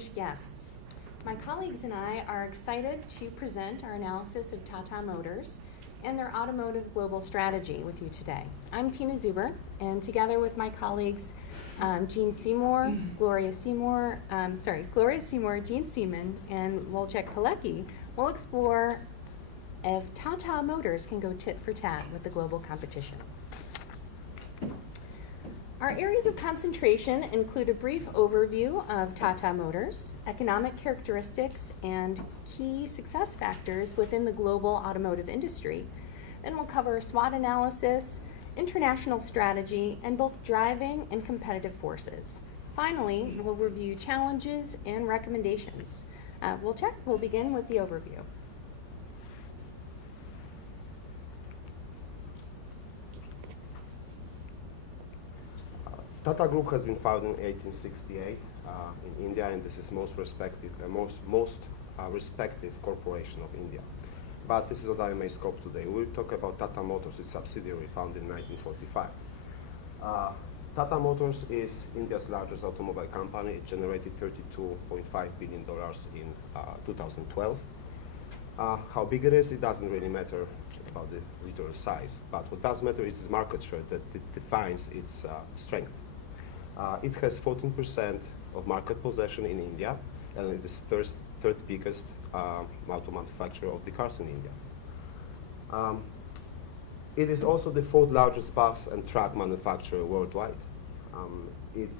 distinguished guests. My colleagues and I are excited to present our analysis of Tata Motors and their automotive global strategy with you today. I'm Tina Zuber, and together with my colleagues Gene Seymour, Gloria Seymour, Gene Seaman, and Wojciech Pilecki, we'll explore if Tata Motors can go tit for tat with the global competition. Our areas of concentration include a brief overview of Tata Motors, economic characteristics, and key success factors within the global automotive industry. Then we'll cover SWOT analysis, international strategy, and both driving and competitive forces. Finally, we'll review challenges and recommendations. We'll begin with the overview. Tata Group has been founded in 1868 in India, and this is most respected corporation of India. But this is what I may scope today. We'll talk about Tata Motors, its subsidiary founded in 1945. Tata Motors is India's largest automobile company. It generated $32.5 billion in 2012. How big it is, it doesn't really matter about the literal size, but what does matter is its market share that defines its strength. It has 14% of market possession in India, and it is third biggest auto manufacturer of the cars in India. It is also the fourth largest bus and truck manufacturer worldwide. It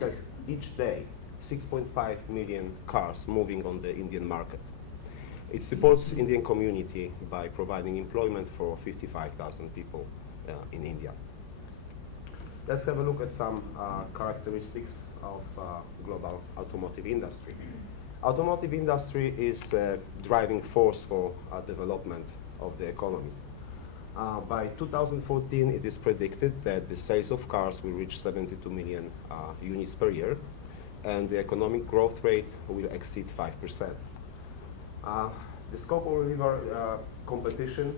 has each day 6.5 million cars moving on the Indian market. It supports Indian community by providing employment for 55,000 people in India. Let's have a look at some characteristics of global automotive industry. Automotive industry is a driving force for development of the economy. By 2014, it is predicted that the sales of cars will reach 72 million units per year, and the economic growth rate will exceed 5%. The scope of competition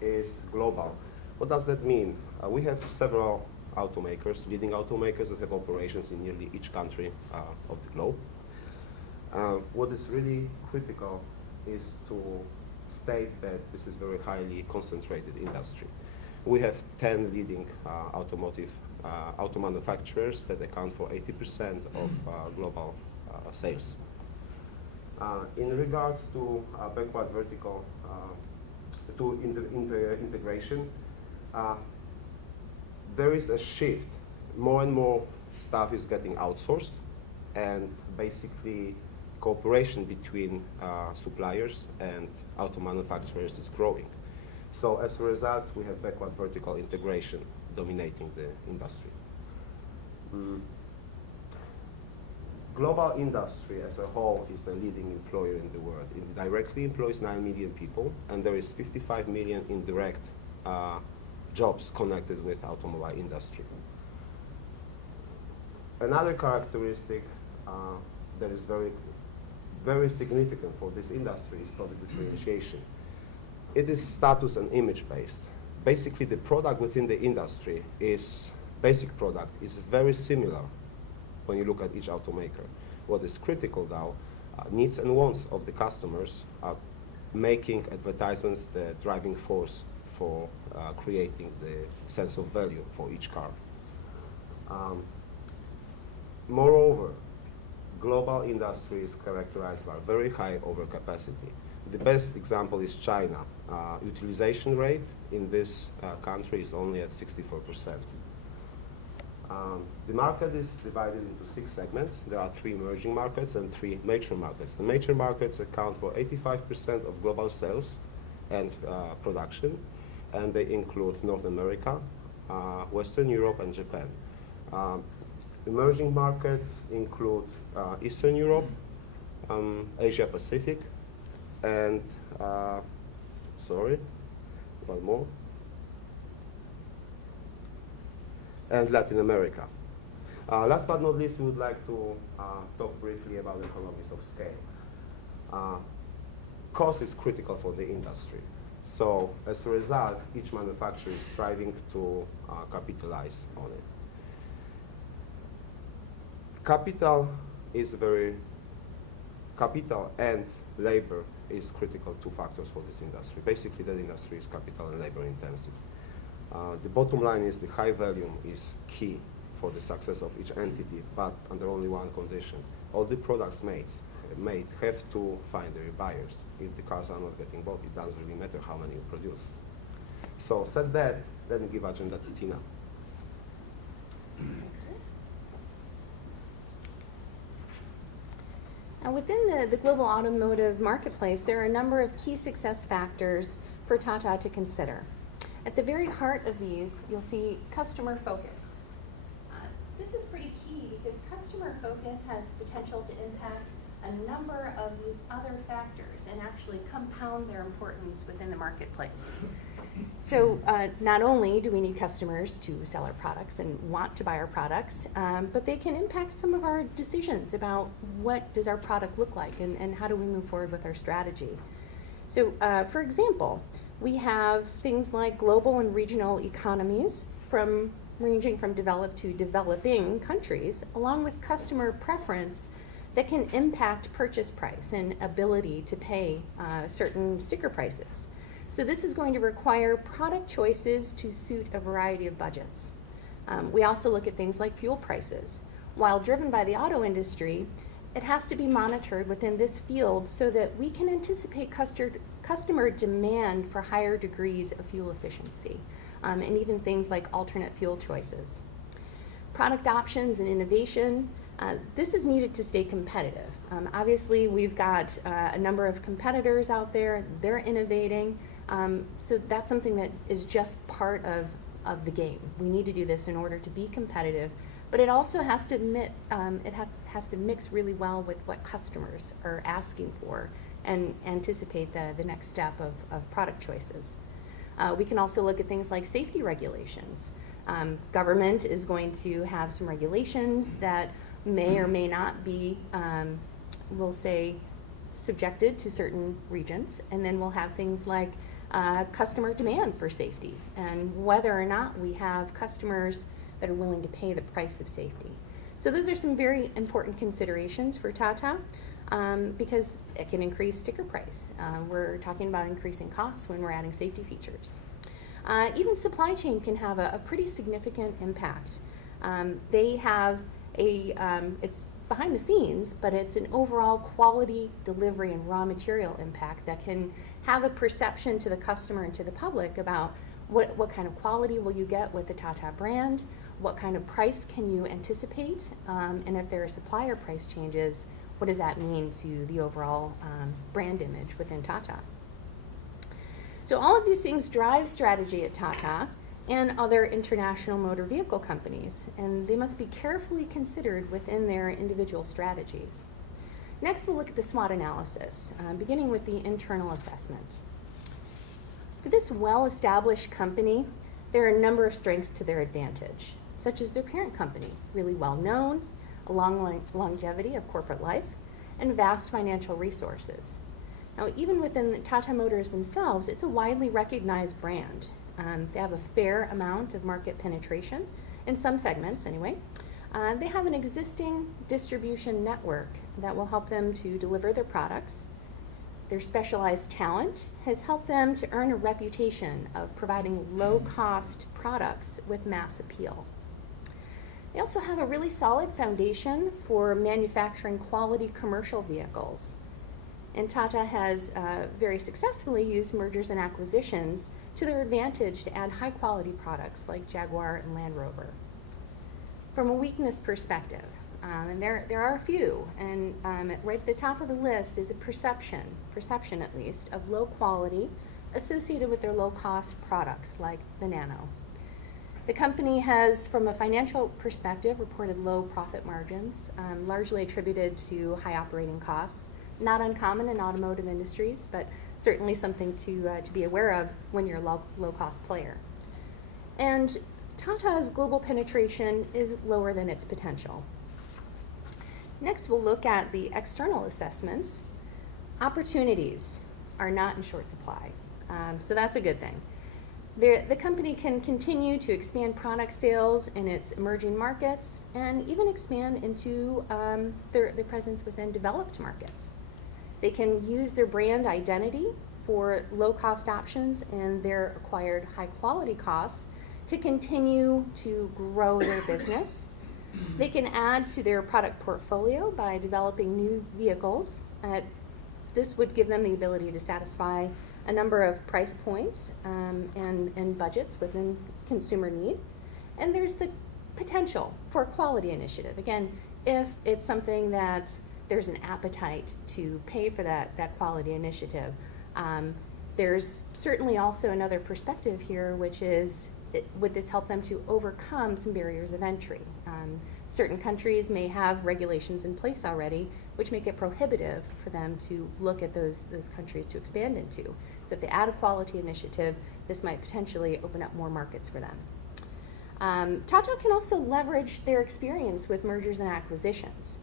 is global. What does that mean? We have several automakers, leading automakers that have operations in nearly each country of the globe. What is really critical is to state that this is very highly concentrated industry. We have 10 leading auto manufacturers that account for 80% of global sales. In regards to backward vertical integration, there is a shift. More and more stuff is getting outsourced, and basically cooperation between suppliers and auto manufacturers is growing. So as a result, we have backward vertical integration dominating the industry. Global industry as a whole is a leading employer in the world. It directly employs 9 million people, and there is 55 million indirect jobs connected with automobile industry. Another characteristic that is very, very significant for this industry is product differentiation. It is status and image based. Basically, the product within the industry basic product is very similar when you look at each automaker. What is critical now, needs and wants of the customers are making advertisements the driving force for creating the sense of value for each car. Moreover, global industry is characterized by very high overcapacity. The best example is China. Utilization rate in this country is only at 64%. The market is divided into 6 segments. There are 3 emerging markets and 3 mature markets. The mature markets account for 85% of global sales and production, and they include North America, Western Europe, and Japan. Emerging markets include Eastern Europe, Asia Pacific, and and Latin America. Last but not least, we would like to talk briefly about economies of scale. Cost is critical for the industry. So as a result, each manufacturer is striving to capitalize on it. Capital is capital and labor is critical two factors for this industry. Basically, that industry is capital and labor intensive. The bottom line is the high volume is key for the success of each entity, but under only one condition. All the products made have to find their buyers. If the cars are not getting bought, it doesn't really matter how many you produce. So said that, let me give agenda to Tina. Now, within the global automotive marketplace, there are a number of key success factors for Tata to consider. At the very heart of these, you'll see customer focus. This is pretty key because customer focus has the potential to impact a number of these other factors and actually compound their importance within the marketplace. So not only do we need customers to sell our products and want to buy our products, but they can impact some of our decisions about what does our product look like and how do we move forward with our strategy. So for example, we have things like global and regional economies ranging from developed to developing countries, along with customer preference that can impact purchase price and ability to pay certain sticker prices. So this is going to require product choices to suit a variety of budgets. We also look at things like fuel prices. While driven by the auto industry, it has to be monitored within this field so that we can anticipate customer demand for higher degrees of fuel efficiency, and even things like alternate fuel choices. Product options and innovation, this is needed to stay competitive. Obviously, we've got a number of competitors out there, they're innovating, so that's something that is just part of the game. We need to do this in order to be competitive, but it also has to has to mix really well with what customers are asking for and anticipate the next step of product choices. We can also look at things like safety regulations. Government is going to have some regulations that may or may not be, we'll say, subjected to certain regions, and then we'll have things like customer demand for safety and whether or not we have customers that are willing to pay the price of safety. So those are some very important considerations for Tata because it can increase sticker price. We're talking about increasing costs when we're adding safety features. Even supply chain can have a pretty significant impact. They have it's behind the scenes, but it's an overall quality, delivery, and raw material impact that can have a perception to the customer and to the public about what kind of quality will you get with the Tata brand, what kind of price can you anticipate, and if there are supplier price changes, what does that mean to the overall brand image within Tata? So all of these things drive strategy at Tata and other international motor vehicle companies, and they must be carefully considered within their individual strategies. Next, we'll look at the SWOT analysis, beginning with the internal assessment. For this well-established company, there are a number of strengths to their advantage, such as their parent company, really well-known, a long longevity of corporate life, and vast financial resources. Now, even within the Tata Motors themselves, it's a widely recognized brand. They have a fair amount of market penetration, in some segments anyway. They have an existing distribution network that will help them to deliver their products. Their specialized talent has helped them to earn a reputation of providing low-cost products with mass appeal. They also have a really solid foundation for manufacturing quality commercial vehicles. And Tata has very successfully used mergers and acquisitions to their advantage to add high-quality products like Jaguar and Land Rover. From a weakness perspective, and there are a few, and right at the top of the list is a perception at least, of low quality associated with their low-cost products like the Nano. The company has, from a financial perspective, reported low profit margins, largely attributed to high operating costs. Not uncommon in automotive industries, but certainly something to be aware of when you're a low-cost player. And Tata's global penetration is lower than its potential. Next, we'll look at the external assessments. Opportunities are not in short supply, so that's a good thing. The company can continue to expand product sales in its emerging markets and even expand into their presence within developed markets. They can use their brand identity for low-cost options and their acquired high-quality costs to continue to grow their business. They can add to their product portfolio by developing new vehicles. This would give them the ability to satisfy a number of price points and budgets within consumer need. And there's the potential for a quality initiative. Again, if it's something that there's an appetite to pay for that quality initiative. There's certainly also another perspective here, which is, would this help them to overcome some barriers of entry? Certain countries may have regulations in place already, which make it prohibitive for them to look at those countries to expand into. So if they add a quality initiative, this might potentially open up more markets for them. Tata can also leverage their experience with mergers and acquisitions.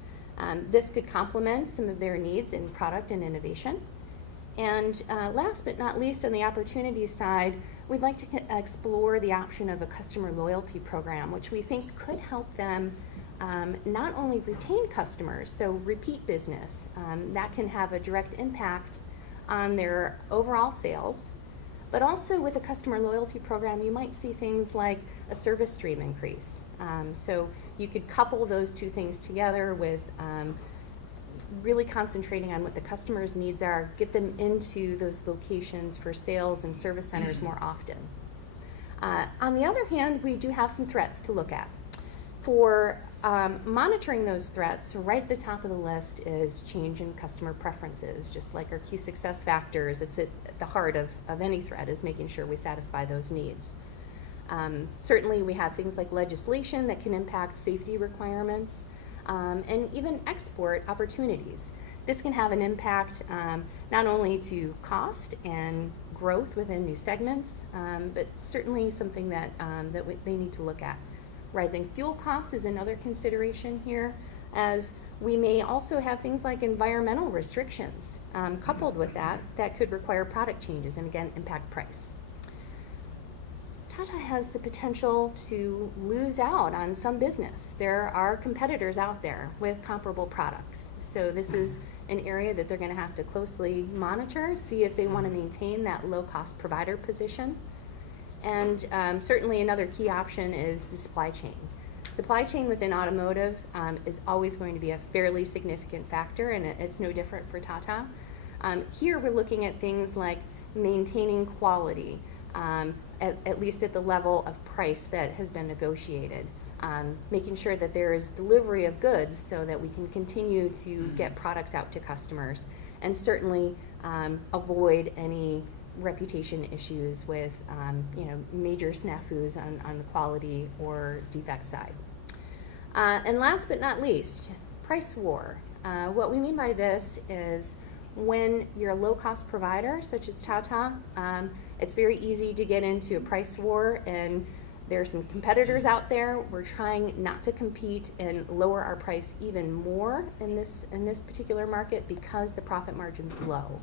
This could complement some of their needs in product and innovation. And last but not least, on the opportunity side, we'd like to explore the option of a customer loyalty program, which we think could help them not only retain customers, so repeat business, that can have a direct impact on their overall sales, but also with a customer loyalty program, you might see things like a service stream increase. So you could couple those two things together with really concentrating on what the customer's needs are, get them into those locations for sales and service centers more often. On the other hand, we do have some threats to look at. For monitoring those threats, right at the top of the list is change in customer preferences. Just like our key success factors, it's at the heart of any threat, is making sure we satisfy those needs. Certainly we have things like legislation that can impact safety requirements, and even export opportunities. This can have an impact not only to cost and growth within new segments, but certainly something that they need to look at. Rising fuel costs is another consideration here, as we may also have things like environmental restrictions coupled with that could require product changes and again impact price. Tata has the potential to lose out on some business. There are competitors out there with comparable products. So this is an area that they're going to have to closely monitor, see if they want to maintain that low-cost provider position. And certainly another key option is the supply chain. Supply chain within automotive is always going to be a fairly significant factor, and it's no different for Tata. Here we're looking at things like maintaining quality, at least at the level of price that has been negotiated. Making sure that there is delivery of goods so that we can continue to get products out to customers, and certainly avoid any reputation issues with major snafus on the quality or defect side. And last but not least, price war. What we mean by this is when you're a low-cost provider, such as Tata, it's very easy to get into a price war, and there are some competitors out there. We're trying not to compete and lower our price even more in this particular market because the profit margin's low.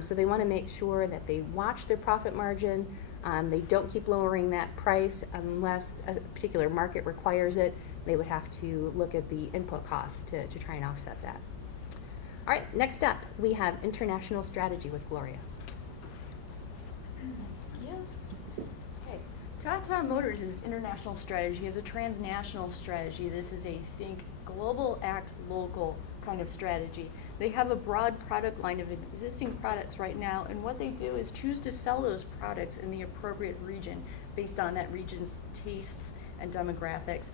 So they want to make sure that they watch their profit margin. They don't keep lowering that price unless a particular market requires it. They would have to look at the input costs to try and offset that. All right, next up, we have international strategy with Gloria. Okay. Tata Motors' international strategy is a transnational strategy. This is a think global, act local kind of strategy. They have a broad product line of existing products right now, and what they do is choose to sell those products in the appropriate region based on that region's tastes and demographics.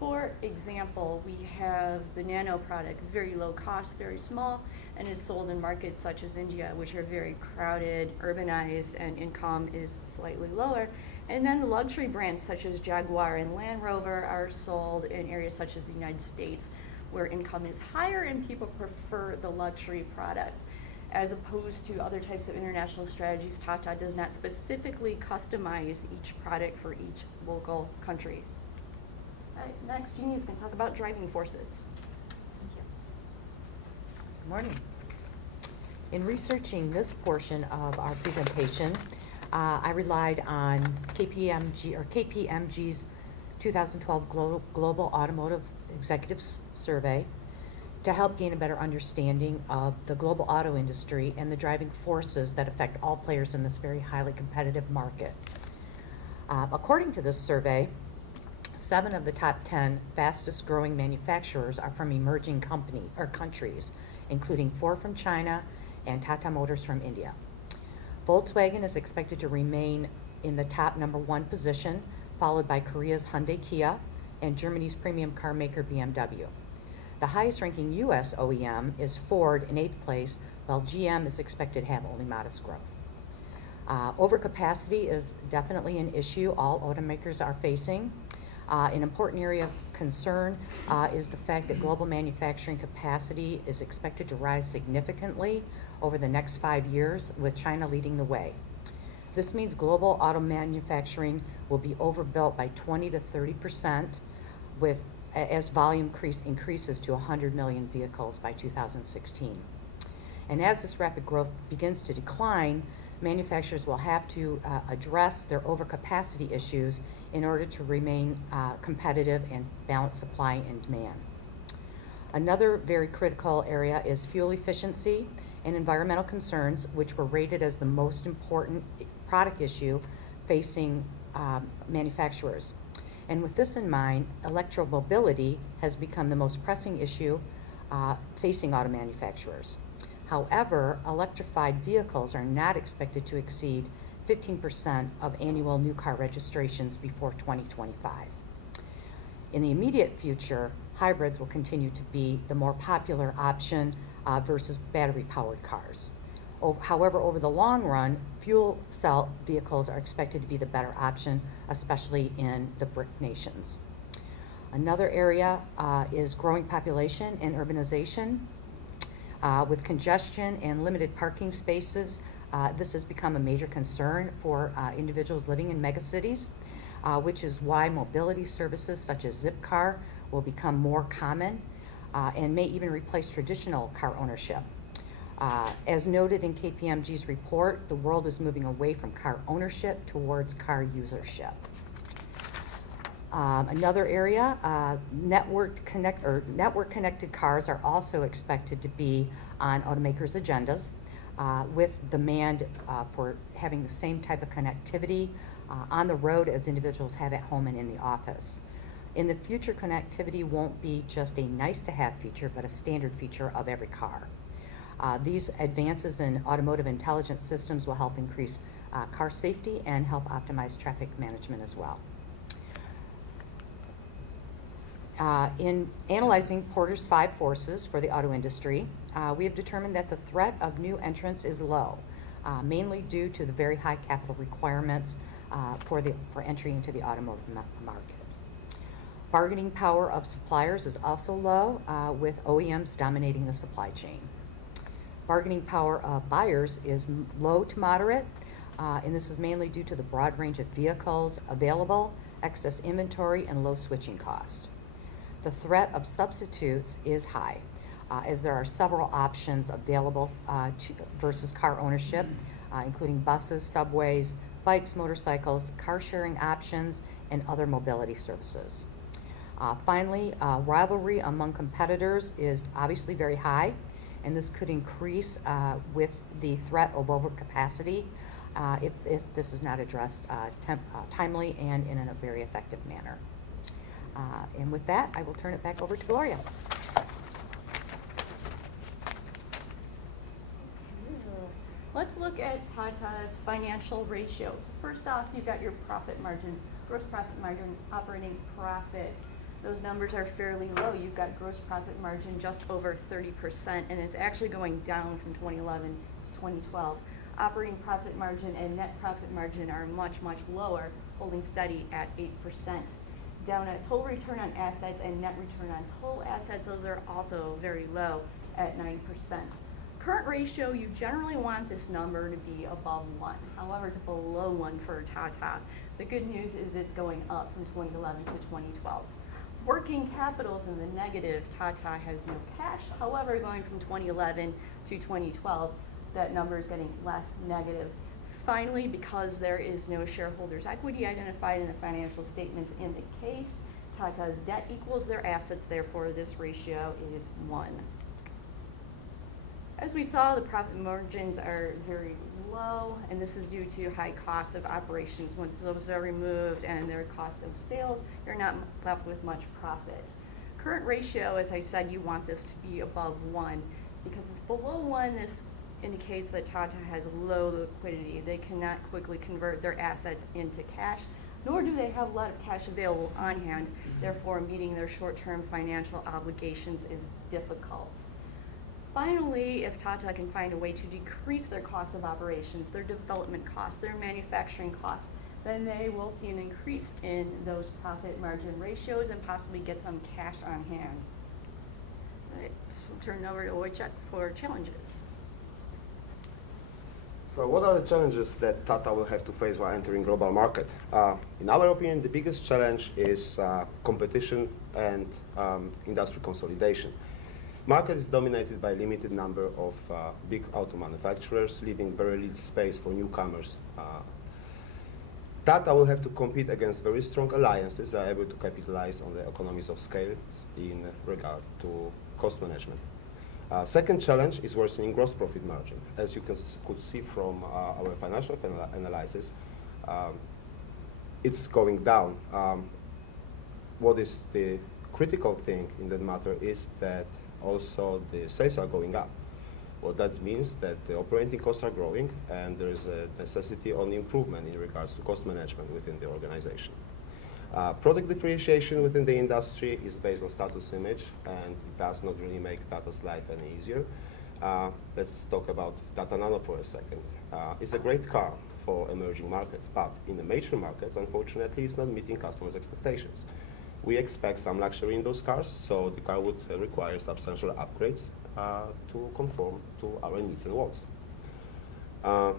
For example, we have the Nano product, very low cost, very small, and is sold in markets such as India, which are very crowded, urbanized, and income is slightly lower. And then the luxury brands such as Jaguar and Land Rover are sold in areas such as the United States, where income is higher and people prefer the luxury product. As opposed to other types of international strategies, Tata does not specifically customize each product for each local country. All right, next, Jeannie is going to talk about driving forces. Thank you. Good morning. In researching this portion of our presentation, I relied on KPMG's 2012 Global Automotive Executives Survey to help gain a better understanding of the global auto industry and the driving forces that affect all players in this very highly competitive market. According to this survey, 7 of the top 10 fastest growing manufacturers are from emerging countries, including 4 from China and Tata Motors from India. Volkswagen is expected to remain in the top #1 position, followed by Korea's Hyundai Kia and Germany's premium car maker BMW. The highest ranking U.S. OEM is Ford in 8th place, while GM is expected to have only modest growth. Overcapacity is definitely an issue all automakers are facing. An important area of concern is the fact that global manufacturing capacity is expected to rise significantly over the next 5 years, with China leading the way. This means global auto manufacturing will be overbuilt by 20 to 30% as volume increases to 100 million vehicles by 2016. And as this rapid growth begins to decline, manufacturers will have to address their overcapacity issues in order to remain competitive and balance supply and demand. Another very critical area is fuel efficiency and environmental concerns, which were rated as the most important product issue facing manufacturers. And with this in mind, electromobility has become the most pressing issue facing auto manufacturers. However, electrified vehicles are not expected to exceed 15% of annual new car registrations before 2025. In the immediate future, hybrids will continue to be the more popular option versus battery-powered cars. However, over the long run, fuel cell vehicles are expected to be the better option, especially in the BRIC nations. Another area is growing population and urbanization. With congestion and limited parking spaces, this has become a major concern for individuals living in megacities, which is why mobility services such as Zipcar will become more common and may even replace traditional car ownership. As noted in KPMG's report, the world is moving away from car ownership towards car usership. Another area, network connected cars are also expected to be on automakers' agendas, with demand for having the same type of connectivity on the road as individuals have at home and in the office. In the future, connectivity won't be just a nice-to-have feature, but a standard feature of every car. These advances in automotive intelligence systems will help increase car safety and help optimize traffic management as well. In analyzing Porter's 5 forces for the auto industry, we have determined that the threat of new entrants is low, mainly due to the very high capital requirements for entry into the automotive market. Bargaining power of suppliers is also low, with OEMs dominating the supply chain. Bargaining power of buyers is low to moderate, and this is mainly due to the broad range of vehicles available, excess inventory, and low switching cost. The threat of substitutes is high, as there are several options available versus car ownership, including buses, subways, bikes, motorcycles, car sharing options, and other mobility services. Finally, rivalry among competitors is obviously very high, and this could increase with the threat of overcapacity if this is not addressed timely and in a very effective manner. And with that, I will turn it back over to Gloria. Let's look at Tata's financial ratios. First off, you've got your profit margins, gross profit margin, operating profit. Those numbers are fairly low. You've got gross profit margin just over 30%, and it's actually going down from 2011 to 2012. Operating profit margin and net profit margin are much, much lower, holding steady at 8%. Down at total return on assets and net return on total assets, those are also very low at 9%. Current ratio, you generally want this number to be above 1. However, it's below 1 for Tata. The good news is it's going up from 2011 to 2012. Working capital's in the negative. Tata has no cash. However, going from 2011 to 2012, that number is getting less negative. Finally, because there is no shareholders' equity identified in the financial statements in the case, Tata's debt equals their assets, therefore this ratio is 1. As we saw, the profit margins are very low, and this is due to high costs of operations. Once those are removed and their cost of sales, you're not left with much profit. Current ratio, as I said, you want this to be above 1. Because it's below 1, this indicates that Tata has low liquidity. They cannot quickly convert their assets into cash, nor do they have a lot of cash available on hand. Therefore, meeting their short-term financial obligations is difficult. Finally, if Tata can find a way to decrease their cost of operations, their development costs, their manufacturing costs, then they will see an increase in those profit margin ratios and possibly get some cash on hand. Right, so I'll turn it over to Wojciech for challenges. So what are the challenges that Tata will have to face while entering global market? In our opinion, the biggest challenge is competition and industry consolidation. Market is dominated by a limited number of big auto manufacturers, leaving very little space for newcomers. Tata will have to compete against very strong alliances that are able to capitalize on the economies of scale in regard to cost management. Second challenge is worsening gross profit margin. As you could see from our financial analysis, it's going down. What is the critical thing in that matter is that also the sales are going up. What that means that the operating costs are growing and there is a necessity on improvement in regards to cost management within the organization. Product differentiation within the industry is based on status image, and it does not really make Tata's life any easier. Let's talk about Tata Nano for a second. It's a great car for emerging markets, but in the major markets, unfortunately, it's not meeting customers' expectations. We expect some luxury in those cars, so the car would require substantial upgrades to conform to our needs and wants.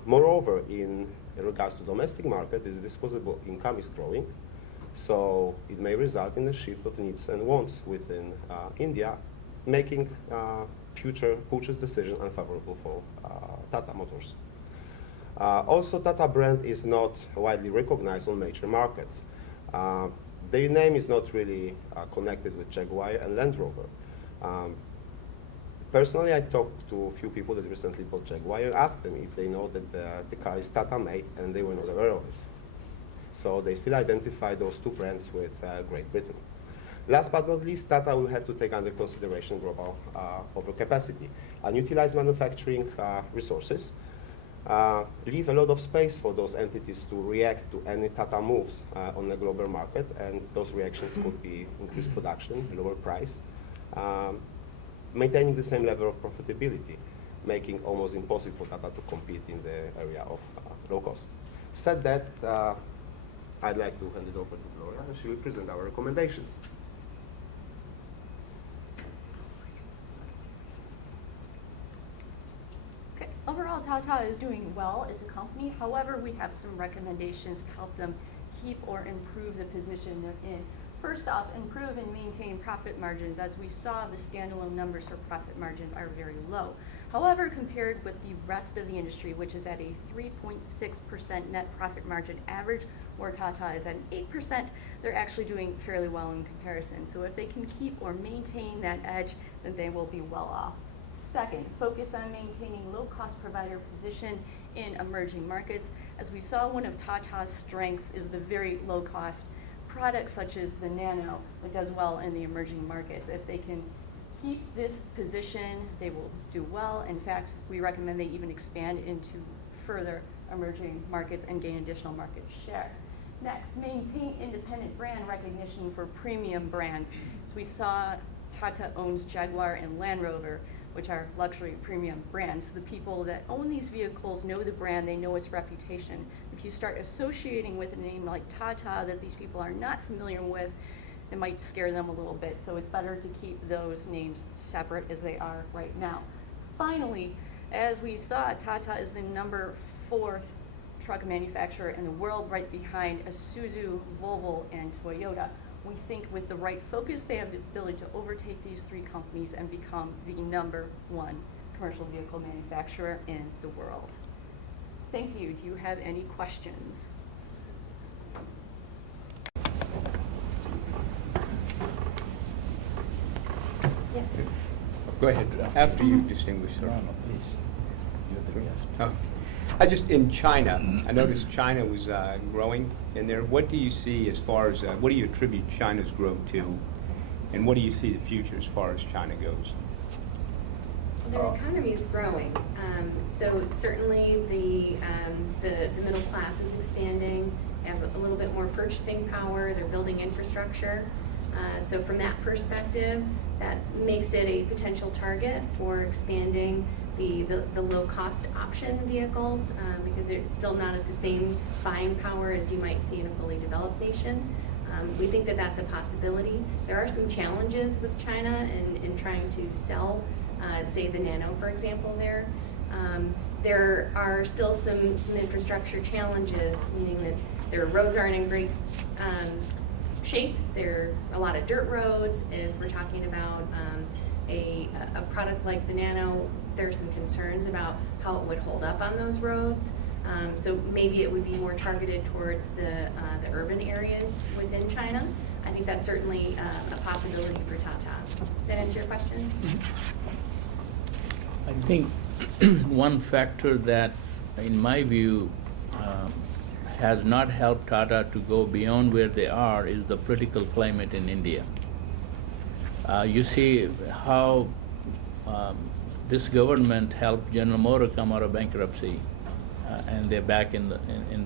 Moreover, in regards to domestic market, the disposable income is growing, so it may result in a shift of needs and wants within India, making future purchase decision unfavorable for Tata Motors. Also, Tata brand is not widely recognized on major markets. Their name is not really connected with Jaguar and Land Rover. Personally, I talked to a few people that recently bought Jaguar and asked them if they know that the car is Tata made, and they were not aware of it. So they still identify those two brands with Great Britain. Last but not least, Tata will have to take under consideration global overcapacity, unutilize manufacturing resources, leave a lot of space for those entities to react to any Tata moves on the global market, and those reactions could be increased production, lower price, maintaining the same level of profitability, making almost impossible for Tata to compete in the area of low cost. Said that, I'd like to hand it over to Gloria, and she will present our recommendations. Okay. Overall, Tata is doing well as a company. However, we have some recommendations to help them keep or improve the position they're in. First off, improve and maintain profit margins. As we saw, the standalone numbers for profit margins are very low. However, compared with the rest of the industry, which is at a 3.6% net profit margin average, where Tata is at 8%, they're actually doing fairly well in comparison. So if they can keep or maintain that edge, then they will be well off. Second, focus on maintaining low-cost provider position in emerging markets. As we saw, one of Tata's strengths is the very low-cost products such as the Nano that does well in the emerging markets. If they can keep this position, they will do well. In fact, we recommend they even expand into further emerging markets and gain additional market share. Next, maintain independent brand recognition for premium brands. As we saw, Tata owns Jaguar and Land Rover, which are luxury premium brands. The people that own these vehicles know the brand, they know its reputation. If you start associating with a name like Tata that these people are not familiar with, it might scare them a little bit. So it's better to keep those names separate as they are right now. Finally, as we saw, Tata is the number 4th truck manufacturer in the world, right behind Isuzu, Volvo, and Toyota. We think with the right focus, they have the ability to overtake these 3 companies and become the number 1 commercial vehicle manufacturer in the world. thank you. Do you have any questions? Yes. Go ahead, after you, distinguished sir. No, please. You're the guest. Oh. I just, in China, I noticed China was growing in there. What do you see as far as, what do you attribute China's growth to? And what do you see the future as far as China goes? Their economy is growing, so certainly the middle class is expanding. They have a little bit more purchasing power. They're building infrastructure. So from that perspective, that makes it a potential target for expanding the low-cost option vehicles because they're still not at the same buying power as you might see in a fully developed nation. We think that that's a possibility. There are some challenges with China in trying to sell, say, the Nano, for example, there. There are still some infrastructure challenges, meaning that their roads aren't in great shape. There are a lot of dirt roads. If we're talking about a product like the Nano, there are some concerns about how it would hold up on those roads. So maybe it would be more targeted towards the urban areas within China. I think that's certainly a possibility for Tata. Does that answer your question? I think one factor that, in my view, has not helped Tata to go beyond where they are is the political climate in India. You see how this government helped General Motors come out of bankruptcy, and they're back in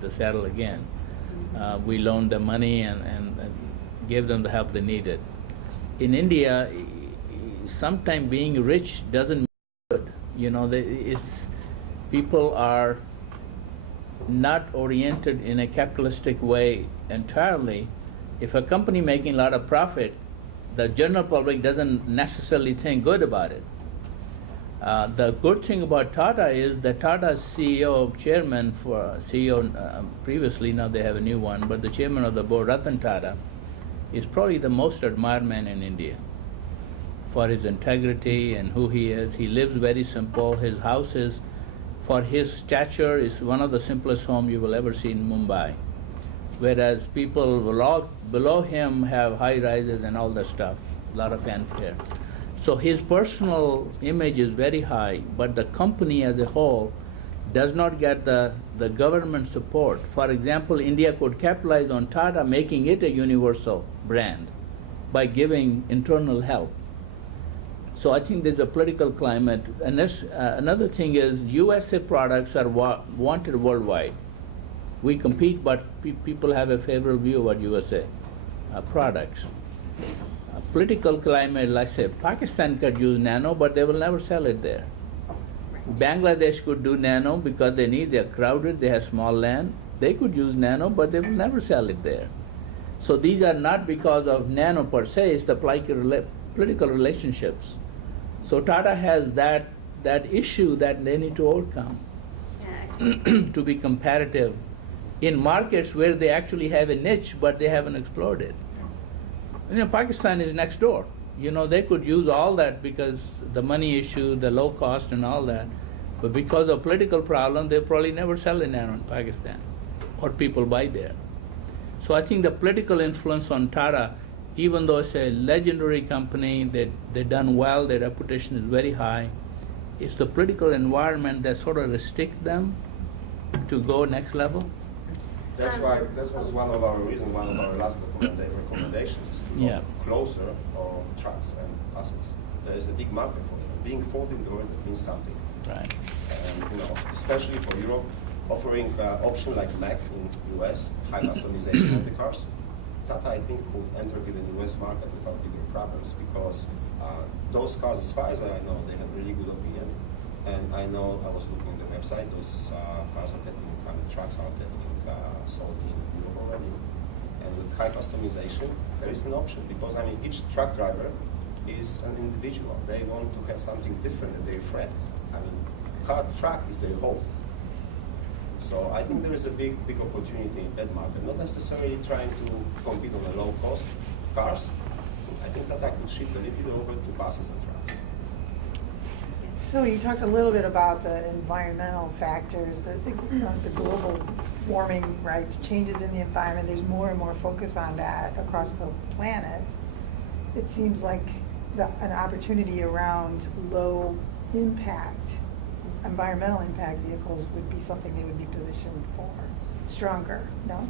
the saddle again. We loaned them money and gave them the help they needed. In India, sometimes being rich doesn't mean good. You know, people are not oriented in a capitalistic way entirely. If a company making a lot of profit, the general public doesn't necessarily think good about it. The good thing about Tata is that Tata's CEO previously, now they have a new one, but the chairman of the board, Ratan Tata, is probably the most admired man in India for his integrity and who he is. He lives very simple. His house is, for his stature, is one of the simplest homes you will ever see in Mumbai. Whereas people below him have high rises and all that stuff, a lot of fanfare. So his personal image is very high, but the company as a whole does not get the government support. For example, India could capitalize on Tata making it a universal brand by giving internal help. So I think there's a political climate. And another thing is USA products are wanted worldwide. We compete, but people have a favorable view about USA products. Political climate, like say, Pakistan could use Nano, but they will never sell it there. Bangladesh could do Nano because they're crowded, they have small land. They could use Nano, but they will never sell it there. So these are not because of Nano per se, it's the political relationships. So Tata has that issue that they need to overcome to be competitive in markets where they actually have a niche, but they haven't explored. You know, Pakistan is next door. You know, they could use all that because the money issue, the low cost and all that. But because of political problem, they probably never sell a Nano in Pakistan or people buy there. So I think the political influence on Tata, even though it's a legendary company, they've done well, their reputation is very high, it's the political environment that sort of restrict them to go next level. That's why that was one of our reasons, one of our last recommendations is to go closer on trucks and buses. There is a big market for it. Being fourth in the world means something. Right. And you know, especially for Europe, offering option like Mac in US, high customization of the cars. Tata, I think, could enter even the US market without bigger problems because those cars, as far as I know, they have really good opinion. And I know, I was looking at the website, those cars are getting, trucks are getting sold in Europe already. And with high customization, there is an option because, I mean, each truck driver is an individual. They want to have something different than their friend. I mean, truck is their home. So I think there is a big opportunity in that market, not necessarily trying to compete on the low-cost cars. I think that I could shift a little bit over to buses and trucks. So you talked a little bit about the environmental factors, the global warming, right, changes in the environment. There's more and more focus on that across the planet. It seems like an opportunity around low impact, environmental impact vehicles would be something they would be positioned for stronger, no?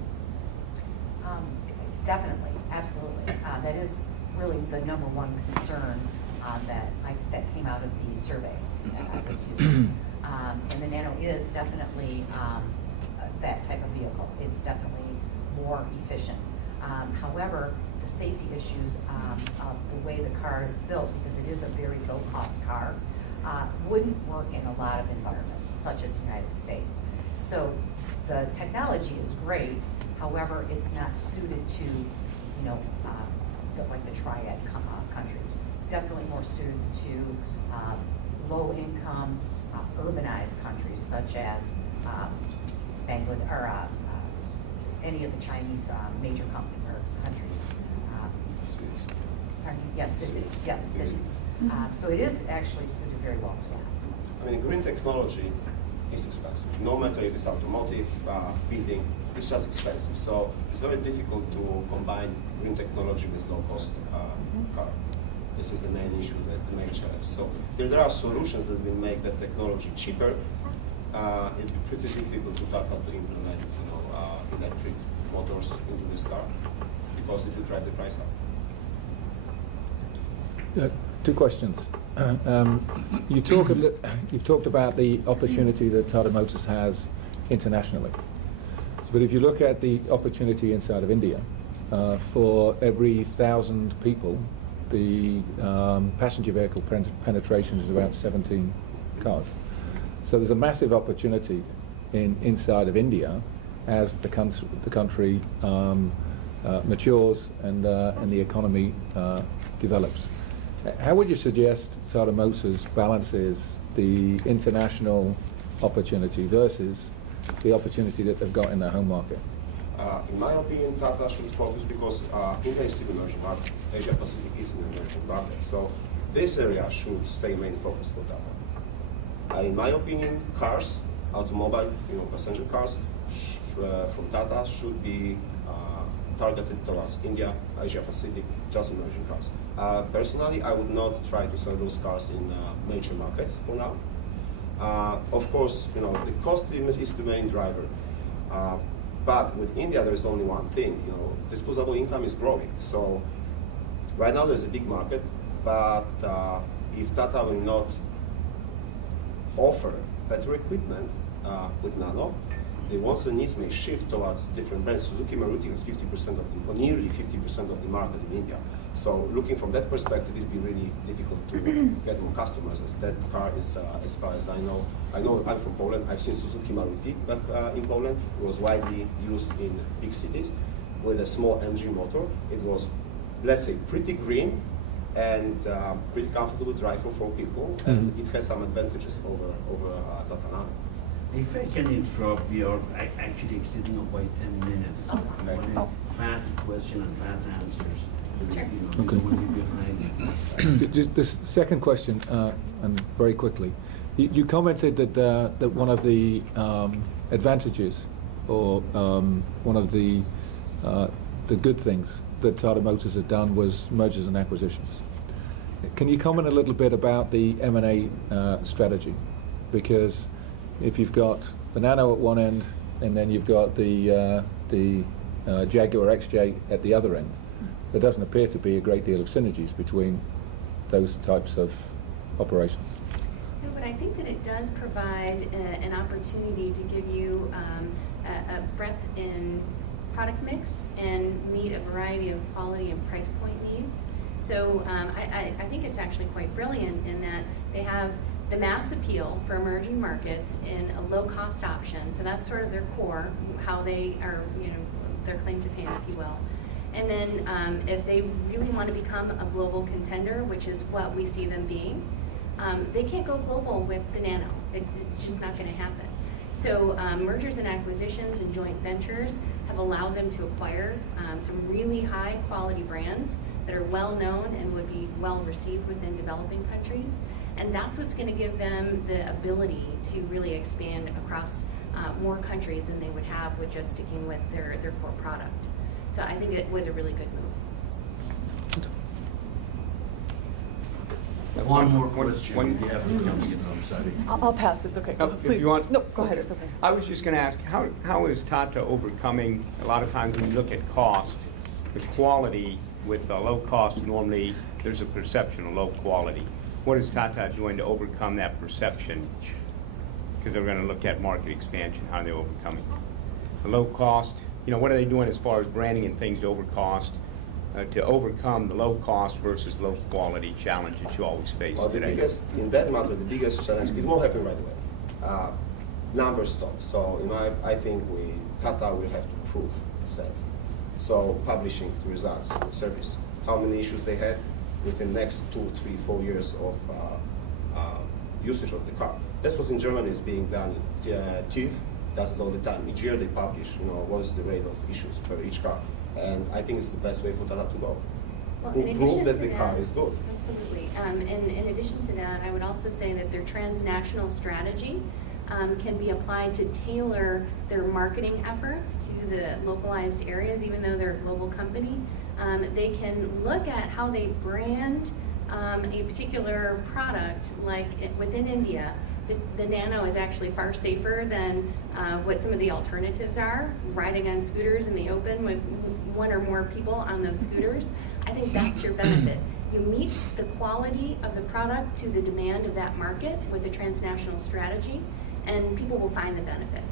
Definitely, absolutely. That is really the number one concern that came out of the survey that I was using. And the Nano is definitely that type of vehicle. It's definitely more efficient. However, the safety issues of the way the car is built, because it is a very low-cost car, wouldn't work in a lot of environments, such as the United States. So the technology is great. However, it's not suited to, like the triad countries. Definitely more suited to low-income, urbanized countries such as Bangladesh or any of the Chinese major countries. Pardon me? Yes, it is. Yes, it is. So it is actually suited very well for that. I mean, green technology is expensive. No matter if it's automotive, building, it's just expensive. So it's very difficult to combine green technology with low-cost car. This is the main issue, the main challenge. So there are solutions that will make that technology cheaper. It'll be pretty difficult to start to implement, electric motors into this car because it will drive the price up. Two questions. You've talked about the opportunity that Tata Motors has internationally. But if you look at the opportunity inside of India, for every 1,000 people, the passenger vehicle penetration is about 17 cars. So there's a massive opportunity inside of India as the country matures and the economy develops. How would you suggest Tata Motors balances the international opportunity versus the opportunity that they've got in their home market? In my opinion, Tata should focus because India is still an emerging market. Asia Pacific is an emerging market. So this area should stay main focus for Tata. In my opinion, cars, automobile, passenger cars from Tata should be targeted towards India, Asia Pacific, just emerging cars. Personally, I would not try to sell those cars in major markets for now. Of course, the cost is the main driver. But with India, there is only one thing. Disposable income is growing. So right now, there's a big market. But if Tata will not offer better equipment with Nano, the wants and needs may shift towards different brands. Suzuki Maruti has 50% or nearly 50% of the market in India. So looking from that perspective, it'd be really difficult to get more customers, as that car is, as far as I know I'm from Poland. I've seen Suzuki Maruti back in Poland. It was widely used in big cities with a small engine motor. It was, let's say, pretty green and pretty comfortable driving for people, and it has some advantages over Tata Nano. If I can interrupt, we are actually exceeding by 10 minutes. Okay. Fast question and fast answers. Sure. We don't want to be behind. Just this second question, and very quickly, you commented that one of the advantages, or one of the good things that Tata Motors had done was mergers and acquisitions. Can you comment a little bit about the M&A strategy? Because if you've got the Nano at one end, and then you've got the Jaguar XJ at the other end, there doesn't appear to be a great deal of synergies between those types of operations. No, but I think that it does provide an opportunity to give you a breadth in product mix and meet a variety of quality and price point needs. So I think it's actually quite brilliant in that they have the mass appeal for emerging markets in a low-cost option. So that's sort of their core, how they are, their claim to fame, if you will. And then if they really want to become a global contender, which is what we see them being, they can't go global with the Nano. It's just not going to happen. So mergers and acquisitions and joint ventures have allowed them to acquire some really high quality brands that are well known and would be well received within developing countries. And that's what's going to give them the ability to really expand across more countries than they would have with just sticking with their core product. So I think it was a really good move. One more question. one- if you have to come in, I'm sorry. I'll pass, it's okay. Oh, Go- if Please. you want- No, go ahead, it's okay. I was just going to ask, how is Tata overcoming, a lot of times when you look at cost, the quality with the low cost, normally there's a perception of low quality. What is Tata doing to overcome that perception? Because they're going to look at market expansion, how are they overcoming? The low cost, what are they doing as far as branding and things to overcome the low cost versus low quality challenge that you always face Well, today? in that matter, the biggest challenge, it won't happen right away. Numbers talk. So, I think Tata will have to prove itself. So, publishing the results, the service, how many issues they had within the next 2, 3, 4 years of usage of the car. That's what in Germany is being done. TÜV does it all the time. Each year they publish, what is the rate of issues per each car. And I think it's the best way for Tata to go. Well, Who in prove addition that to the car is good. Absolutely. In addition to that, I would also say that their transnational strategy can be applied to tailor their marketing efforts to the localized areas, even though they're a global company. They can look at how they brand a particular product, like within India. The Nano is actually far safer than what some of the alternatives are, riding on scooters in the open with one or more people on those scooters. I think that's your benefit. You meet the quality of the product to the demand of that market with a transnational strategy, and people will find the benefit.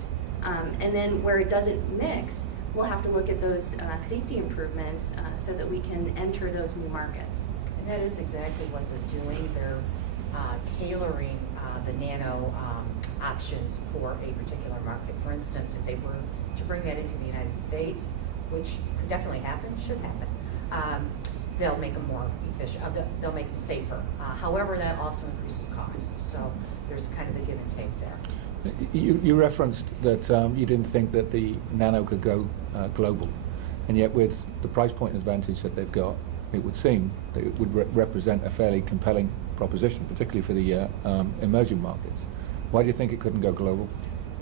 And then where it doesn't mix, we'll have to look at those safety improvements so that we can enter those new markets. And that is exactly what they're doing. They're tailoring the nano options for a particular market. For instance, if they were to bring that into the United States, which could definitely happen, should happen, they'll make them more efficient, they'll make them safer. However, that also increases costs. So there's kind of a give and take there. You referenced that you didn't think that the Nano could go global, and yet with the price point advantage that they've got, it would seem that it would represent a fairly compelling proposition, particularly for the emerging markets. Why do you think it couldn't go global?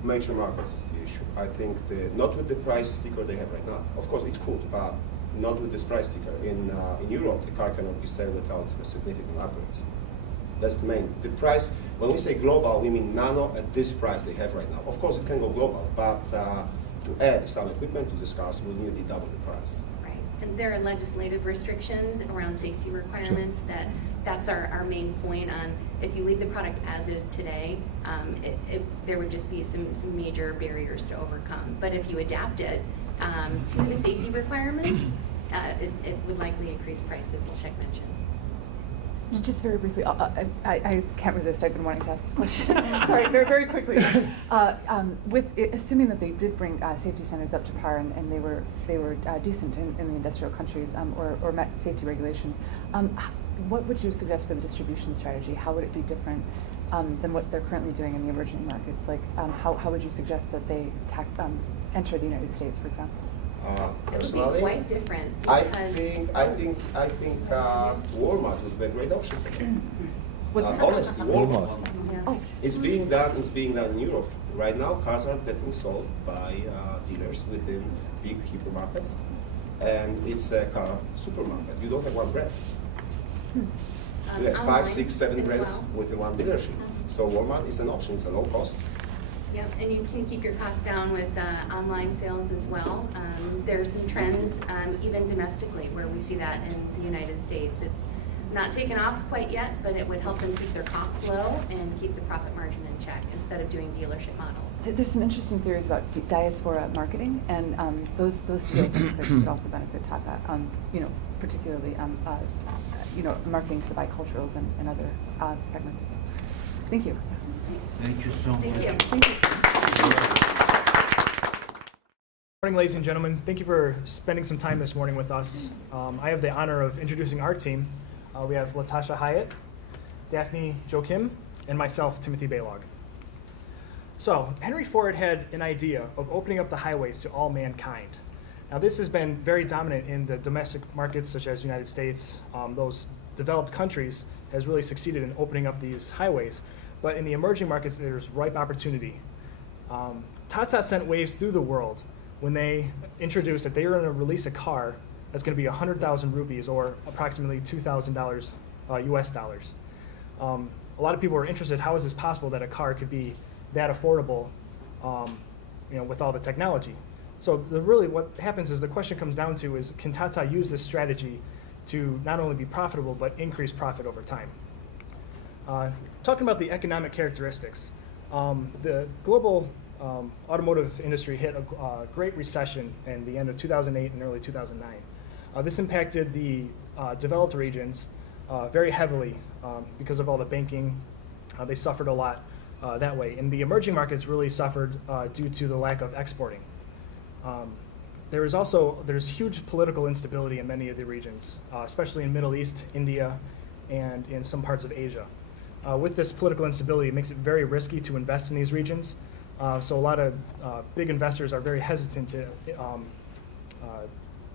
Major markets is the issue. I think not with the price sticker they have right now. Of course, it could, but not with this price sticker. In Europe, the car cannot be sold without significant upgrades. That's the main. The price, when we say global, we mean Nano at this price they have right now. Of course, it can go global, but to add some equipment to these cars will nearly double the price. Right. And there are legislative restrictions around safety requirements that's our main point on. If you leave the product as is today, there would just be some major barriers to overcome. But if you adapt it to the safety requirements, it would likely increase prices, as Shek mentioned. Just very briefly, I can't resist, I've been wanting to ask this question. Sorry, very, very quickly. Assuming that they did bring safety standards up to par and they were decent in the industrial countries or met safety regulations, what would you suggest for the distribution strategy? How would it be different than what they're currently doing in the emerging markets? Like, how would you suggest that they enter the United States, for example? It would be quite different I because think Walmart would be a great option for them. Honestly, Walmart. Yeah. Oh. It's being done in Europe. Right now, cars are getting sold by dealers within big hypermarkets, and it's a car supermarket. You don't have one brand. You have 5, Online 6, 7 as brands well. within one dealership. So Walmart is an option. It's a low cost. Yep, and you can keep your costs down with online sales as well. There's some trends, even domestically, where we see that in the United States. It's not taken off quite yet, but it would help them keep their costs low and keep the profit margin in check instead of doing dealership models. There's some interesting theories about diaspora marketing, and those two I think could also benefit Tata. Particularly marketing to the biculturals and other segments. So, thank you. Thank you so much. Thank you. Thank you. Morning, ladies and gentlemen. Thank you for spending some time this morning with us. I have the honor of introducing our team. We have Latasha Hyatt, Daphne Joachim, and myself, Timothy Baylog. So, Henry Ford had an idea of opening up the highways to all mankind. Now, this has been very dominant in the domestic markets, such as the United States, those developed countries has really succeeded in opening up these highways. But in the emerging markets, there's ripe opportunity. Tata sent waves through the world when they introduced that they were going to release a car that's going to be 100,000 rupees, or approximately $2,000 US dollars. A lot of people were interested, how is this possible that a car could be that affordable with all the technology? So really what happens is the question comes down to is, can Tata use this strategy to not only be profitable, but increase profit over time? Talking about the economic characteristics, the global automotive industry hit a great recession in the end of 2008 and early 2009. This impacted the developed regions very heavily because of all the banking. They suffered a lot that way. And the emerging markets really suffered due to the lack of exporting. There's huge political instability in many of the regions, especially in Middle East, India, and in some parts of Asia. With this political instability, it makes it very risky to invest in these regions. So a lot of big investors are very hesitant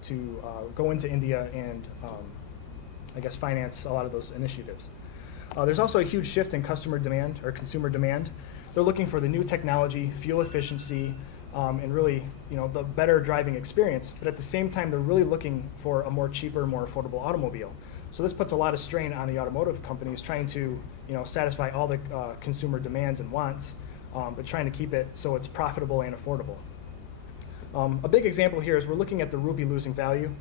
to go into India and finance a lot of those initiatives. There's also a huge shift in customer demand or consumer demand. They're looking for the new technology, fuel efficiency, and really, the better driving experience. But at the same time, they're really looking for a more cheaper, more affordable automobile. So this puts a lot of strain on the automotive companies trying to, satisfy all the consumer demands and wants, but trying to keep it so it's profitable and affordable. A big example here is we're looking at the rupee losing value.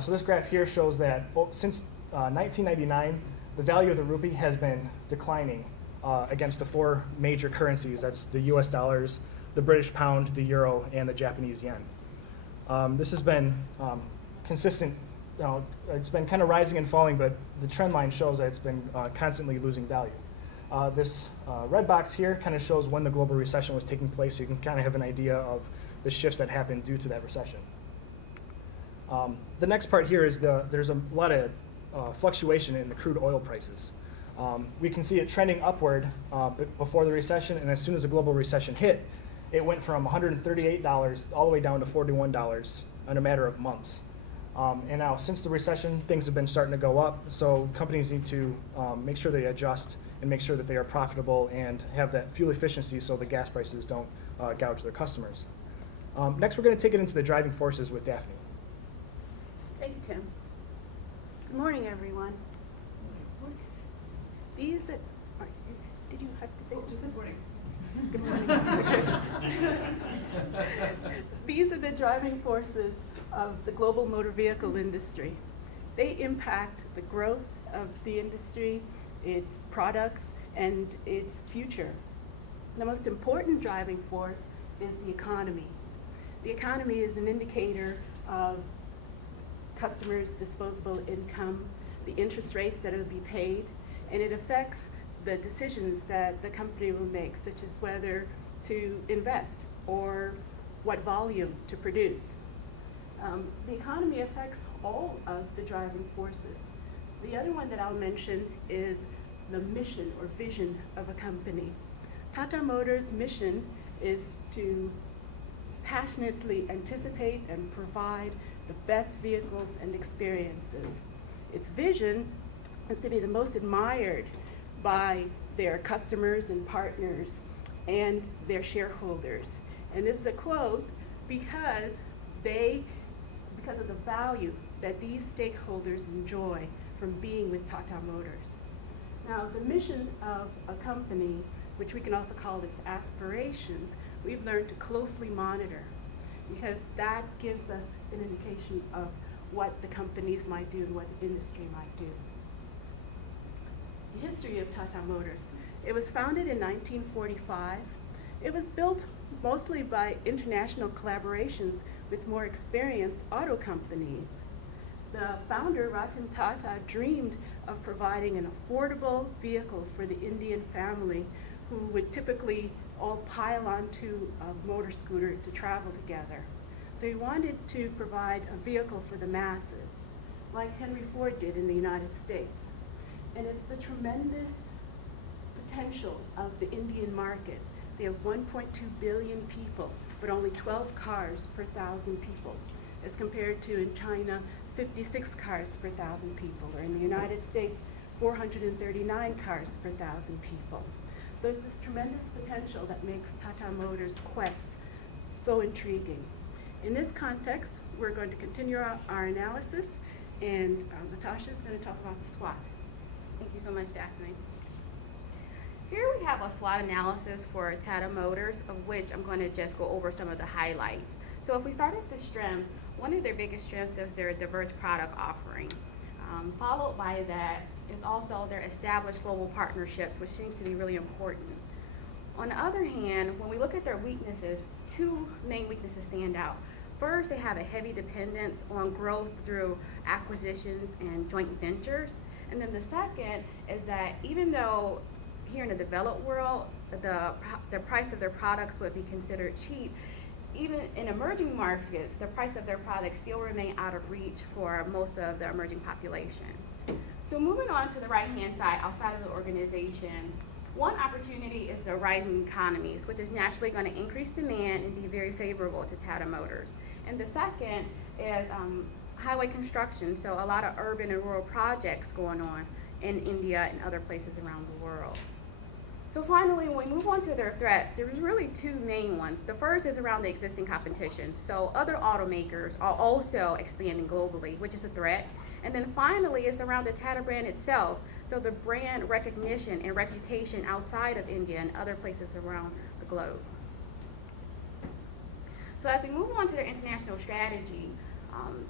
So this graph here shows that since 1999, the value of the rupee has been declining against the four major currencies. That's the US dollars, the British pound, the euro, and the Japanese yen. This has been consistent. It's been kind of rising and falling, but the trend line shows that it's been constantly losing value. This red box here kind of shows when the global recession was taking place, so you can kind of have an idea of the shifts that happened due to that recession. The next part here is there's a lot of fluctuation in the crude oil prices. We can see it trending upward before the recession, and as soon as the global recession hit, it went from $138 all the way down to $41 in a matter of months. And now, since the recession, things have been starting to go up, so companies need to make sure they adjust and make sure that they are profitable and have that fuel efficiency so the gas prices don't gouge their customers. Next, we're going to take it into the driving forces with Daphne. Thank you, Tim. Good morning, everyone. Did you have to say? Just good morning. Good morning. These are the driving forces of the global motor vehicle industry. They impact the growth of the industry, its products, and its future. The most important driving force is the economy. The economy is an indicator of customers' disposable income, the interest rates that will be paid, and it affects the decisions that the company will make, such as whether to invest or what volume to produce. The economy affects all of the driving forces. The other one that I'll mention is the mission or vision of a company. Tata Motors' mission is to passionately anticipate and provide the best vehicles and experiences. Its vision is to be the most admired by their customers and partners and their shareholders. And this is a quote because of the value that these stakeholders enjoy from being with Tata Motors. Now, the mission of a company, which we can also call its aspirations, we've learned to closely monitor because that gives us an indication of what the companies might do and what the industry might do. The history of Tata Motors. It was founded in 1945. It was built mostly by international collaborations with more experienced auto companies. The founder, Ratan Tata, dreamed of providing an affordable vehicle for the Indian family who would typically all pile onto a motor scooter to travel together. So he wanted to provide a vehicle for the masses, like Henry Ford did in the United States. And it's the tremendous potential of the Indian market. They have 1.2 billion people, but only 12 cars per 1,000 people, as compared to in China, 56 cars per 1,000 people, or in the United States, 439 cars per 1,000 people. So it's this tremendous potential that makes Tata Motors' quest so intriguing. In this context, we're going to continue our analysis, and Latasha is going to talk about the SWOT. Thank you so much, Daphne. Here we have a SWOT analysis for Tata Motors, of which I'm going to just go over some of the highlights. So if we start at the strengths, one of their biggest strengths is their diverse product offering. Followed by that is also their established global partnerships, which seems to be really important. On the other hand, when we look at their weaknesses, two main weaknesses stand out. First, they have a heavy dependence on growth through acquisitions and joint ventures. And then the second is that even though here in the developed world, the price of their products would be considered cheap, even in emerging markets, the price of their products still remain out of reach for most of the emerging population. So moving on to the right-hand side, outside of the organization, one opportunity is the rising economies, which is naturally going to increase demand and be very favorable to Tata Motors. And the second is highway construction, so a lot of urban and rural projects going on in India and other places around the world. So finally, when we move on to their threats, there's really two main ones. The first is around the existing competition. So other automakers are also expanding globally, which is a threat. And then finally, it's around the Tata brand itself. So the brand recognition and reputation outside of India and other places around the globe. So as we move on to their international strategy,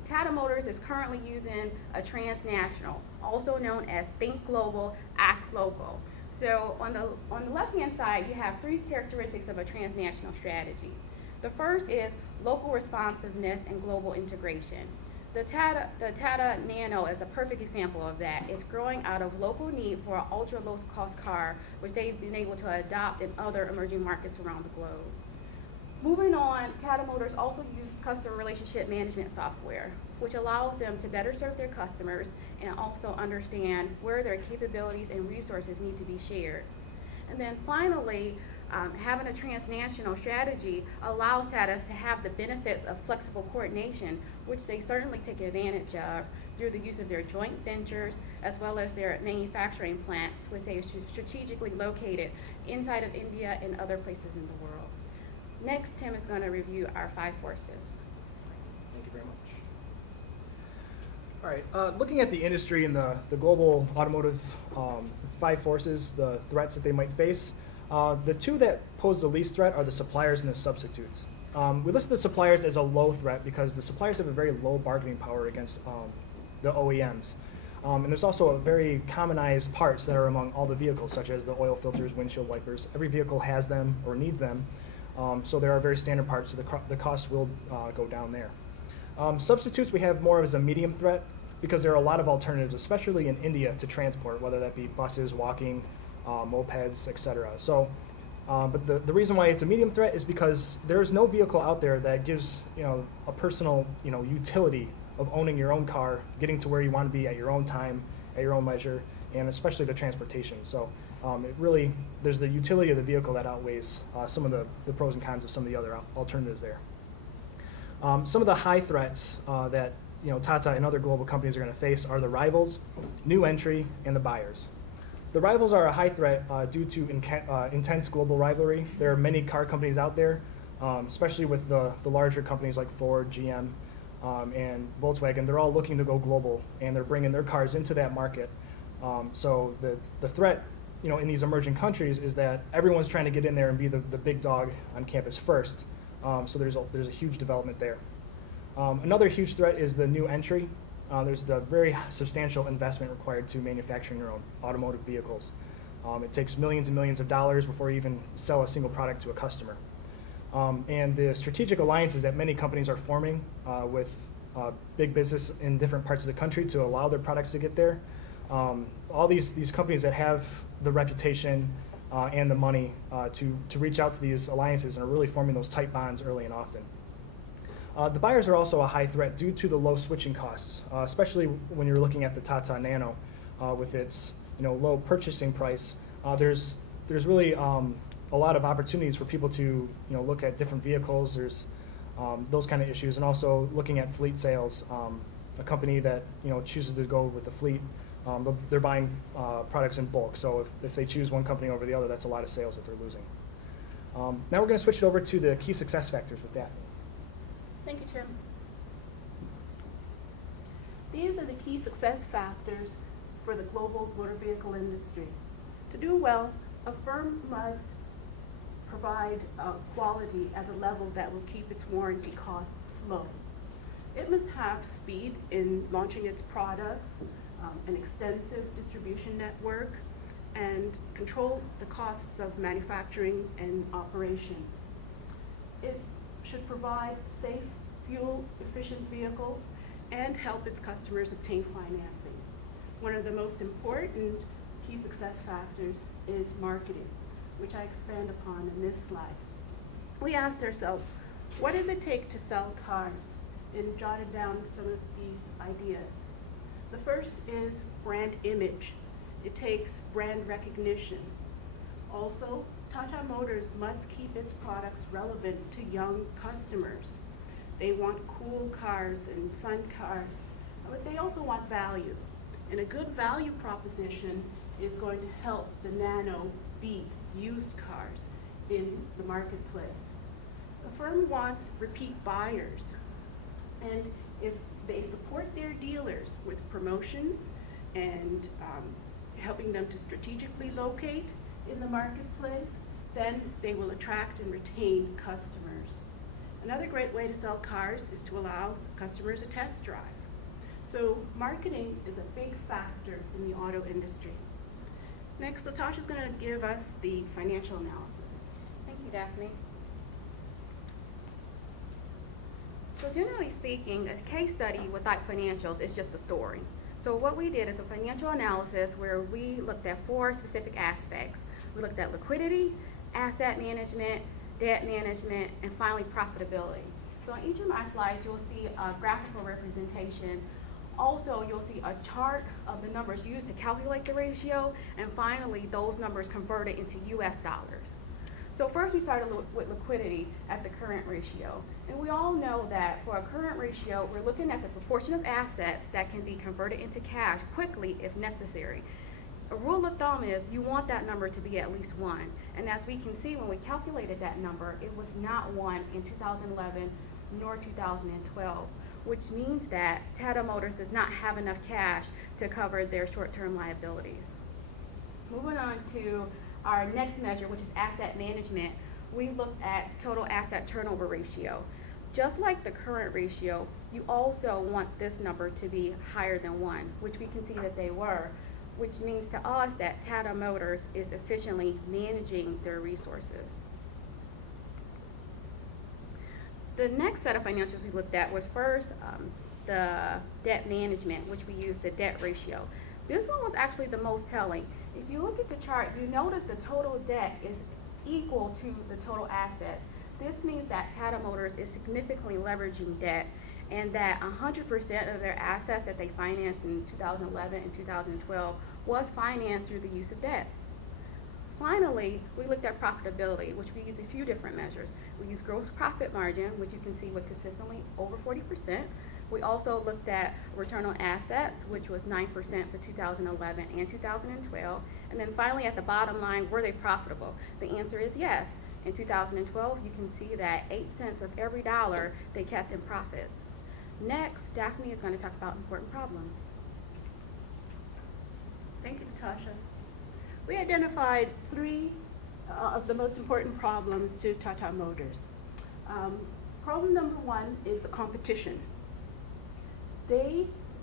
Tata Motors is currently using a transnational, also known as Think Global, Act Local. So on the left-hand side, you have three characteristics of a transnational strategy. The first is local responsiveness and global integration. The Tata Nano is a perfect example of that. It's growing out of local need for an ultra-low-cost car, which they've been able to adopt in other emerging markets around the globe. Moving on, Tata Motors also uses customer relationship management software, which allows them to better serve their customers and also understand where their capabilities and resources need to be shared. And then finally, having a transnational strategy allows Tata to have the benefits of flexible coordination, which they certainly take advantage of through the use of their joint ventures as well as their manufacturing plants, which they are strategically located inside of India and other places in the world. Next, Tim is going to review our 5 forces. Thank you very much. All right, looking at the industry and the global automotive 5 forces, the threats that they might face, the two that pose the least threat are the suppliers and the substitutes. We list the suppliers as a low threat because the suppliers have a very low bargaining power against the OEMs. And there's also a very commonized parts that are among all the vehicles, such as the oil filters, windshield wipers. Every vehicle has them or needs them. So there are very standard parts, so the cost will go down there. Substitutes we have more as a medium threat because there are a lot of alternatives, especially in India, to transport, whether that be buses, walking, mopeds, etc. So, but the reason why it's a medium threat is because there is no vehicle out there that gives a personal utility of owning your own car, getting to where you want to be at your own time, at your own leisure, and especially the transportation. So. There's the utility of the vehicle that outweighs some of the pros and cons of some of the other alternatives there. Some of the high threats that Tata and other global companies are going to face are the rivals, new entry, and the buyers. The rivals are a high threat due to intense global rivalry. There are many car companies out there, especially with the larger companies like Ford, GM, and Volkswagen. They're all looking to go global, and they're bringing their cars into that market. So the threat in these emerging countries is that everyone's trying to get in there and be the big dog on campus first. So there's a huge development there. Another huge threat is the new entry. There's the very substantial investment required to manufacturing your own automotive vehicles. It takes millions and millions of dollars before you even sell a single product to a customer. And the strategic alliances that many companies are forming with big business in different parts of the country to allow their products to get there. All these companies that have the reputation and the money to reach out to these alliances and are really forming those tight bonds early and often. The buyers are also a high threat due to the low switching costs, especially when you're looking at the Tata Nano with its low purchasing price. There's really a lot of opportunities for people to look at different vehicles. There's those kind of issues, and also looking at fleet sales a company that chooses to go with the fleet, they're buying products in bulk. So if they choose one company over the other, that's a lot of sales that they're losing. Now we're going to switch it over to the key success factors with Daphne. Thank you, Tim. These are the key success factors for the global motor vehicle industry. To do well, a firm must provide quality at a level that will keep its warranty costs low. It must have speed in launching its products, an extensive distribution network, and control the costs of manufacturing and operations. It should provide safe, fuel-efficient vehicles and help its customers obtain financing. One of the most important key success factors is marketing, which I expand upon in this slide. We asked ourselves, what does it take to sell cars? And jotted down some of these ideas. The first is brand image. It takes brand recognition. Also, Tata Motors must keep its products relevant to young customers. They want cool cars and fun cars, but they also want value. And a good value proposition is going to help the Nano beat used cars in the marketplace. The firm wants repeat buyers. And if they support their dealers with promotions and helping them to strategically locate in the marketplace, then they will attract and retain customers. Another great way to sell cars is to allow customers a test drive. So marketing is a big factor in the auto industry. Next, Latasha's going to give us the financial analysis. Thank you, Daphne. So generally speaking, a case study without financials is just a story. So what we did is a financial analysis where we looked at 4 specific aspects. We looked at liquidity, asset management, debt management, and finally profitability. So on each of my slides, you'll see a graphical representation. Also, you'll see a chart of the numbers used to calculate the ratio, and finally, those numbers converted into US dollars. So first we started with liquidity at the current ratio. And we all know that for a current ratio, we're looking at the proportion of assets that can be converted into cash quickly if necessary. A rule of thumb is you want that number to be at least 1. And as we can see when we calculated that number, it was not 1 in 2011 nor 2012, which means that Tata Motors does not have enough cash to cover their short-term liabilities. Moving on to our next measure, which is asset management, we looked at total asset turnover ratio. Just like the current ratio, you also want this number to be higher than 1, which we can see that they were, which means to us that Tata Motors is efficiently managing their resources. The next set of financials we looked at was first the debt management, which we used the debt ratio. This one was actually the most telling. If you look at the chart, you notice the total debt is equal to the total assets. This means that Tata Motors is significantly leveraging debt, and that 100% of their assets that they financed in 2011 and 2012 was financed through the use of debt. Finally, we looked at profitability, which we used a few different measures. We used gross profit margin, which you can see was consistently over 40%. We also looked at return on assets, which was 9% for 2011 and 2012. And then finally, at the bottom line, were they profitable? The answer is yes. In 2012, you can see that 8 cents of every dollar they kept in profits. Next, Daphne is going to talk about important problems. Thank you, Natasha. We identified 3 of the most important problems to Tata Motors. Problem number 1 is the competition.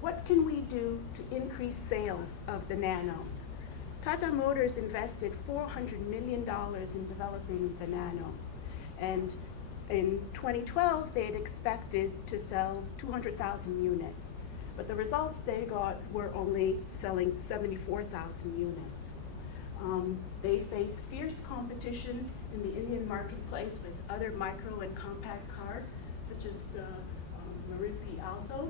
What can we do to increase sales of the Nano? Tata Motors invested $400 million in developing the Nano. And in 2012, they had expected to sell 200,000 units. But the results they got were only selling 74,000 units. They face fierce competition in the Indian marketplace with other micro and compact cars, such as the Maruti Alto.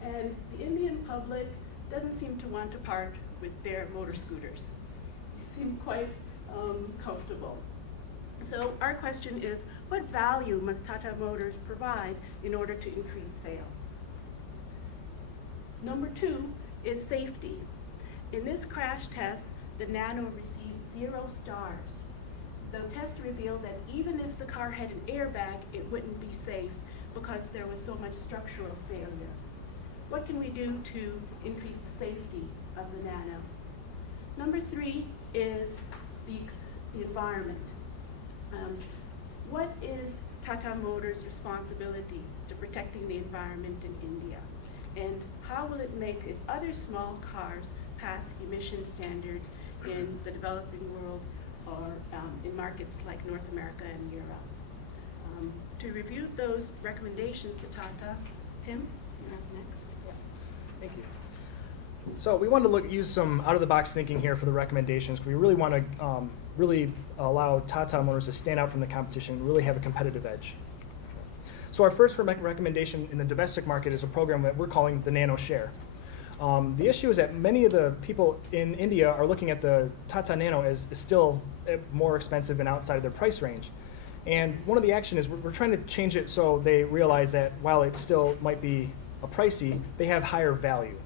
And the Indian public doesn't seem to want to part with their motor scooters. They seem quite comfortable. So our question is, what value must Tata Motors provide in order to increase sales? Number 2 is safety. In this crash test, the Nano received 0 stars. The test revealed that even if the car had an airbag, it wouldn't be safe because there was so much structural failure. What can we do to increase the safety of the Nano? Number 3 is the environment. What is Tata Motors' responsibility to protecting the environment in India? And how will it make it other small cars pass emission standards in the developing world or in markets like North America and Europe? To review those recommendations to Tata, Tim, you're up next. Thank you. So we want to use some out-of-the-box thinking here for the recommendations. We really want to really allow Tata Motors to stand out from the competition and really have a competitive edge. So our first recommendation in the domestic market is a program that we're calling the Nano Share. The issue is that many of the people in India are looking at the Tata Nano as still more expensive and outside of their price range. And one of the action is we're trying to change it so they realize that while it still might be pricey, they have higher value.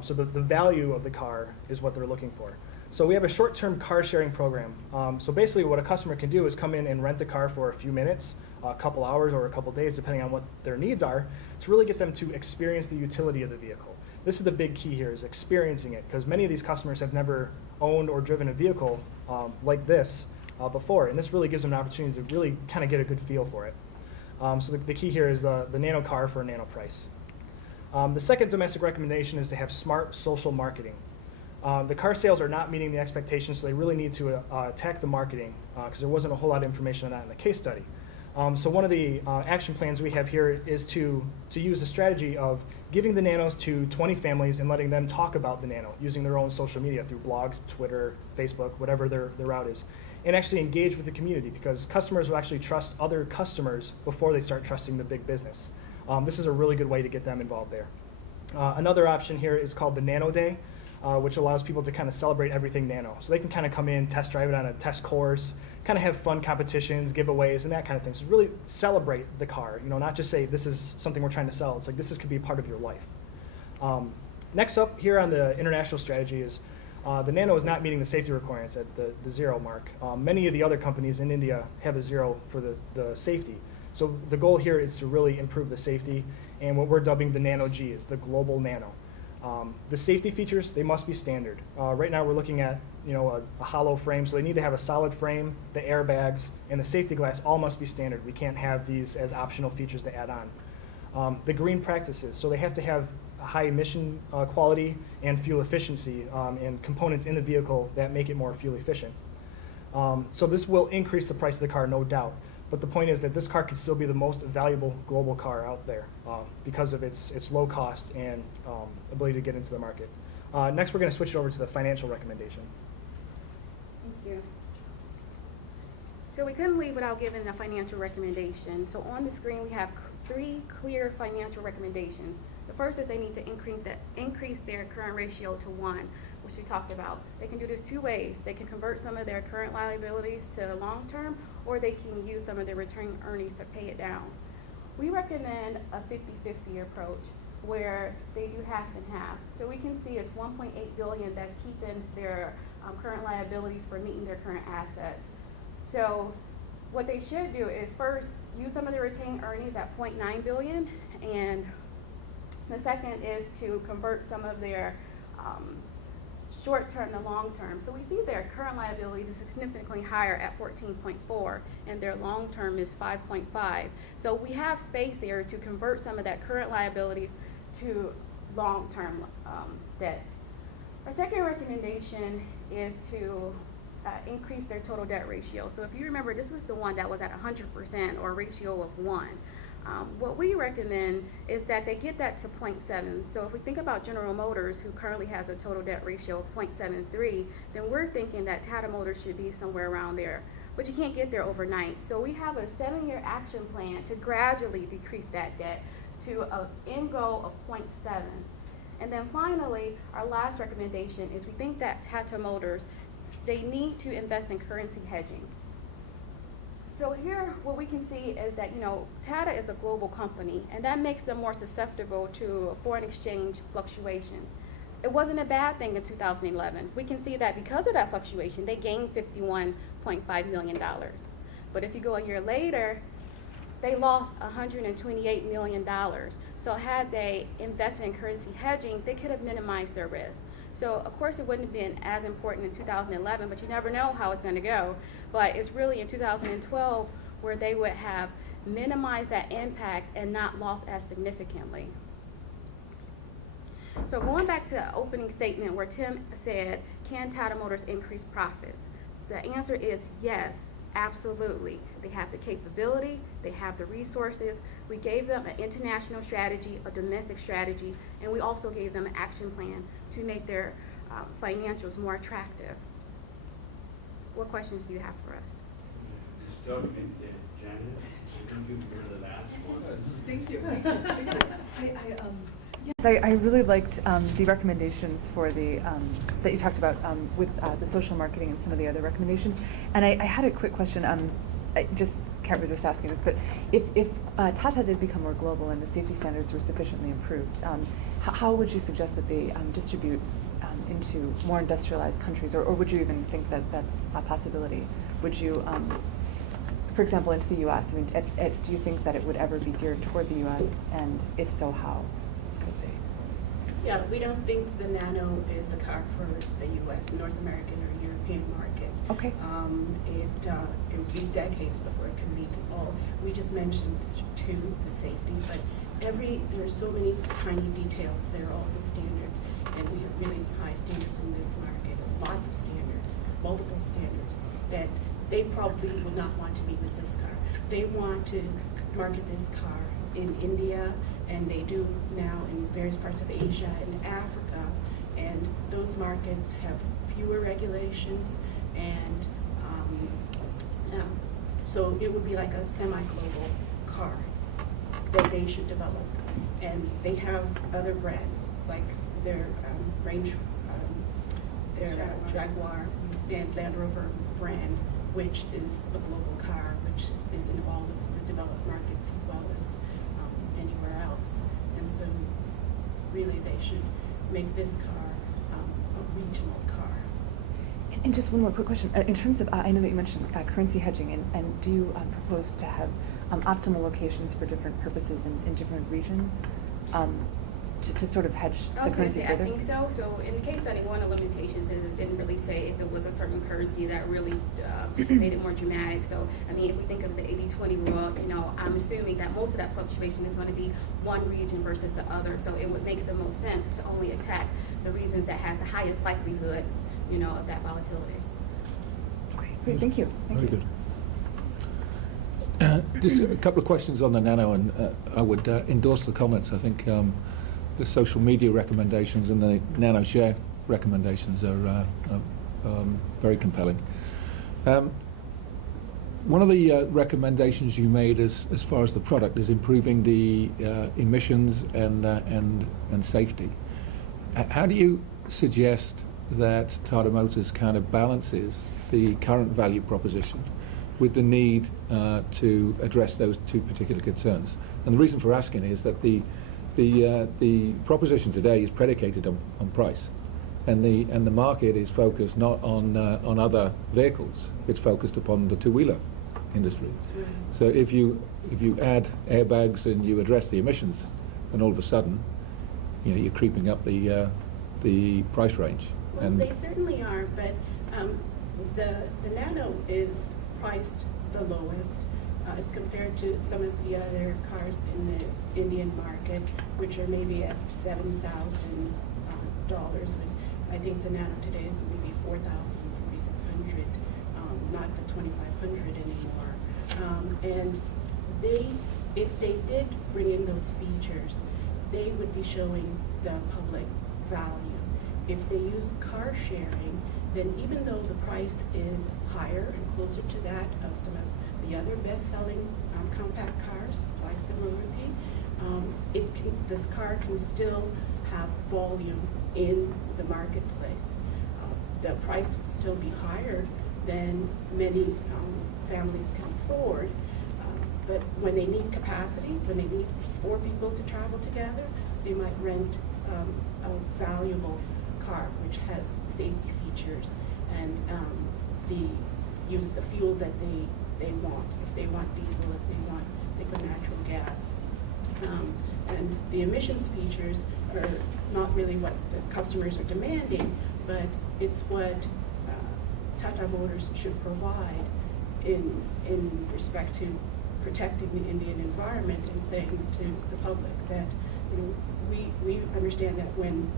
So the value of the car is what they're looking for. So we have a short-term car sharing program. So basically what a customer can do is come in and rent the car for a few minutes, a couple hours or a couple days, depending on what their needs are, to really get them to experience the utility of the vehicle. This is the big key here, is experiencing it, because many of these customers have never owned or driven a vehicle like this before, and this really gives them an opportunity to really kind of get a good feel for it. So the key here is the Nano car for a Nano price. The second domestic recommendation is to have smart social marketing. The car sales are not meeting the expectations, so they really need to attack the marketing because there wasn't a whole lot of information on that in the case study. So one of the action plans we have here is to use a strategy of giving the Nanos to 20 families and letting them talk about the Nano using their own social media through blogs, Twitter, Facebook, whatever their route is, and actually engage with the community because customers will actually trust other customers before they start trusting the big business. This is a really good way to get them involved there. Another option here is called the Nano Day, which allows people to kind of celebrate everything Nano. So they can kind of come in, test drive it on a test course, kind of have fun competitions, giveaways, and that kind of thing. So really celebrate the car, not just say this is something we're trying to sell. It's like this could be part of your life. Next up here on the international strategy is the Nano is not meeting the safety requirements at the 0 mark. Many of the other companies in India have a 0 for the safety. So the goal here is to really improve the safety, and what we're dubbing the Nano G is the global Nano. The safety features, they must be standard. Right now we're looking at a hollow frame, so they need to have a solid frame, the airbags, and the safety glass all must be standard. We can't have these as optional features to add on. The green practices, so they have to have a high emission quality and fuel efficiency and components in the vehicle that make it more fuel efficient. So this will increase the price of the car, no doubt. But the point is that this car could still be the most valuable global car out there because of its low cost and ability to get into the market. Next, we're going to switch it over to the financial recommendation. Thank you. So we couldn't leave without giving a financial recommendation. So on the screen, we have 3 clear financial recommendations. The first is they need to increase their current ratio to 1, which we talked about. They can do this 2 ways. They can convert some of their current liabilities to long-term, or they can use some of their retained earnings to pay it down. We recommend a 50-50 approach where they do half and half. So we can see it's $1.8 billion that's keeping their current liabilities for meeting their current assets. So what they should do is first use some of their retained earnings at $0.9 billion, and the second is to convert some of their short-term to long-term. So we see their current liabilities is significantly higher at 14.4, and their long-term is 5.5. So we have space there to convert some of that current liabilities to long-term debts. Our second recommendation is to increase their total debt ratio. So if you remember, this was the one that was at 100% or a ratio of 1. What we recommend is that they get that to 0.7. So if we think about General Motors, who currently has a total debt ratio of 0.73, then we're thinking that Tata Motors should be somewhere around there. But you can't get there overnight. So we have a 7-year action plan to gradually decrease that debt to an end goal of 0.7. And then finally, our last recommendation is we think that Tata Motors, they need to invest in currency hedging. So here, what we can see is that, Tata is a global company, and that makes them more susceptible to foreign exchange fluctuations. It wasn't a bad thing in 2011. We can see that because of that fluctuation, they gained $51.5 million. But if you go a year later, they lost $128 million. So had they invested in currency hedging, they could have minimized their risk. So of course it wouldn't have been as important in 2011, but you never know how it's going to go. But it's really in 2012 where they would have minimized that impact and not lost as significantly. So going back to the opening statement where Tim said, can Tata Motors increase profits? The answer is yes, absolutely. They have the capability, they have the resources. We gave them an international strategy, a domestic strategy, and we also gave them an action plan to make their financials more attractive. What questions do you have for us? Start with Janet. I think you were the last one. Thank you. Yes, I really liked the recommendations for the that you talked about with the social marketing and some of the other recommendations. And I had a quick question. I just can't resist asking this, but if Tata did become more global and the safety standards were sufficiently improved, how would you suggest that they distribute into more industrialized countries, or would you even think that that's a possibility? Would you, for example, into the U.S.? I mean, do you think that it would ever be geared toward the U.S., and if so, how could they? Yeah, we don't think the Nano is a car for the U.S., North American, or European market. Okay. It would be decades before it can meet all. We just mentioned two, the safety, but there are so many tiny details that are also standards, and we have really high standards in this market, lots of standards, multiple standards, that they probably will not want to meet with this car. They want to market this car in India, and they do now in various parts of Asia and Africa, and those markets have fewer regulations, and so it would be like a semi-global car that they should develop. And they have other brands, like their Jaguar and Land Rover brand, which is a global car, which is in all of the developed markets as well as anywhere else. And so really they should make this car a regional car. And just one more quick question. In terms of, I know that you mentioned currency hedging, and do you propose to have optimal locations for different purposes in different regions to sort of hedge the currency further? I think so. So in the case study, one of the limitations is it didn't really say if there was a certain currency that really made it more dramatic. So, I mean, if we think of the 80-20 rule, I'm assuming that most of that fluctuation is going to be one region versus the other. So it would make the most sense to only attack the regions that has the highest likelihood, of that volatility. Great, thank you. Very good. Just a couple of questions on the Nano, and I would endorse the comments. I think the social media recommendations and the Nano Share recommendations are very compelling. One of the recommendations you made as far as the product is improving the emissions and safety. How do you suggest that Tata Motors kind of balances the current value proposition with the need to address those two particular concerns? And the reason for asking is that the proposition today is predicated on price, and the market is focused not on other vehicles. It's focused upon the two-wheeler industry. So if you add airbags and you address the emissions, then all of a sudden, you're creeping up the price range. Well, they certainly are, but the Nano is priced the lowest as compared to some of the other cars in the Indian market, which are maybe at $7,000. I think the Nano today is maybe $4,000, $4,600, not the $2,500 anymore. And if they did bring in those features, they would be showing the public value. If they use car sharing, then even though the price is higher and closer to that of some of the other best-selling compact cars, like the Maruti, this car can still have volume in the marketplace. The price will still be higher than many families can afford. But when they need capacity, when they need 4 people to travel together, they might rent a valuable car which has safety features and uses the fuel that they want. If they want diesel, if they want liquid natural gas. And the emissions features are not really what the customers are demanding, but it's what Tata Motors should provide in respect to protecting the Indian environment and saying to the public that, you know, we understand that when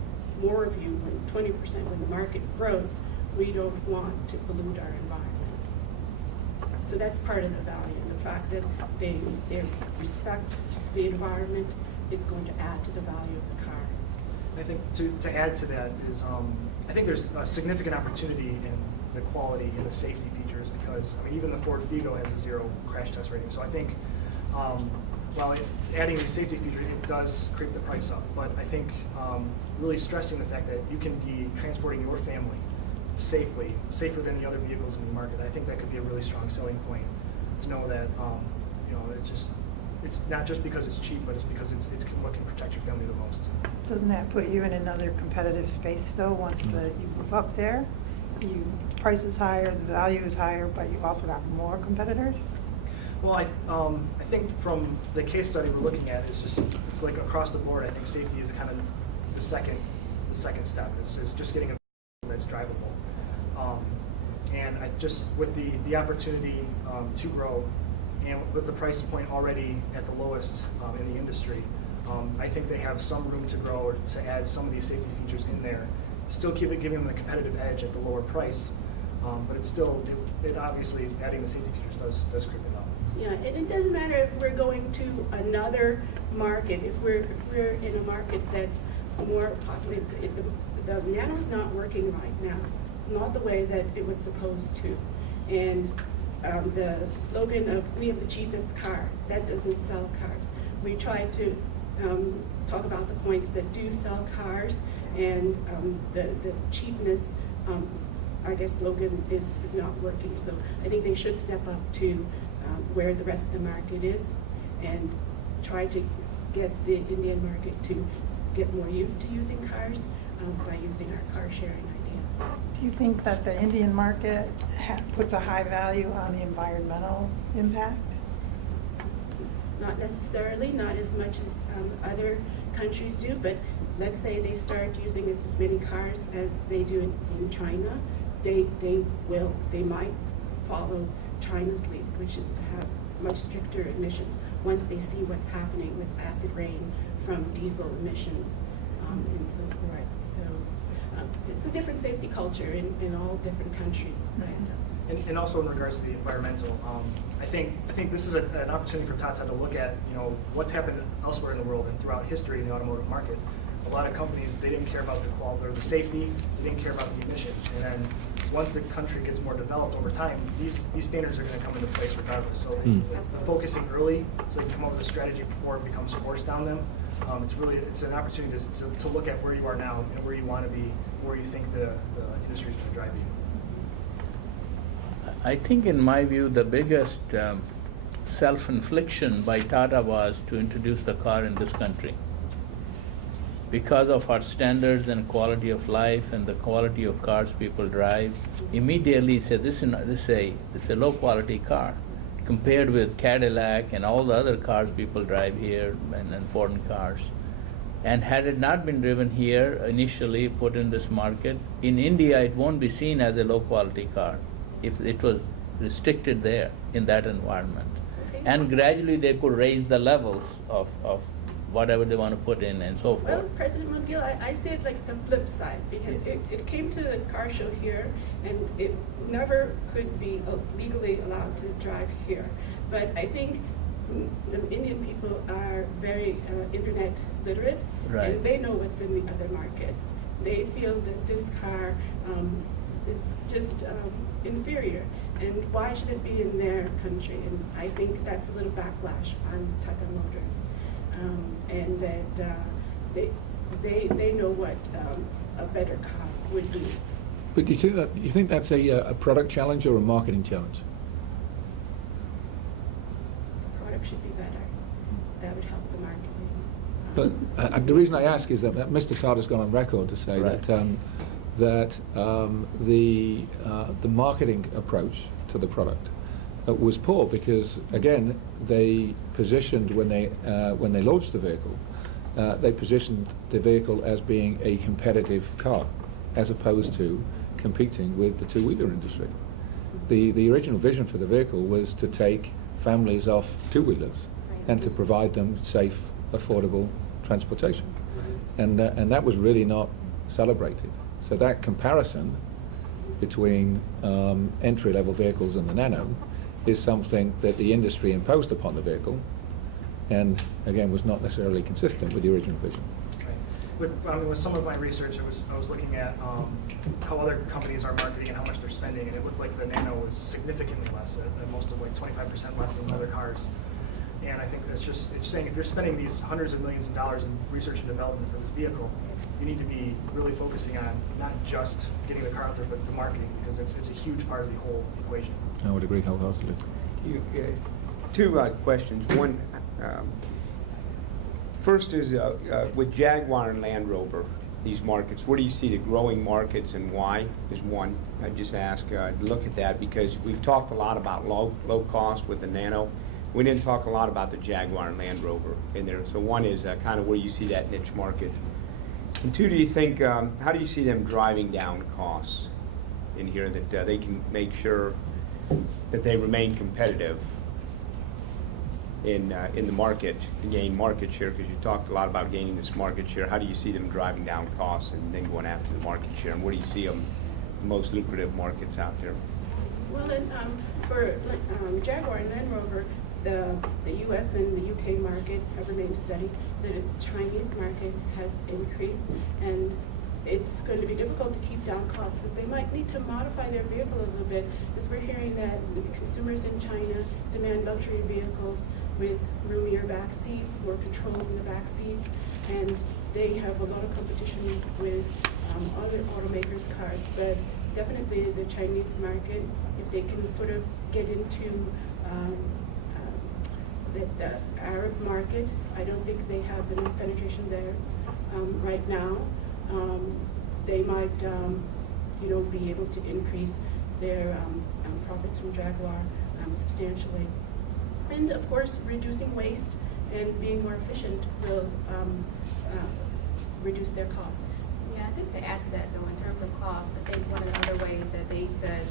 more of you, when 20%, when the market grows, we don't want to pollute our environment. So that's part of the value, the fact that they respect the environment is going to add to the value of the car. I think to add to that is, I think there's a significant opportunity in the quality and the safety features because, I mean, even the Ford Figo has a 0 crash test rating. So I think while adding these safety features, it does creep the price up. But I think really stressing the fact that you can be transporting your family safely, safer than the other vehicles in the market, I think that could be a really strong selling point to know that, you know, it's not just because it's cheap, but it's because it's what can protect your family the most. Doesn't that put you in another competitive space though, once you move up there? Price is higher, the value is higher, but you also got more competitors? Well, I think from the case study we're looking at, it's like across the board. I think safety is kind of the second step. Is just getting a vehicle that's drivable, and I just with the opportunity to grow, and with the price point already at the lowest in the industry, I think they have some room to grow or to add some of these safety features in there. Still giving them a competitive edge at the lower price, but it's still it obviously adding the safety features does creep it up. Yeah, and it doesn't matter if we're going to another market. If we're in a market that's more popular, the Nano's not working right now, not the way that it was supposed to, and the slogan of "We have the cheapest car" that doesn't sell cars. We try to talk about the points that do sell cars, and the cheapness, I guess, slogan is not working. So I think they should step up to where the rest of the market is and try to get the Indian market to get more used to using cars by using our car sharing idea. Do you think that the Indian market puts a high value on the environmental impact? Not necessarily, not as much as other countries do, but let's say they start using as many cars as they do in China, they might follow China's lead, which is to have much stricter emissions once they see what's happening with acid rain from diesel emissions and so forth. So it's a different safety culture in all different countries. Right? And also in regards to the environmental, I think this is an opportunity for Tata to look at, you know, what's happened elsewhere in the world and throughout history in the automotive market. A lot of companies, they didn't care about the quality or the safety, they didn't care about the emissions. And then once the country gets more developed over time, these standards are going to come into place regardless. So focusing early so they can come up with a strategy before it becomes forced down them. It's an opportunity to look at where you are now and where you want to be, where you think the industry is going to drive you. I think, in my view, the biggest self-infliction by Tata was to introduce the car in this country. Because of our standards and quality of life and the quality of cars people drive, immediately said this is a low quality car compared with Cadillac and all the other cars people drive here and foreign cars. And had it not been driven here, initially put in this market, in India it won't be seen as a low quality car if it was restricted there in that environment. Okay. And gradually they could raise the levels of whatever they want to put in and so forth. Well, President McGill, I see it like the flip side, because it came to the car show here, and it never could be legally allowed to drive here. But I think the Indian people are very internet literate, Right. and they know what's in the other markets. They feel that this car is just inferior, and why should it be in their country? And I think that's a little backlash on Tata Motors. And that they know what a better car would be. But do you think that's a product challenge or a marketing challenge? The product should be better. That would help the marketing. But the reason I ask is that Mr. Tata's gone on record to say Right. that the marketing approach to the product was poor because, again, they positioned when they launched the vehicle, they positioned the vehicle as being a competitive car, as opposed to competing with the two-wheeler industry. The original vision for the vehicle was to take families off two-wheelers and to provide them safe, affordable transportation, and that was really not celebrated. So that comparison between entry-level vehicles and the Nano is something that the industry imposed upon the vehicle, and again was not necessarily consistent with the original vision. With some of my research, I was looking at how other companies are marketing and how much they're spending, and it looked like the Nano was significantly less, at most of like 25% less than other cars. And I think it's saying if you're spending these hundreds of millions of dollars in research and development for this vehicle, you need to be really focusing on not just getting the car out there, but the marketing, because it's a huge part of the whole equation. I would agree wholeheartedly. Two questions. One, first is with Jaguar and Land Rover, these markets, where do you see the growing markets and why is one. I just ask, look at that because we've talked a lot about low cost with the Nano. We didn't talk a lot about the Jaguar and Land Rover in there. So one is kind of where you see that niche market. And two, do you think, how do you see them driving down costs in here that they can make sure that they remain competitive in the market and gain market share? Because you talked a lot about gaining this market share. How do you see them driving down costs and then going after the market share? And where do you see them the most lucrative markets out there? Well, for Jaguar and Land Rover, the U.S. and the U.K. market have remained steady. The Chinese market has increased, and it's going to be difficult to keep down costs, but they might need to modify their vehicle a little bit, because we're hearing that the consumers in China demand luxury vehicles with roomier back seats, more controls in the back seats, and they have a lot of competition with other automakers' cars. But definitely the Chinese market, if they can sort of get into the Arab market, I don't think they have enough penetration there right now. They might, be able to increase their profits from Jaguar substantially. And of course, reducing waste and being more efficient will reduce their costs. Yeah, I think to add to that though, in terms of cost, I think one of the other ways that they could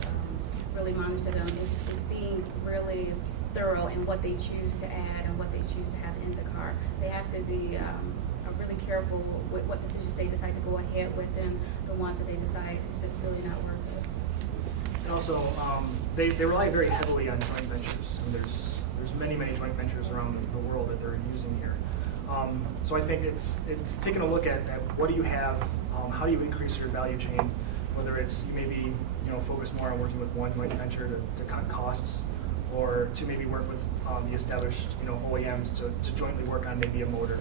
really monitor them is being really thorough in what they choose to add and what they choose to have in the car. They have to be really careful with what decisions they decide to go ahead with and the ones that they decide it's just really not worth it. And also, they rely very heavily on joint ventures, and there's many joint ventures around the world that they're using here. So I think it's taking a look at what do you have, how do you increase your value chain, whether it's you maybe focus more on working with one joint venture to cut costs, or to maybe work with the established OEMs to jointly work on maybe a motor,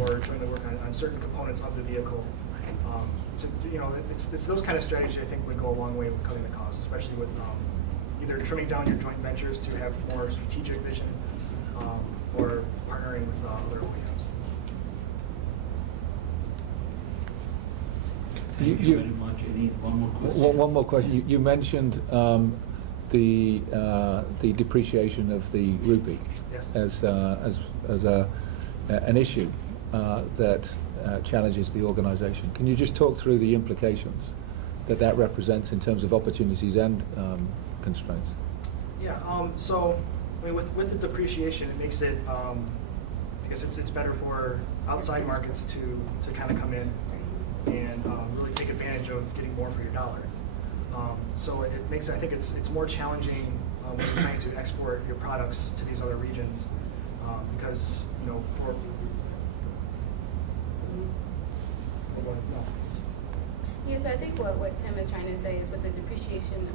or jointly work on certain components of the vehicle. It's those kind of strategies I think would go a long way with cutting the costs, especially with either trimming down your joint ventures to have more strategic vision, or partnering with other OEMs. Thank you very much. I need one more question. One more question. You mentioned the depreciation of the rupee Yes. as an issue that challenges the organisation. Can you just talk through the implications that represents in terms of opportunities and constraints? Yeah. So I mean, with the depreciation, it makes it. I guess it's better for outside markets to kind of come in and really take advantage of getting more for your dollar. So it makes, I think it's more challenging when you're trying to export your products to these other regions, because for Yes, I think what Tim is trying to say is with the depreciation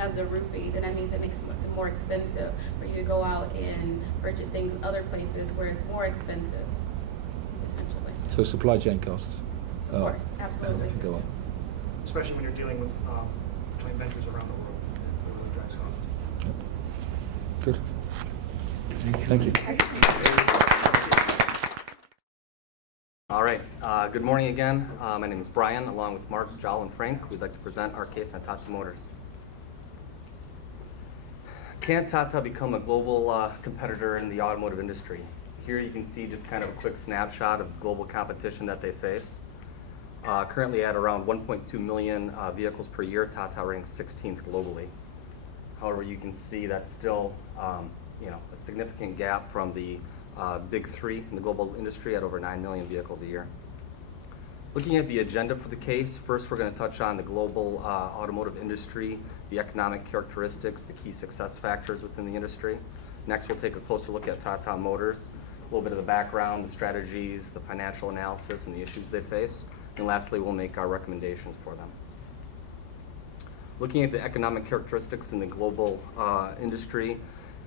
of the rupee, then that means it makes it more expensive for you to go out and purchase things other places where it's more expensive, essentially. So supply chain costs. Of course, absolutely. Go on. especially when you're dealing with joint ventures around the world. It really drives costs. Good. Thank you. All right. Good morning again. My name is Brian, along with Mark, Jal, and Frank. We'd like to present our case on Tata Motors. Can Tata become a global competitor in the automotive industry? Here you can see just kind of a quick snapshot of global competition that they face. Currently at around 1.2 million vehicles per year, Tata ranks 16th globally. However, you can see that's still a significant gap from the big three in the global industry at over 9 million vehicles a year. Looking at the agenda for the case, first we're going to touch on the global automotive industry, the economic characteristics, the key success factors within the industry. Next, we'll take a closer look at Tata Motors, a little bit of the background, the strategies, the financial analysis, and the issues they face. And lastly, we'll make our recommendations for them. Looking at the economic characteristics in the global industry,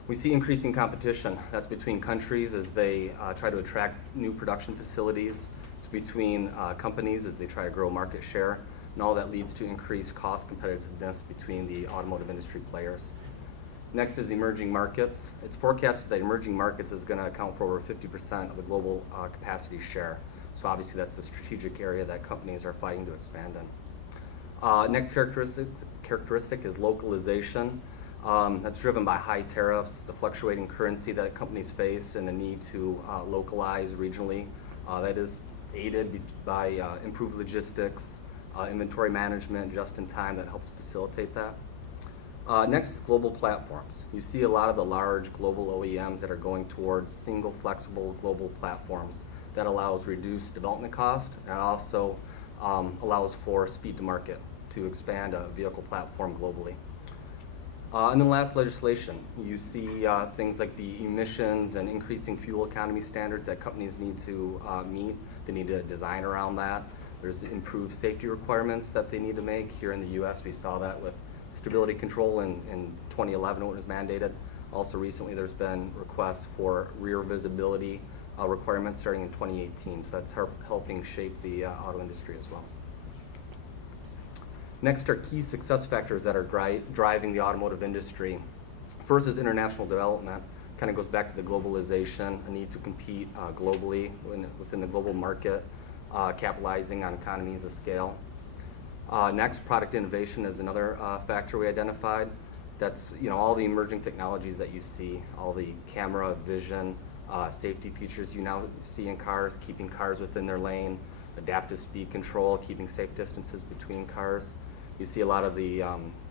we see increasing competition. That's between countries as they try to attract new production facilities. It's between companies as they try to grow market share. And all that leads to increased cost competitiveness between the automotive industry players. Next is emerging markets. It's forecasted that emerging markets is going to account for over 50% of the global capacity share. So obviously that's the strategic area that companies are fighting to expand in. Next characteristic is localization. That's driven by high tariffs, the fluctuating currency that companies face, and the need to localize regionally. That is aided by improved logistics, inventory management, just in time that helps facilitate that. Next is global platforms. You see a lot of the large global OEMs that are going towards single flexible global platforms that allows reduced development cost and also allows for speed to market to expand a vehicle platform globally. And then last, legislation. You see things like the emissions and increasing fuel economy standards that companies need to meet. They need to design around that. There's improved safety requirements that they need to make. Here in the US, we saw that with stability control in 2011 when it was mandated. Also recently, there's been requests for rear visibility requirements starting in 2018. So that's helping shape the auto industry as well. Next are key success factors that are driving the automotive industry. First is international development. Kind of goes back to the globalization, a need to compete globally within the global market, capitalizing on economies of scale. Next, product innovation is another factor we identified. That's all the emerging technologies that you see, all the camera, vision, safety features you now see in cars, keeping cars within their lane, adaptive speed control, keeping safe distances between cars. You see a lot of the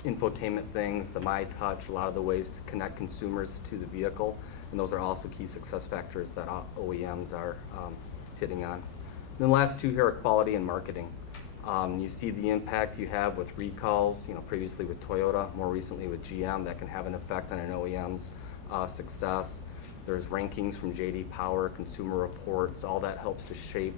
infotainment things, the MyTouch, a lot of the ways to connect consumers to the vehicle, and those are also key success factors that OEMs are hitting on. And then the last two here are quality and marketing. You see the impact you have with recalls, previously with Toyota, more recently with GM, that can have an effect on an OEM's success. There's rankings from J.D. Power, Consumer Reports, all that helps to shape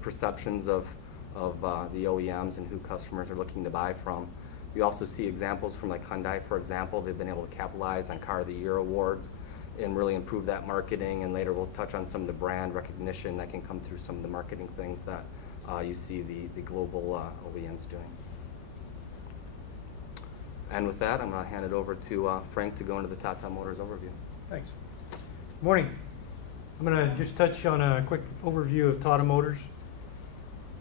perceptions of the OEMs and who customers are looking to buy from. We also see examples from like Hyundai, for example. They've been able to capitalize on Car of the Year awards and really improve that marketing, and later we'll touch on some of the brand recognition that can come through some of the marketing things that you see the global OEMs doing. And with that, I'm going to hand it over to Frank to go into the Tata Motors overview. Thanks. Good morning. I'm going to just touch on a quick overview of Tata Motors.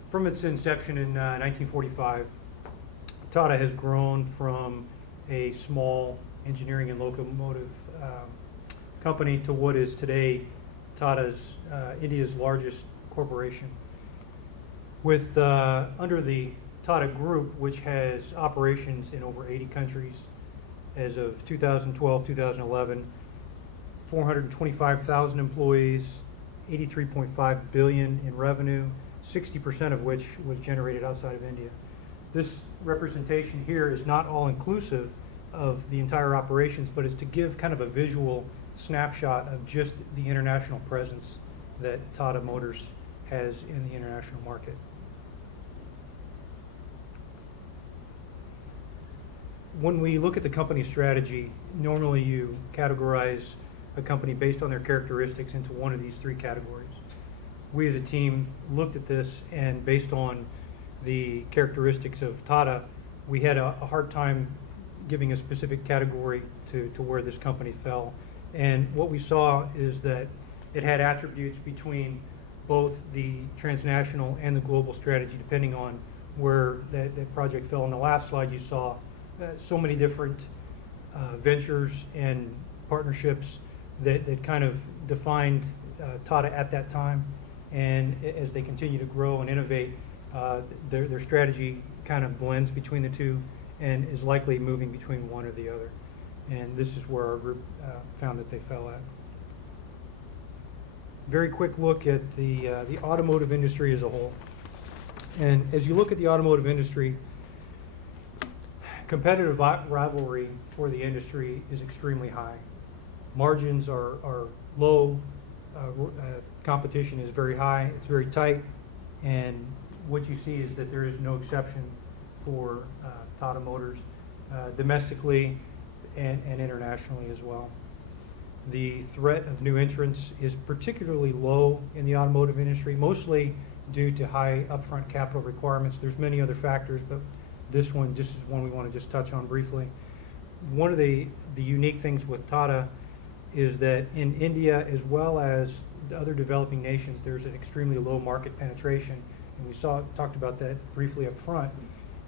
From its inception in 1945, Tata has grown from a small engineering and locomotive company to what is today Tata's India's largest corporation. With under the Tata Group, which has operations in over 80 countries, as of 2012-2011, 425,000 employees, 83.5 billion in revenue, 60% of which was generated outside of India. This representation here is not all inclusive of the entire operations, but is to give kind of a visual snapshot of just the international presence that Tata Motors has in the international market. When we look at the company strategy, normally you categorize a company based on their characteristics into one of these three categories. We as a team looked at this, and based on the characteristics of Tata, we had a hard time giving a specific category to where this company fell. And what we saw is that it had attributes between both the transnational and the global strategy, depending on where that project fell. On the last slide, you saw so many different ventures and partnerships that kind of defined Tata at that time. And as they continue to grow and innovate, their strategy kind of blends between the two and is likely moving between one or the other. And this is where our group found that they fell at. Very quick look at the automotive industry as a whole. And as you look at the automotive industry, competitive rivalry for the industry is extremely high. Margins are low, competition is very high, it's very tight, and what you see is that there is no exception for Tata Motors domestically and internationally as well. The threat of new entrants is particularly low in the automotive industry, mostly due to high upfront capital requirements. There's many other factors, but this is one we want to just touch on briefly. One of the unique things with Tata is that in India, as well as the other developing nations, there's an extremely low market penetration, and we talked about that briefly up front.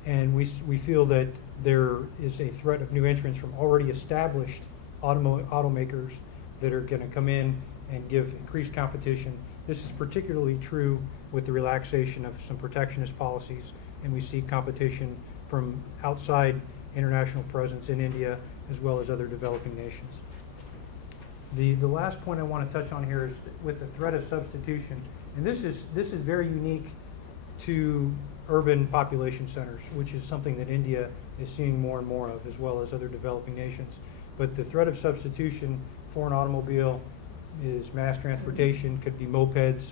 And we feel that there is a threat of new entrants from already established automakers that are going to come in and give increased competition. This is particularly true with the relaxation of some protectionist policies, and we see competition from outside international presence in India as well as other developing nations. The last point I want to touch on here is with the threat of substitution, and this is very unique to urban population centers, which is something that India is seeing more and more of, as well as other developing nations. But the threat of substitution for an automobile is mass transportation, could be mopeds,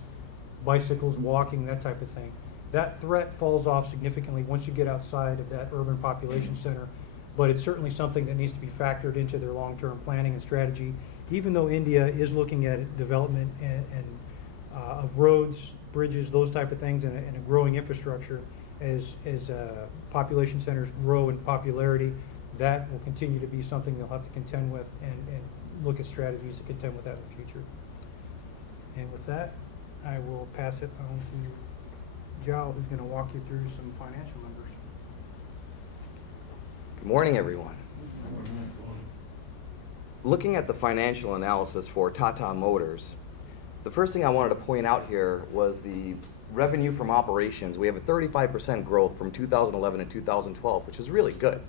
bicycles, walking, that type of thing. That threat falls off significantly once you get outside of that urban population center, but it's certainly something that needs to be factored into their long-term planning and strategy, even though India is looking at development of roads, bridges, those type of things, and a growing infrastructure. As population centers grow in popularity, that will continue to be something they'll have to contend with and look at strategies to contend with that in the future. And with that, I will pass it on to Jal, who's going to walk you through some financial numbers. Good morning, everyone. Looking at the financial analysis for Tata Motors, the first thing I wanted to point out here was the revenue from operations. We have a 35% growth from 2011 to 2012, which is really good.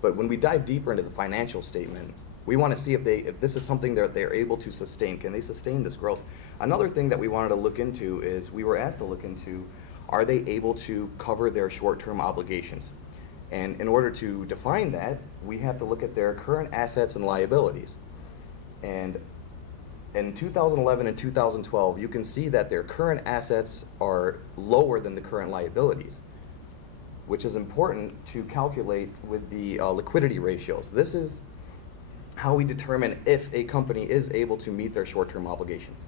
But when we dive deeper into the financial statement, we want to see if this is something that they're able to sustain. Can they sustain this growth? Another thing that we wanted to look into is we were asked to look into, are they able to cover their short-term obligations? And in order to define that, we have to look at their current assets and liabilities. And in 2011 and 2012, you can see that their current assets are lower than the current liabilities, which is important to calculate with the liquidity ratios. This is how we determine if a company is able to meet their short-term obligations.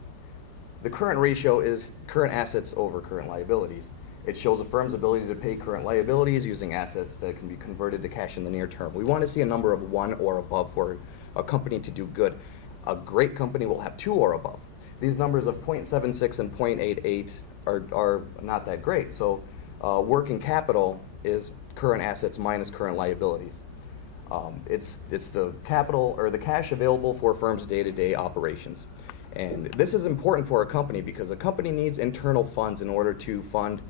The current ratio is current assets over current liabilities. It shows a firm's ability to pay current liabilities using assets that can be converted to cash in the near term. We want to see a number of 1 or above for a company to do good. A great company will have 2 or above. These numbers of 0.76 and 0.88 are not that great. So working capital is current assets minus current liabilities. It's the capital or the cash available for a firm's day-to-day operations. And this is important for a company because a company needs internal funds in order to fund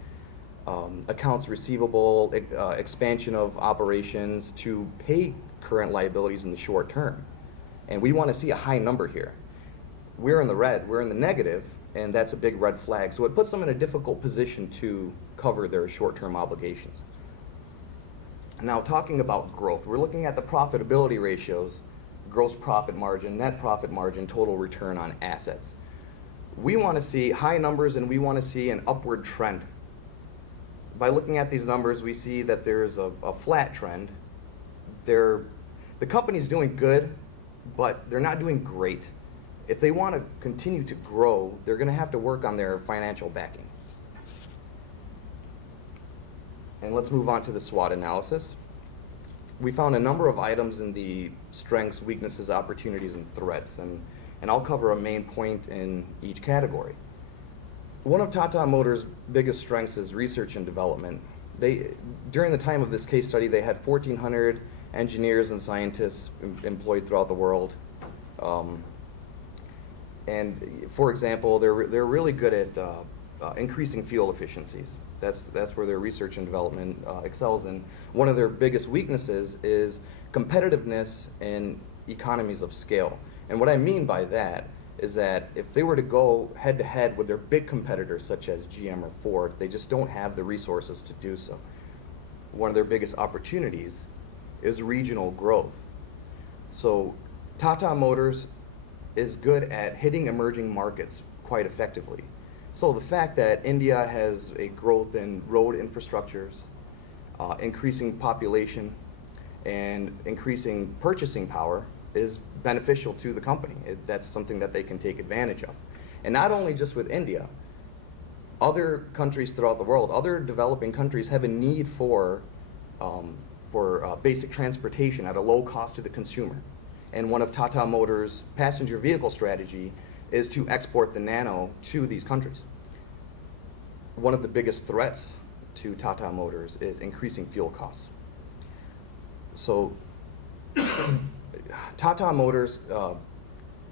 accounts receivable, expansion of operations, to pay current liabilities in the short term. And we want to see a high number here. We're in the red, we're in the negative, and that's a big red flag. So it puts them in a difficult position to cover their short-term obligations. Now, talking about growth, we're looking at the profitability ratios, gross profit margin, net profit margin, total return on assets. We want to see high numbers and we want to see an upward trend. By looking at these numbers, we see that there's a flat trend. The company's doing good, but they're not doing great. If they want to continue to grow, they're going to have to work on their financial backing. And let's move on to the SWOT analysis. We found a number of items in the strengths, weaknesses, opportunities, and threats, and I'll cover a main point in each category. One of Tata Motors' biggest strengths is research and development. During the time of this case study, they had 1,400 engineers and scientists employed throughout the world. And for example, they're really good at increasing fuel efficiencies. That's where their research and development excels in. One of their biggest weaknesses is competitiveness and economies of scale. And what I mean by that is that if they were to go head to head with their big competitors such as GM or Ford, they just don't have the resources to do so. One of their biggest opportunities is regional growth. So Tata Motors is good at hitting emerging markets quite effectively. So the fact that India has a growth in road infrastructures, increasing population, and increasing purchasing power is beneficial to the company. That's something that they can take advantage of. And not only just with India, other countries throughout the world, other developing countries have a need for basic transportation at a low cost to the consumer. And one of Tata Motors' passenger vehicle strategy is to export the Nano to these countries. One of the biggest threats to Tata Motors is increasing fuel costs. So Tata Motors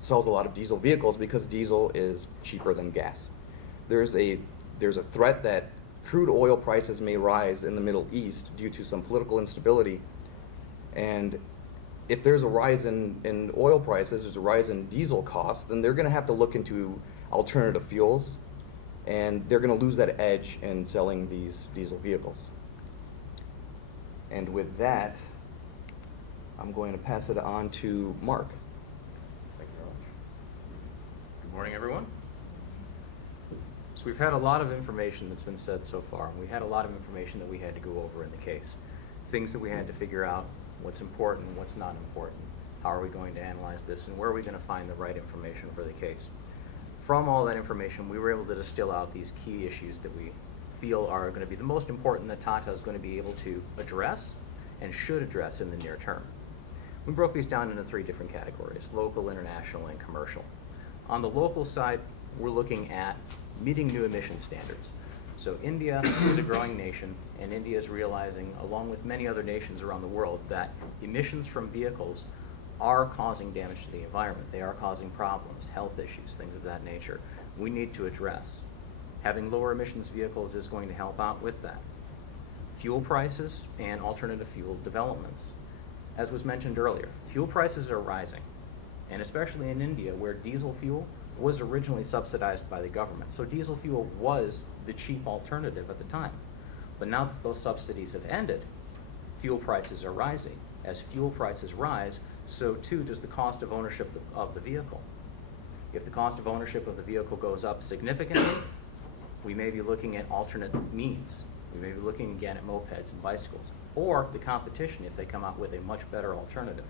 sells a lot of diesel vehicles because diesel is cheaper than gas. There's a threat that crude oil prices may rise in the Middle East due to some political instability. And if there's a rise in oil prices, there's a rise in diesel costs, then they're going to have to look into alternative fuels, and they're going to lose that edge in selling these diesel vehicles. And with that, I'm going to pass it on to Mark. Thank you very much. Good morning, everyone. So we've had a lot of information that's been said so far, and we had a lot of information that we had to go over in the case. Things that we had to figure out, what's important, what's not important, how are we going to analyze this, and where are we going to find the right information for the case. From all that information, we were able to distill out these key issues that we feel are going to be the most important that Tata is going to be able to address and should address in the near term. We broke these down into 3 different categories: local, international, and commercial. On the local side, we're looking at meeting new emission standards. So India is a growing nation, and India is realizing, along with many other nations around the world, that emissions from vehicles are causing damage to the environment. They are causing problems, health issues, things of that nature. We need to address. Having lower emissions vehicles is going to help out with that. Fuel prices and alternative fuel developments. As was mentioned earlier, fuel prices are rising, and especially in India, where diesel fuel was originally subsidized by the government. So diesel fuel was the cheap alternative at the time. But now that those subsidies have ended, fuel prices are rising. As fuel prices rise, so too does the cost of ownership of the vehicle. If the cost of ownership of the vehicle goes up significantly, we may be looking at alternate means. We may be looking again at mopeds and bicycles, or the competition if they come out with a much better alternative.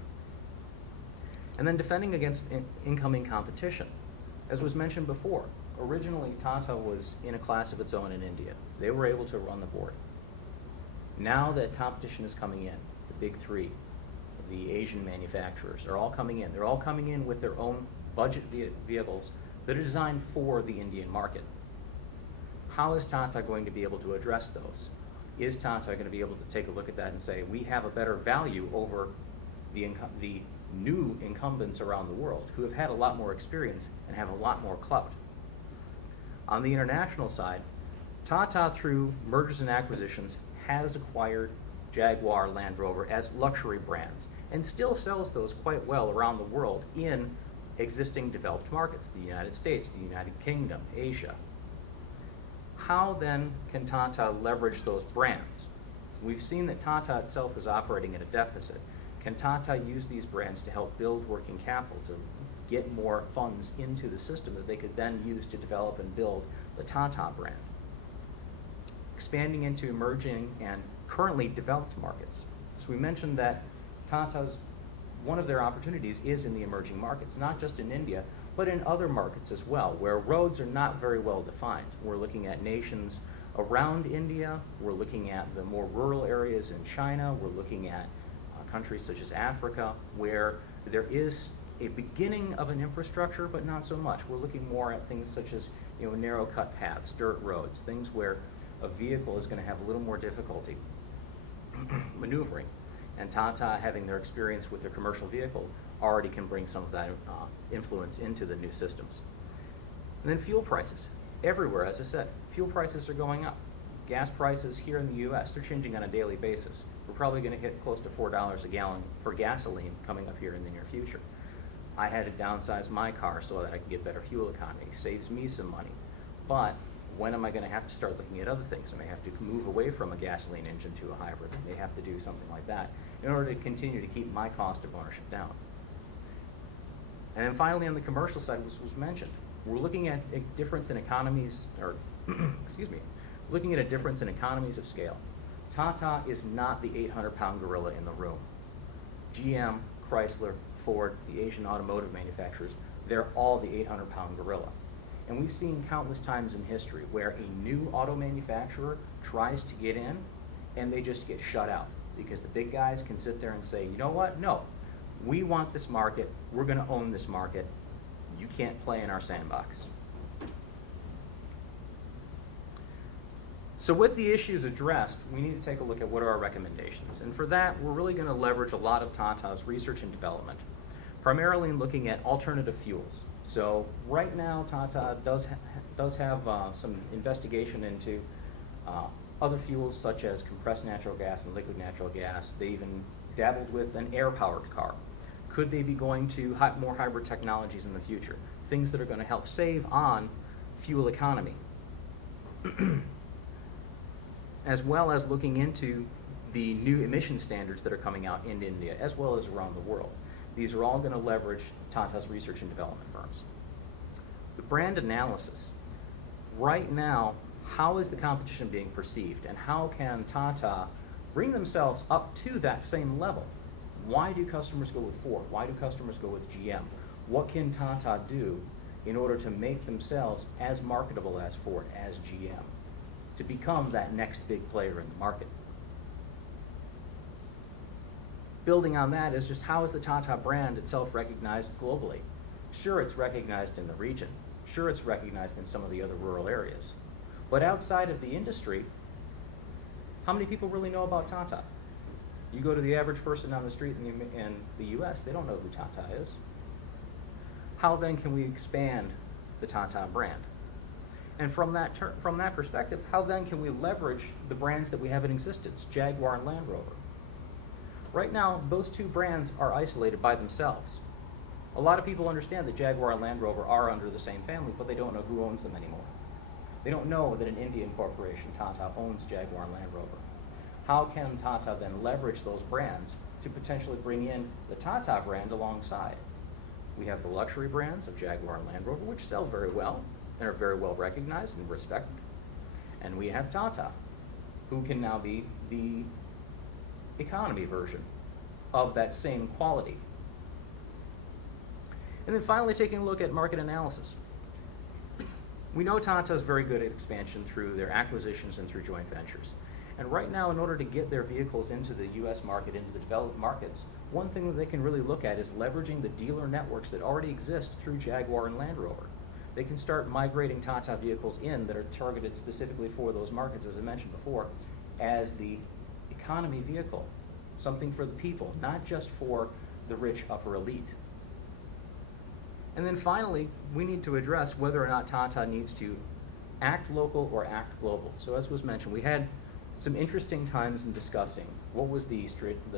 And then defending against incoming competition. As was mentioned before, originally Tata was in a class of its own in India. They were able to run the board. Now that competition is coming in, the big 3, the Asian manufacturers are all coming in. They're all coming in with their own budget vehicles that are designed for the Indian market. How is Tata going to be able to address those? Is Tata going to be able to take a look at that and say, we have a better value over the new incumbents around the world who have had a lot more experience and have a lot more clout? On the international side, Tata, through mergers and acquisitions, has acquired Jaguar, Land Rover as luxury brands and still sells those quite well around the world in existing developed markets, the United States, the United Kingdom, Asia. How then can Tata leverage those brands? We've seen that Tata itself is operating at a deficit. Can Tata use these brands to help build working capital, to get more funds into the system that they could then use to develop and build the Tata brand? Expanding into emerging and currently developed markets. So we mentioned that Tata's, one of their opportunities is in the emerging markets, not just in India, but in other markets as well, where roads are not very well defined. We're looking at nations Around India, we're looking at the more rural areas in China. We're looking at countries such as Africa, where there is a beginning of an infrastructure, but not so much. We're looking more at things such as, you know, narrow cut paths, dirt roads, things where a vehicle is going to have a little more difficulty maneuvering. And Tata, having their experience with their commercial vehicle, already can bring some of that influence into the new systems. And then fuel prices. Everywhere, as I said, fuel prices are going up. Gas prices here in the U.S., they're changing on a daily basis. We're probably going to hit close to $4 a gallon for gasoline coming up here in the near future. I had to downsize my car so that I can get better fuel economy. Saves me some money. But when am I going to have to start looking at other things? I may have to move away from a gasoline engine to a hybrid. I may have to do something like that in order to continue to keep my cost of ownership down. And then finally, on the commercial side, which was mentioned, we're looking at a difference in economies, or excuse me, looking at a difference in economies of scale. Tata is not the 800-pound gorilla in the room. GM, Chrysler, Ford, the Asian automotive manufacturers, they're all the 800-pound gorilla. And we've seen countless times in history where a new auto manufacturer tries to get in and they just get shut out because the big guys can sit there and say, you know what, no, we want this market, we're going to own this market, you can't play in our sandbox. So with the issues addressed, we need to take a look at what are our recommendations. And for that, we're really going to leverage a lot of Tata's research and development, primarily in looking at alternative fuels. So right now, Tata does have some investigation into other fuels such as compressed natural gas and liquid natural gas. They even dabbled with an air-powered car. Could they be going to more hybrid technologies in the future? Things that are going to help save on fuel economy. As well as looking into the new emission standards that are coming out in India, as well as around the world. These are all going to leverage Tata's research and development firms. The brand analysis. Right now, how is the competition being perceived, and how can Tata bring themselves up to that same level? Why do customers go with Ford? Why do customers go with GM? What can Tata do in order to make themselves as marketable as Ford, as GM, to become that next big player in the market? Building on that is just how is the Tata brand itself recognized globally? Sure, it's recognized in the region. Sure, it's recognized in some of the other rural areas. But outside of the industry, how many people really know about Tata? You go to the average person on the street in the US, they don't know who Tata is. How then can we expand the Tata brand? And from that perspective, how then can we leverage the brands that we have in existence, Jaguar and Land Rover? Right now, those two brands are isolated by themselves. A lot of people understand that Jaguar and Land Rover are under the same family, but they don't know who owns them anymore. They don't know that an Indian corporation, Tata, owns Jaguar and Land Rover. How can Tata then leverage those brands to potentially bring in the Tata brand alongside? We have the luxury brands of Jaguar and Land Rover, which sell very well and are very well recognized and respected. And we have Tata, who can now be the economy version of that same quality. And then finally, taking a look at market analysis. We know Tata is very good at expansion through their acquisitions and through joint ventures. And right now, in order to get their vehicles into the US market, into the developed markets, one thing that they can really look at is leveraging the dealer networks that already exist through Jaguar and Land Rover. They can start migrating Tata vehicles in that are targeted specifically for those markets, as I mentioned before, as the economy vehicle, something for the people, not just for the rich upper elite. And then finally, we need to address whether or not Tata needs to act local or act global. So as was mentioned, we had some interesting times in discussing what was the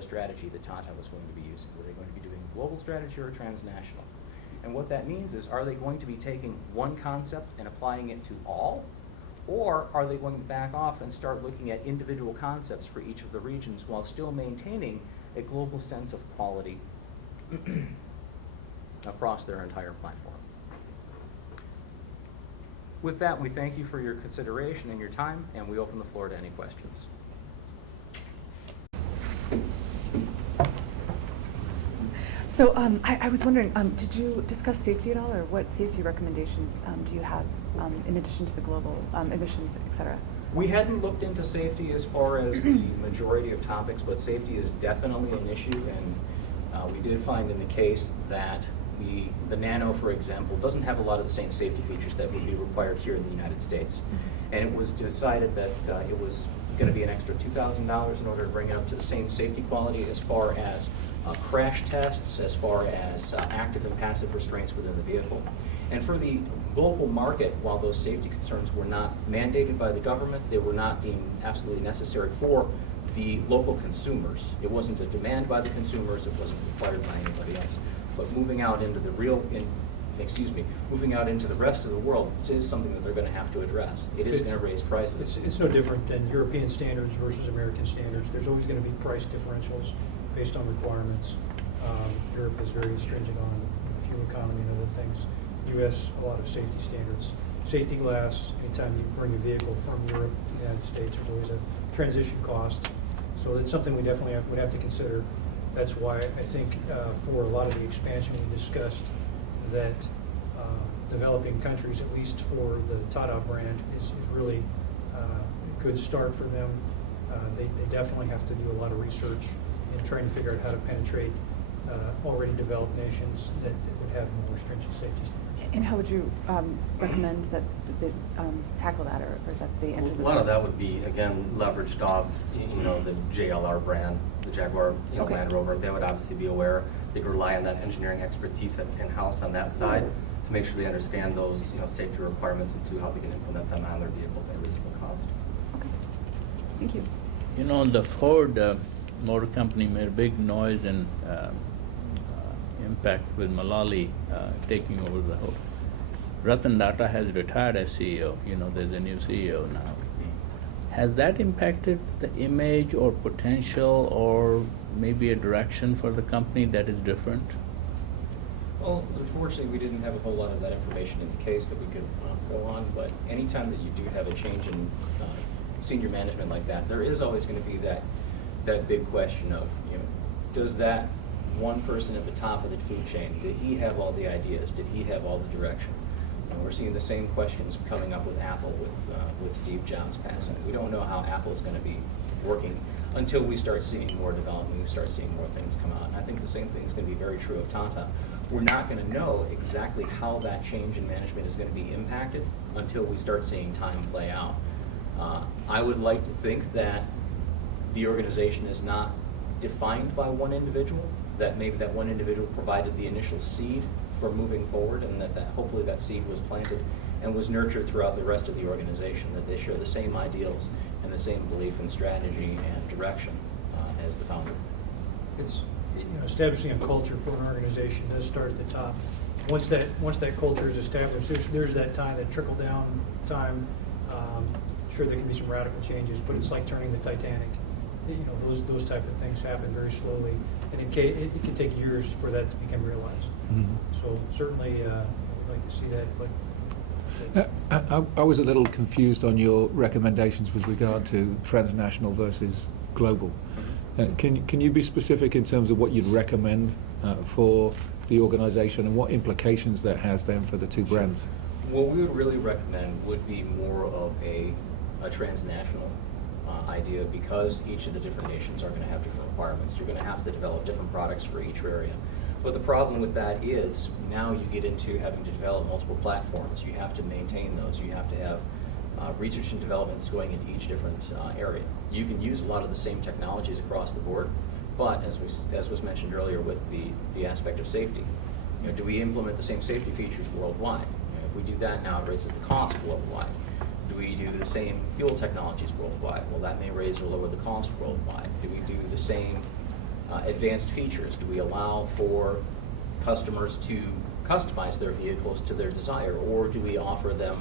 strategy that Tata was going to be using. Were they going to be doing a global strategy or a transnational? And what that means is, are they going to be taking one concept and applying it to all? Or are they going to back off and start looking at individual concepts for each of the regions while still maintaining a global sense of quality across their entire platform? With that, we thank you for your consideration and your time, and we open the floor to any questions. So I was wondering, did you discuss safety at all, or what safety recommendations do you have in addition to the global emissions, et cetera? We hadn't looked into safety as far as the majority of topics, but safety is definitely an issue, and we did find in the case that the Nano, for example, doesn't have a lot of the same safety features that would be required here in the United States. And it was decided that it was going to be an extra $2,000 in order to bring it up to the same safety quality as far as crash tests, as far as active and passive restraints within the vehicle. And for the global market, while those safety concerns were not mandated by the government, they were not deemed absolutely necessary for the local consumers. It wasn't a demand by the consumers, it wasn't required by anybody else. But moving out into the moving out into the rest of the world, this is something that they're going to have to address. It is going to raise prices. It's no different than European standards versus American standards. There's always going to be price differentials based on requirements. Europe is very stringent on fuel economy and other things. U.S., a lot of safety standards. Safety glass, anytime you bring a vehicle from Europe to the United States, there's always a transition cost. So it's something we definitely would have to consider. That's why I think for a lot of the expansion we discussed, that developing countries, at least for the Tata brand, is really a good start for them. They definitely have to do a lot of research in trying to figure out how to penetrate already developed nations that would have more stringent safety standards. And how would you recommend that they tackle that, or that they enter this? A lot of that would be, again, leveraged off, the JLR brand, the Jaguar, Okay. Land Rover. They would obviously be aware. They could rely on that engineering expertise that's in-house on that side to make sure they understand those, safety requirements and to how they can implement them on their vehicles at a reasonable cost. Okay. Thank you. The Ford Motor Company made a big noise and impact with Malali taking over the whole. Ratan Tata has retired as CEO. There's a new CEO now. Has that impacted the image or potential or maybe a direction for the company that is different? Well, unfortunately, we didn't have a whole lot of that information in the case that we could go on, but anytime that you do have a change in senior management like that, there is always going to be that big question of, does that one person at the top of the food chain, did he have all the ideas? Did he have all the direction? We're seeing the same questions coming up with Apple with Steve Jobs passing. We don't know how Apple's going to be working until we start seeing more development, we start seeing more things come out. And I think the same thing is going to be very true of Tata. We're not going to know exactly how that change in management is going to be impacted until we start seeing time play out. I would like to think that the organization is not defined by one individual, that maybe that one individual provided the initial seed for moving forward, and that hopefully that seed was planted and was nurtured throughout the rest of the organization, that they share the same ideals and the same belief in strategy and direction as the founder. It's establishing a culture for an organization does start at the top. Once that culture is established, there's that time, that trickle down time. Sure, there can be some radical changes, but it's like turning the Titanic. Those type of things happen very slowly, and it can take years for that to become realized. Mm-hmm. So certainly, we'd like to see that. But I was a little confused on your recommendations with regard to transnational versus global. Can you be specific in terms of what you'd recommend for the organization and what implications that has then for the two brands? What we would really recommend would be more of a transnational idea, because each of the different nations are going to have different requirements. You're going to have to develop different products for each area. But the problem with that is now you get into having to develop multiple platforms. You have to maintain those. You have to have research and development that's going into each different area. You can use a lot of the same technologies across the board, but as was mentioned earlier with the aspect of safety, do we implement the same safety features worldwide? If we do that now, it raises the cost worldwide. Do we do the same fuel technologies worldwide? Well, that may raise or lower the cost worldwide. Do we do the same advanced features? Do we allow for customers to customize their vehicles to their desire, or do we offer them,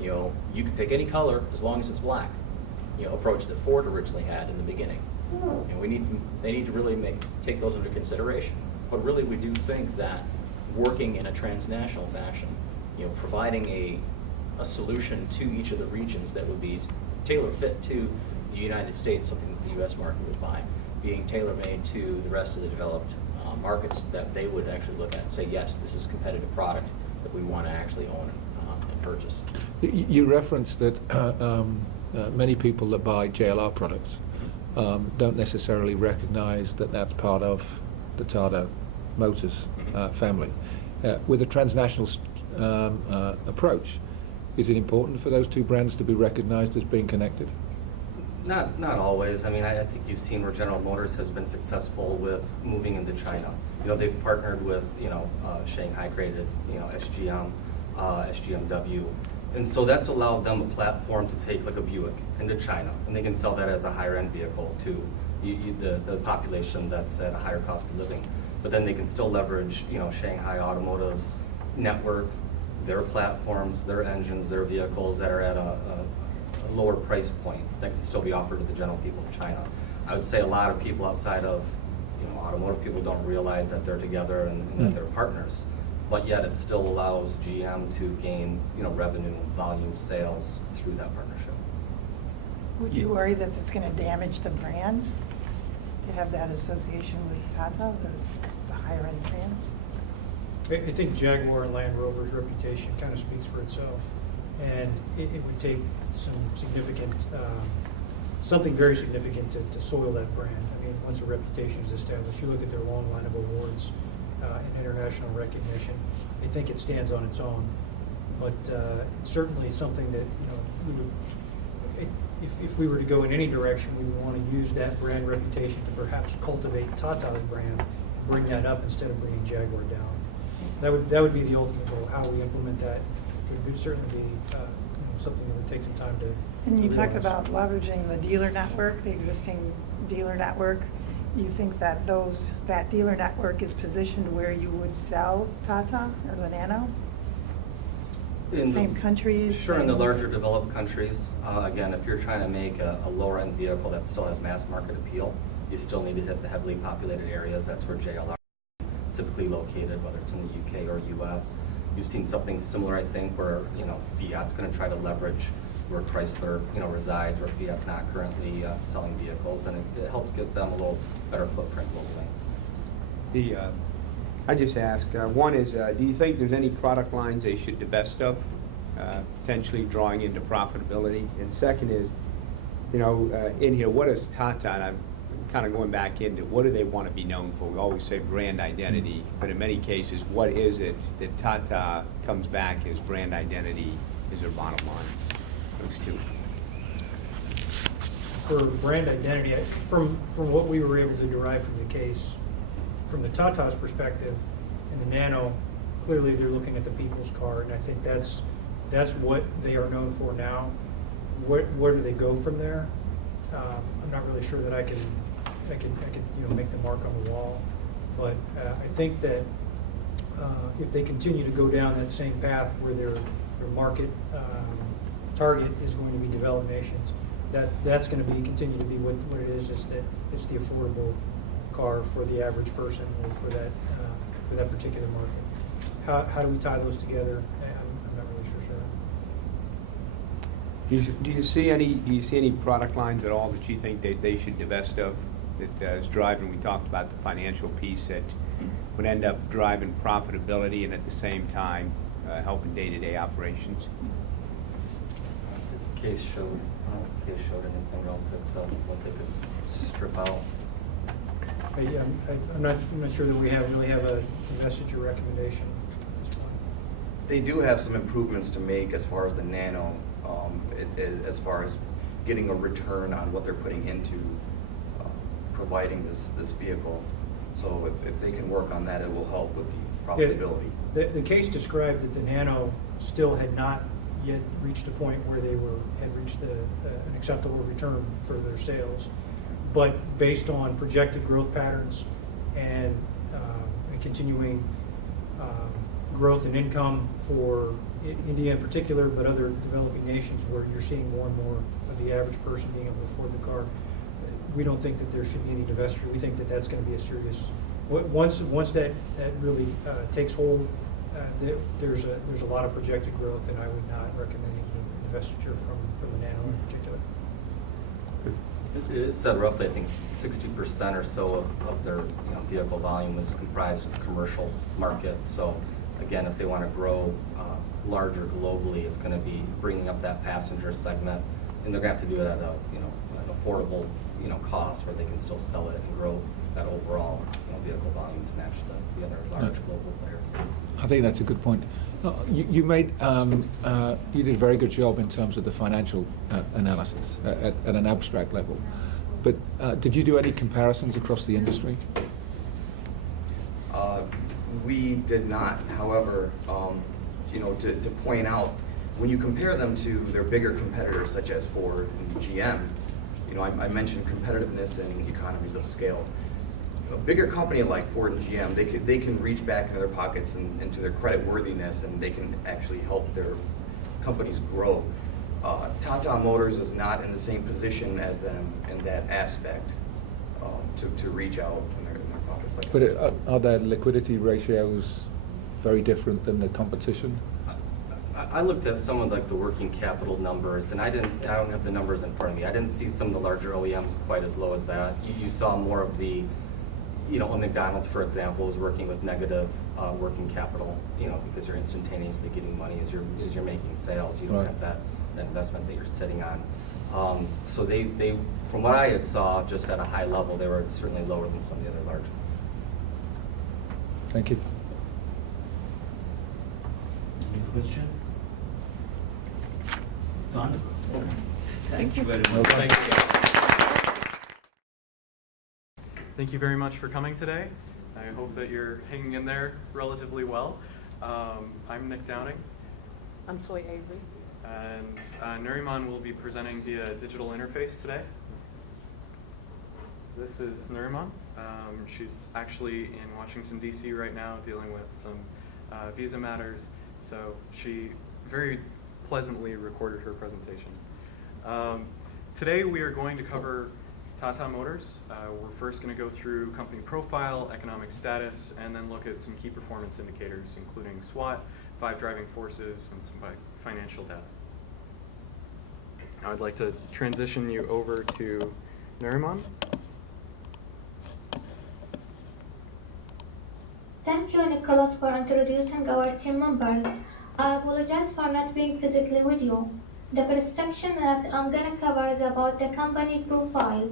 you can pick any color as long as it's black, approach that Ford originally had in the beginning? And they need to really take those under consideration. But really, we do think that working in a transnational fashion, providing a solution to each of the regions that would be tailor-fit to the United States, something that the U.S. market would buy, being tailor-made to the rest of the developed markets that they would actually look at and say, yes, this is a competitive product that we want to actually own and purchase. You referenced that many people that buy JLR products don't necessarily recognize that that's part of the Tata Motors family. With a transnational approach, is it important for those two brands to be recognized as being connected? Not always. I mean, I think you've seen where General Motors has been successful with moving into China. You know, they've partnered with, Shanghai created, SGM, SGMW. And so that's allowed them a platform to take like a Buick into China, and they can sell that as a higher end vehicle to the population that's at a higher cost of living. But then they can still leverage, Shanghai Automotive's network, their platforms, their engines, their vehicles that are at a lower price point that can still be offered to the general people of China. I would say a lot of people outside of, automotive people don't realize that they're together and that they're partners. But yet it still allows GM to gain, revenue, volume, sales through that partnership. Would you worry that it's going to damage the brands to have that association with Tata, the higher end brands? I think Jaguar and Land Rover's reputation kind of speaks for itself, and it would take some significant, something very significant to soil that brand. I mean, once a reputation is established, you look at their long line of awards and international recognition, I think it stands on its own. But it's certainly something that, we would, if we were to go in any direction, we would want to use that brand reputation to perhaps cultivate Tata's brand, bring that up instead of bringing Jaguar down. That would be the ultimate goal. How we implement that would certainly be something that would take some time to. And you talked realize. about leveraging the dealer network, the existing dealer network. You think that that dealer network is positioned where you would sell Tata or the Nano? In Same countries? Sure, in the same- larger developed countries. Again, if you're trying to make a lower end vehicle that still has mass market appeal, you still need to hit the heavily populated areas. That's where JLR is typically located, whether it's in the UK or US. You've seen something similar, I think, where, Fiat's going to try to leverage where Chrysler, resides, where Fiat's not currently selling vehicles, and it helps give them a little better footprint globally. I just ask, one is, do you think there's any product lines they should divest of, potentially drawing into profitability? And second is, in here, what is Tata, and I'm kind of going back into, what do they want to be known for? We always say brand identity, but in many cases, what is it that Tata comes back as brand identity is their bottom line? Those two. For brand identity, from what we were able to derive from the case, from the Tata's perspective, in the Nano, clearly they're looking at the people's car, and I think that's what they are known for now. Where do they go from there? I'm not really sure that I could make the mark on the wall, but I think that if they continue to go down that same path where their market target is going to be developed nations, that's going to continue to be what it is that it's the affordable car for the average person or for that particular market. How do we tie those together? I'm not really sure. Do you see any product lines at all that you think that they should divest of, that is driving? We talked about the financial piece that would end up driving profitability and at the same time helping day-to-day operations. The case showed, I don't know if the case showed anything relative to what they could strip out. I'm not sure that we really have a message or recommendation at this point. They do have some improvements to make as far as the Nano, as far as getting a return on what they're putting into providing this vehicle. So if they can work on that, it will help with the profitability. Yeah, the case described that the Nano still had not yet reached a point where they had reached an acceptable return for their sales. But based on projected growth patterns and continuing growth in income for India in particular, but other developing nations where you're seeing more and more of the average person being able to afford the car, we don't think that there should be any divestiture. We think that that's going to be a serious, once that really takes hold, there's a lot of projected growth, and I would not recommend any divestiture from the Nano in particular. It said roughly, I think 60% or so of their vehicle volume was comprised of the commercial market. So again, if they want to grow larger globally, it's going to be bringing up that passenger segment, and they're going to have to do it at a, an affordable, cost where they can still sell it and grow that overall, vehicle volume to match the other large global players. I think that's a good point. You made you did a very good job in terms of the financial analysis at an abstract level, but did you do any comparisons across the industry? We did not. However, to point out, when you compare them to their bigger competitors such as Ford and GM, I mentioned competitiveness and economies of scale. A bigger company like Ford and GM, they can reach back into their pockets and into their credit worthiness, and they can actually help their companies grow. Tata Motors is not in the same position as them in that aspect to reach out in their pockets like that. But are their liquidity ratios very different than the competition? I looked at some of the working capital numbers, and I don't have the numbers in front of me. I didn't see some of the larger OEMs quite as low as that. You saw more of the, a McDonald's, for example, is working with negative working capital, because you're instantaneously getting money as you're making sales. You don't have that investment that you're sitting on. So they, from what I had saw, just at a high level, they were certainly lower than some of the other large ones. Thank you. Any question? None? Thank you very much. Thank you. Thank you very much for coming today. I hope that you're hanging in there relatively well. I'm Nick Downing. I'm Toy Avery. And Nuriman will be presenting via digital interface today. This is Nuriman. She's actually in Washington, D.C. right now dealing with some visa matters, so she very pleasantly recorded her presentation. Today we are going to cover Tata Motors. We're first going to go through company profile, economic status, and then look at some key performance indicators, including SWOT, 5 driving forces, and some financial data. Now I'd like to transition you over to Nuriman. Thank you, Nicholas, for introducing our team members. I apologize for not being physically with you. The first section that I'm going to cover is about the company profile.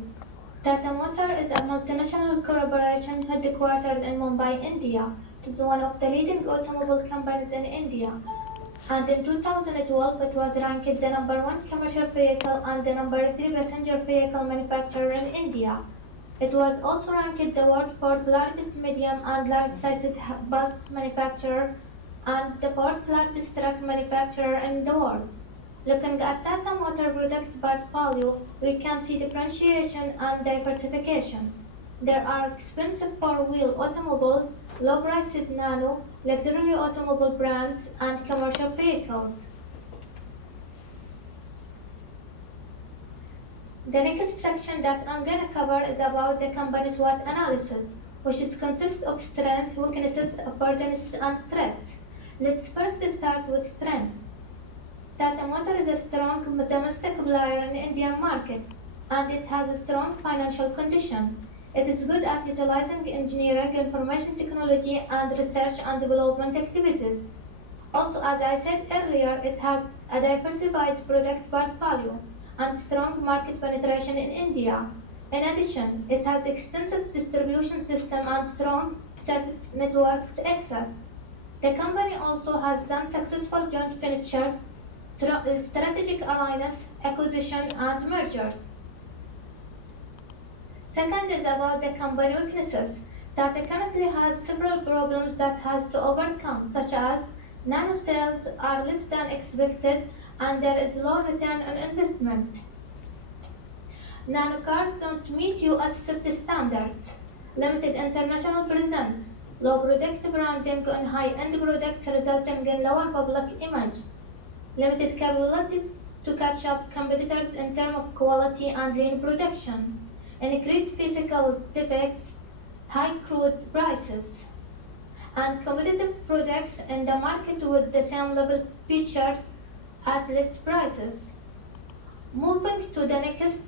Tata Motor is a multinational corporation headquartered in Mumbai, India. It is one of the leading automobile companies in India. And in 2012, it was ranked the #1 commercial vehicle and the #3 passenger vehicle manufacturer in India. It was also ranked the world's 4th largest medium and large-sized bus manufacturer and the 4th largest truck manufacturer in the world. Looking at Tata Motor product portfolio, we can see differentiation and diversification. There are expensive four-wheel automobiles, low-priced nano, luxury automobile brands, and commercial vehicles. The next section that I'm going to cover is about the company's SWOT analysis, which consists of strengths, weaknesses, opportunities, and threats. Let's first start with strengths. Tata Motor is a strong domestic player in the Indian market, and it has a strong financial condition. It is good at utilizing engineering, information technology, and research and development activities. Also, as I said earlier, it has a diversified product portfolio and strong market penetration in India. In addition, it has extensive distribution system and strong service networks access. The company also has done successful joint ventures, strategic alliance, acquisition, and mergers. Second is about the company weaknesses. Tata currently has several problems that has to overcome, such as nano sales are less than expected and there is low return on investment. Nano cars don't meet US safety standards, limited international presence, low product branding on high-end products resulting in lower public image, limited capabilities to catch up competitors in terms of quality and lean production, increased physical defects, high crude prices, and competitive products in the market with the same level features at less prices. Moving to the next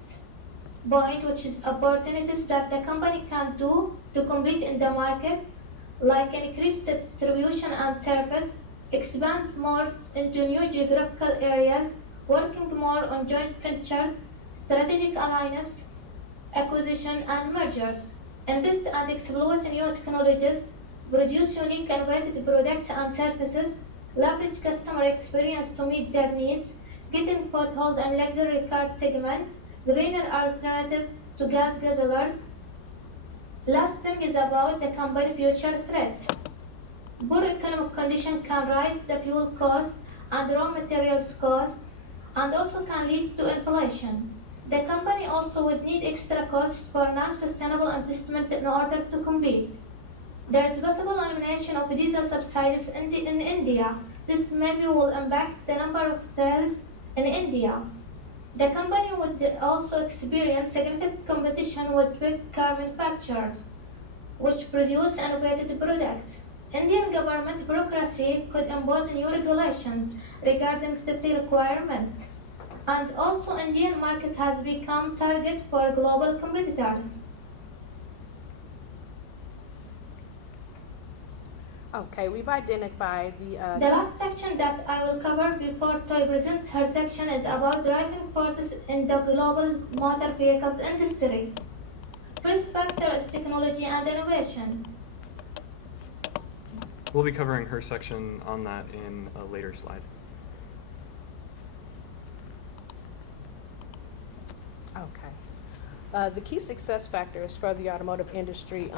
point, which is opportunities that the company can do to compete in the market, like increase the distribution and service, expand more into new geographical areas, working more on joint ventures, strategic alliance, acquisition, and mergers. Invest and explore new technologies, produce unique innovative products and services, leverage customer experience to meet their needs, getting foothold in luxury car segment, greener alternatives to gas guzzlers. Last thing is about the company future threat. Poor economic condition can raise the fuel cost and raw materials cost and also can lead to inflation. The company also would need extra costs for non-sustainable investment in order to compete. There is possible elimination of diesel subsidies in India. This maybe will impact the number of sales in India. The company would also experience significant competition with big car manufacturers, which produce innovative products. Indian government bureaucracy could impose new regulations regarding safety requirements. And also Indian market has become target for global competitors. Okay, we've identified the The last section that I will cover before Toy presents her section is about driving forces in the global motor vehicles industry. First factor is technology and innovation. We'll be covering her section on that in a later slide. Okay. The key success factors for the automotive industry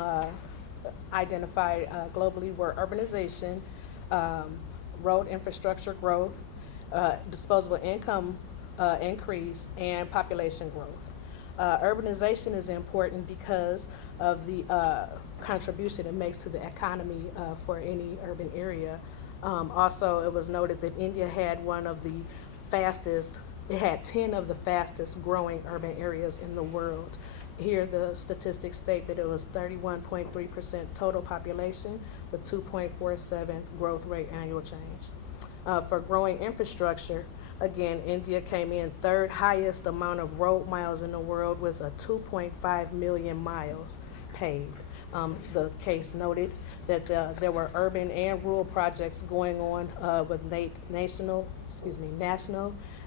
identified globally were urbanization, road infrastructure growth, disposable income increase, and population growth. Urbanization is important because of the contribution it makes to the economy for any urban area. Also, it was noted that India had one of the fastest, it had 10 of the fastest growing urban areas in the world. Here, the statistics state that it was 31.3% total population with 2.47 growth rate annual change. For growing infrastructure, again, India came in third highest amount of road miles in the world with a 2.5 million miles paved. The case noted that there were urban and rural projects going on with national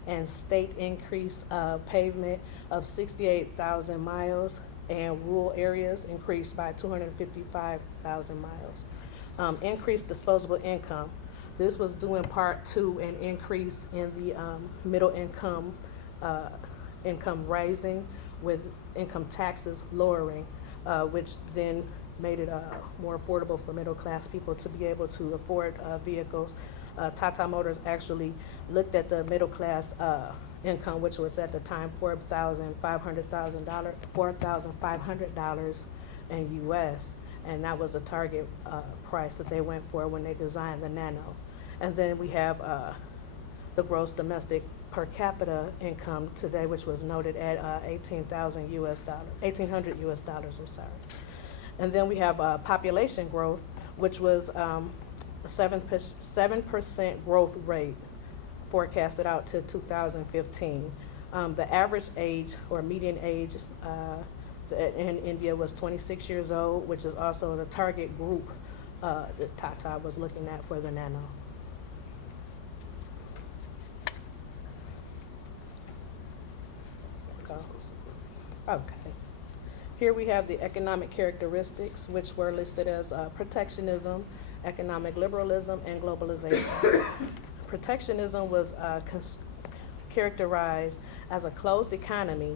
and state increased pavement of 68,000 miles, and rural areas increased by 255,000 miles. Increased disposable income. This was due in part to an increase in the middle income rising with income taxes lowering, which then made it more affordable for middle class people to be able to afford vehicles. Tata Motors actually looked at the middle class income, which was at the time $4,500 in US, and that was the target price that they went for when they designed the Nano. And then we have the gross domestic per capita income today, which was noted at $1,800 US dollars, I'm sorry. And then we have population growth, which was 7% growth rate forecasted out to 2015. The average age or median age in India was 26 years old, which is also the target group that Tata was looking at for the Nano. Okay. Here we have the economic characteristics, which were listed as protectionism, economic liberalism, and globalization. Protectionism was characterized as a closed economy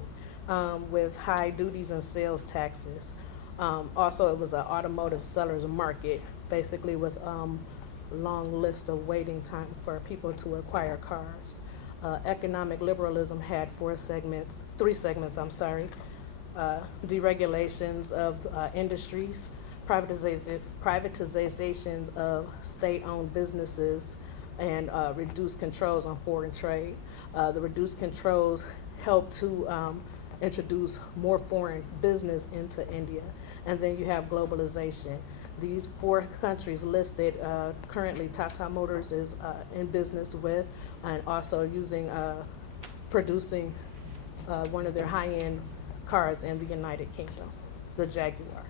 with high duties and sales taxes. Also, it was an automotive seller's market, basically with long lists of waiting time for people to acquire cars. Economic liberalism had three segments, deregulations of industries, privatizations of state-owned businesses, and reduced controls on foreign trade. The reduced controls helped to introduce more foreign business into India. And then you have globalization. These 4 countries listed currently Tata Motors is in business with, and also using, producing one of their high-end cars in the United Kingdom, the Jaguar.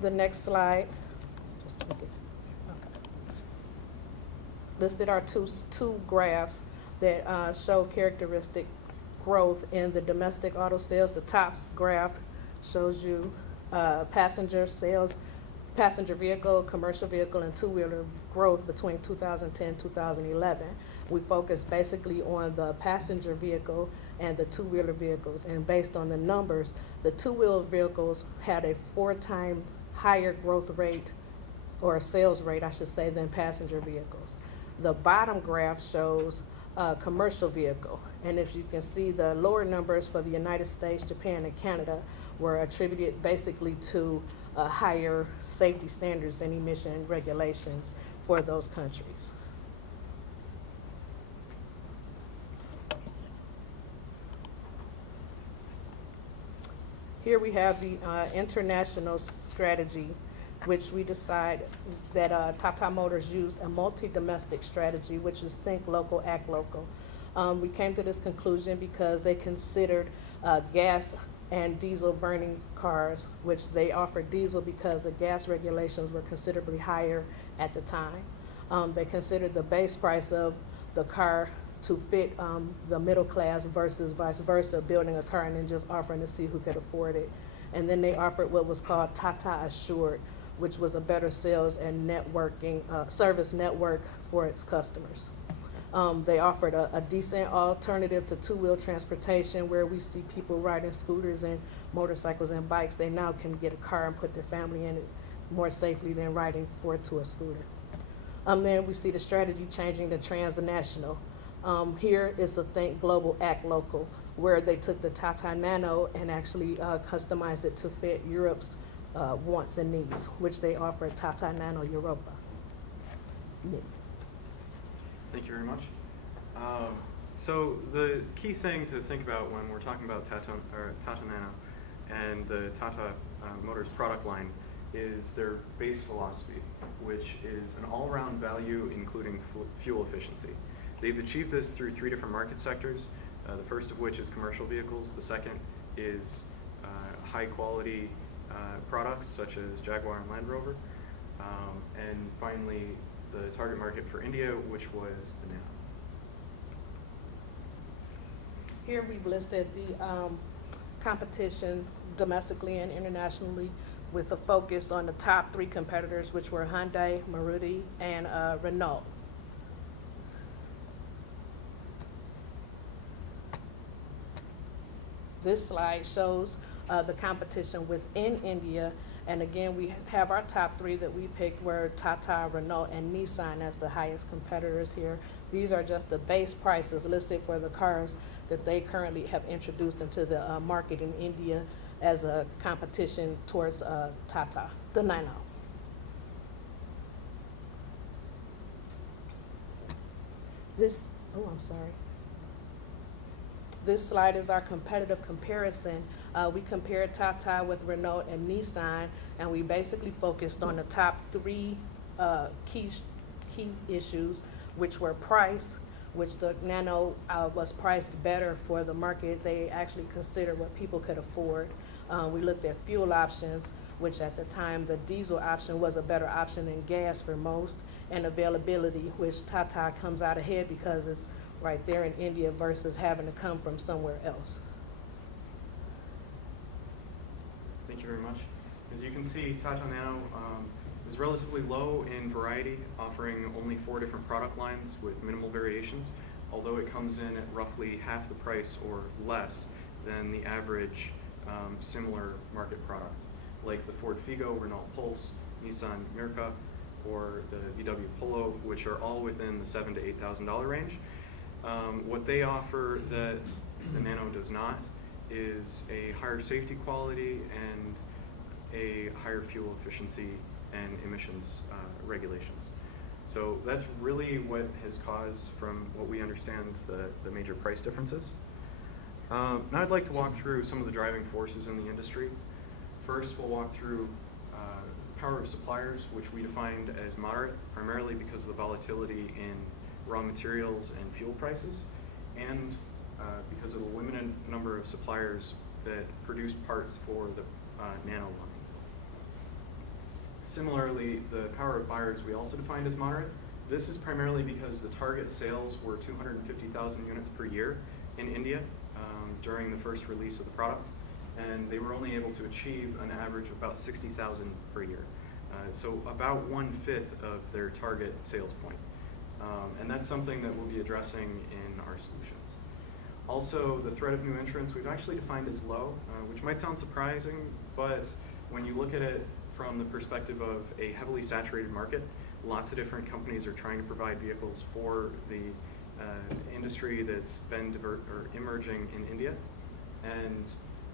The next slide. listed are two graphs that show characteristic growth in the domestic auto sales. The top graph shows you passenger sales, passenger vehicle, commercial vehicle, and two-wheeler growth between 2010 and 2011. We focus basically on the passenger vehicle and the two-wheeler vehicles, and based on the numbers, the two-wheeler vehicles had a 4-time higher growth rate, or a sales rate, I should say, than passenger vehicles. The bottom graph shows commercial vehicle, and if you can see, the lower numbers for the United States, Japan, and Canada were attributed basically to higher safety standards and emission regulations for those countries. Here we have the international strategy, which we decide that Tata Motors used a multi-domestic strategy, which is think local, act local. We came to this conclusion because they considered gas and diesel burning cars, which they offered diesel because the gas regulations were considerably higher at the time. They considered the base price of the car to fit the middle class versus vice versa, building a car and then just offering to see who could afford it. And then they offered what was called Tata Assured, which was a better sales and networking service network for its customers. They offered a decent alternative to two-wheel transportation, where we see people riding scooters and motorcycles and bikes. They now can get a car and put their family in it more safely than riding forward to a scooter. Then we see the strategy changing to transnational. Here is the think global, act local, where they took the Tata Nano and actually customized it to fit Europe's wants and needs, which they offer Tata Nano Europa. Nick. Thank you very much. So the key thing to think about when we're talking about Tata Nano and the Tata Motors product line is their base philosophy, which is an all-around value including fuel efficiency. They've achieved this through 3 different market sectors, the first of which is commercial vehicles, the second is high-quality products such as Jaguar and Land Rover, and finally the target market for India, which was the Nano. Here we've listed the competition domestically and internationally with a focus on the top 3 competitors, which were Hyundai, Maruti, and Renault. This slide shows the competition within India, and again we have our top 3 that we picked were Tata, Renault, and Nissan as the highest competitors here. These are just the base prices listed for the cars that they currently have introduced into the market in India as a competition towards Tata, the Nano. This slide is our competitive comparison. We compared Tata with Renault and Nissan, and we basically focused on the top 3 key issues, which were price, which the Nano was priced better for the market. They actually considered what people could afford. We looked at fuel options, which at the time the diesel option was a better option than gas for most, and availability, which Tata comes out ahead because it's right there in India versus having to come from somewhere else. Thank you very much. As you can see, Tata Nano is relatively low in variety, offering only 4 different product lines with minimal variations, although it comes in at roughly half the price or less than the average similar market product, like the Ford Figo, Renault Pulse, Nissan Mirka, or the VW Polo, which are all within the $7,000 to $8,000 range. What they offer that the Nano does not is a higher safety quality and a higher fuel efficiency and emissions regulations. So that's really what has caused, from what we understand, the major price differences. Now I'd like to walk through some of the driving forces in the industry. First, we'll walk through power of suppliers, which we defined as moderate, primarily because of the volatility in raw materials and fuel prices, and because of the limited number of suppliers that produce parts for the Nano line. Similarly, the power of buyers we also defined as moderate, This is primarily because the target sales were 250,000 units per year in India during the first release of the product, and they were only able to achieve an average of about 60,000 per year. So about 1/5 of their target sales point. And that's something that we'll be addressing in our solutions. Also, the threat of new entrants we've actually defined as low, which might sound surprising, but when you look at it from the perspective of a heavily saturated market, lots of different companies are trying to provide vehicles for the industry that's been emerging in India, and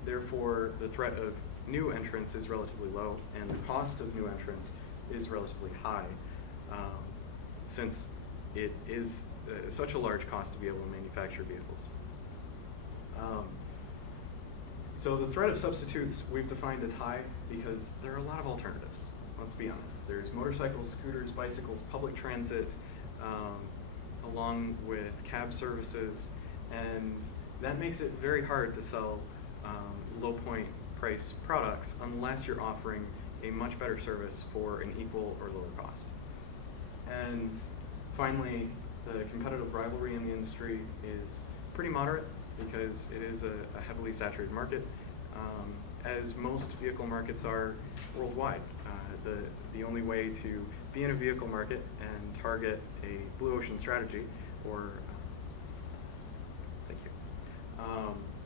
therefore the threat of new entrants is relatively low, and the cost of new entrants is relatively high, since it is such a large cost to be able to manufacture vehicles. So the threat of substitutes we've defined as high because there are a lot of alternatives. Let's be honest. There's motorcycles, scooters, bicycles, public transit, along with cab services, and that makes it very hard to sell low point price products unless you're offering a much better service for an equal or lower cost. And finally, the competitive rivalry in the industry is pretty moderate because it is a heavily saturated market, as most vehicle markets are worldwide. The only way to be in a vehicle market and target a blue ocean strategy, or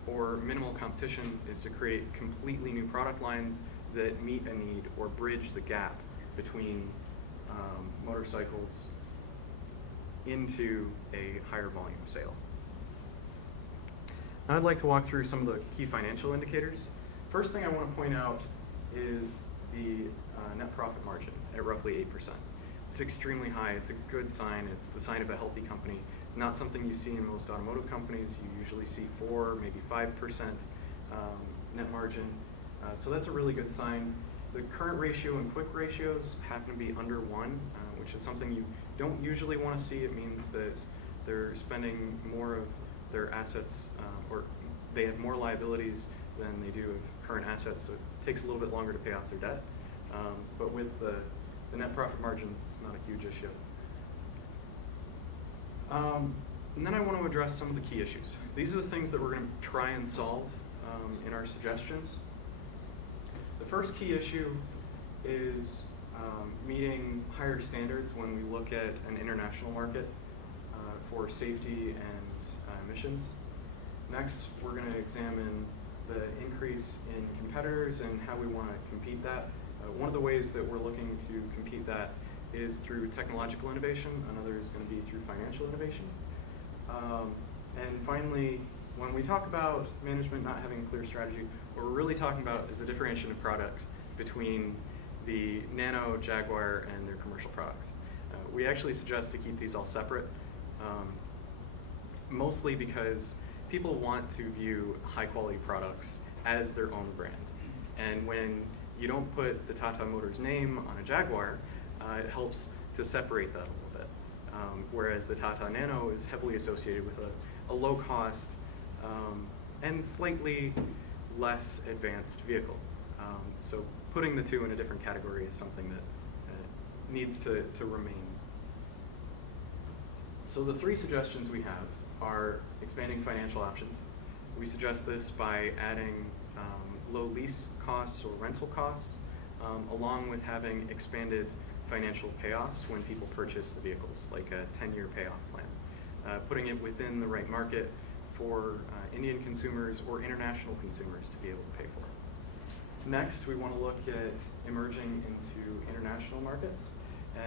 or minimal competition, is to create completely new product lines that meet a need or bridge the gap between motorcycles into a higher volume sale. Now I'd like to walk through some of the key financial indicators. First thing I want to point out is the net profit margin at roughly 8%. It's extremely high. It's a good sign. It's the sign of a healthy company. It's not something you see in most automotive companies. You usually see 4, maybe 5% net margin. So that's a really good sign. The current ratio and quick ratios happen to be under 1, which is something you don't usually want to see. It means that they're spending more of their assets, or they have more liabilities than they do of current assets, so it takes a little bit longer to pay off their debt. But with the net profit margin, it's not a huge issue. And then I want to address some of the key issues. These are the things that we're going to try and solve in our suggestions. The first key issue is meeting higher standards when we look at an international market for safety and emissions. Next, we're going to examine the increase in competitors and how we want to compete that. One of the ways that we're looking to compete that is through technological innovation. Another is going to be through financial innovation. And finally, when we talk about management not having a clear strategy, what we're really talking about is the differentiation of product between the Nano, Jaguar, and their commercial products. We actually suggest to keep these all separate, mostly because people want to view high-quality products as their own brand. And when you don't put the Tata Motors name on a Jaguar, it helps to separate that a little bit. Whereas the Tata Nano is heavily associated with a low-cost and slightly less advanced vehicle. So putting the two in a different category is something that needs to remain. So the 3 suggestions we have are expanding financial options. We suggest this by adding low lease costs or rental costs, along with having expanded financial payoffs when people purchase the vehicles, like a 10-year payoff plan. Putting it within the right market for Indian consumers or international consumers to be able to pay for it. Next, we want to look at emerging into international markets,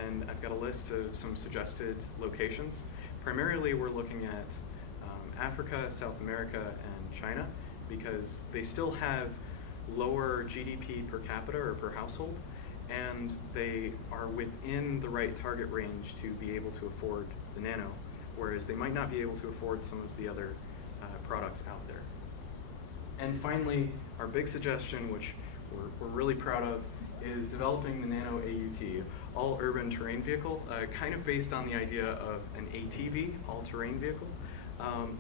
and I've got a list of some suggested locations. Primarily, we're looking at Africa, South America, and China, because they still have lower GDP per capita or per household, and they are within the right target range to be able to afford the Nano, whereas they might not be able to afford some of the other products out there. And finally, our big suggestion, which we're really proud of, is developing the Nano AUT, all urban terrain vehicle, kind of based on the idea of an ATV, all-terrain vehicle.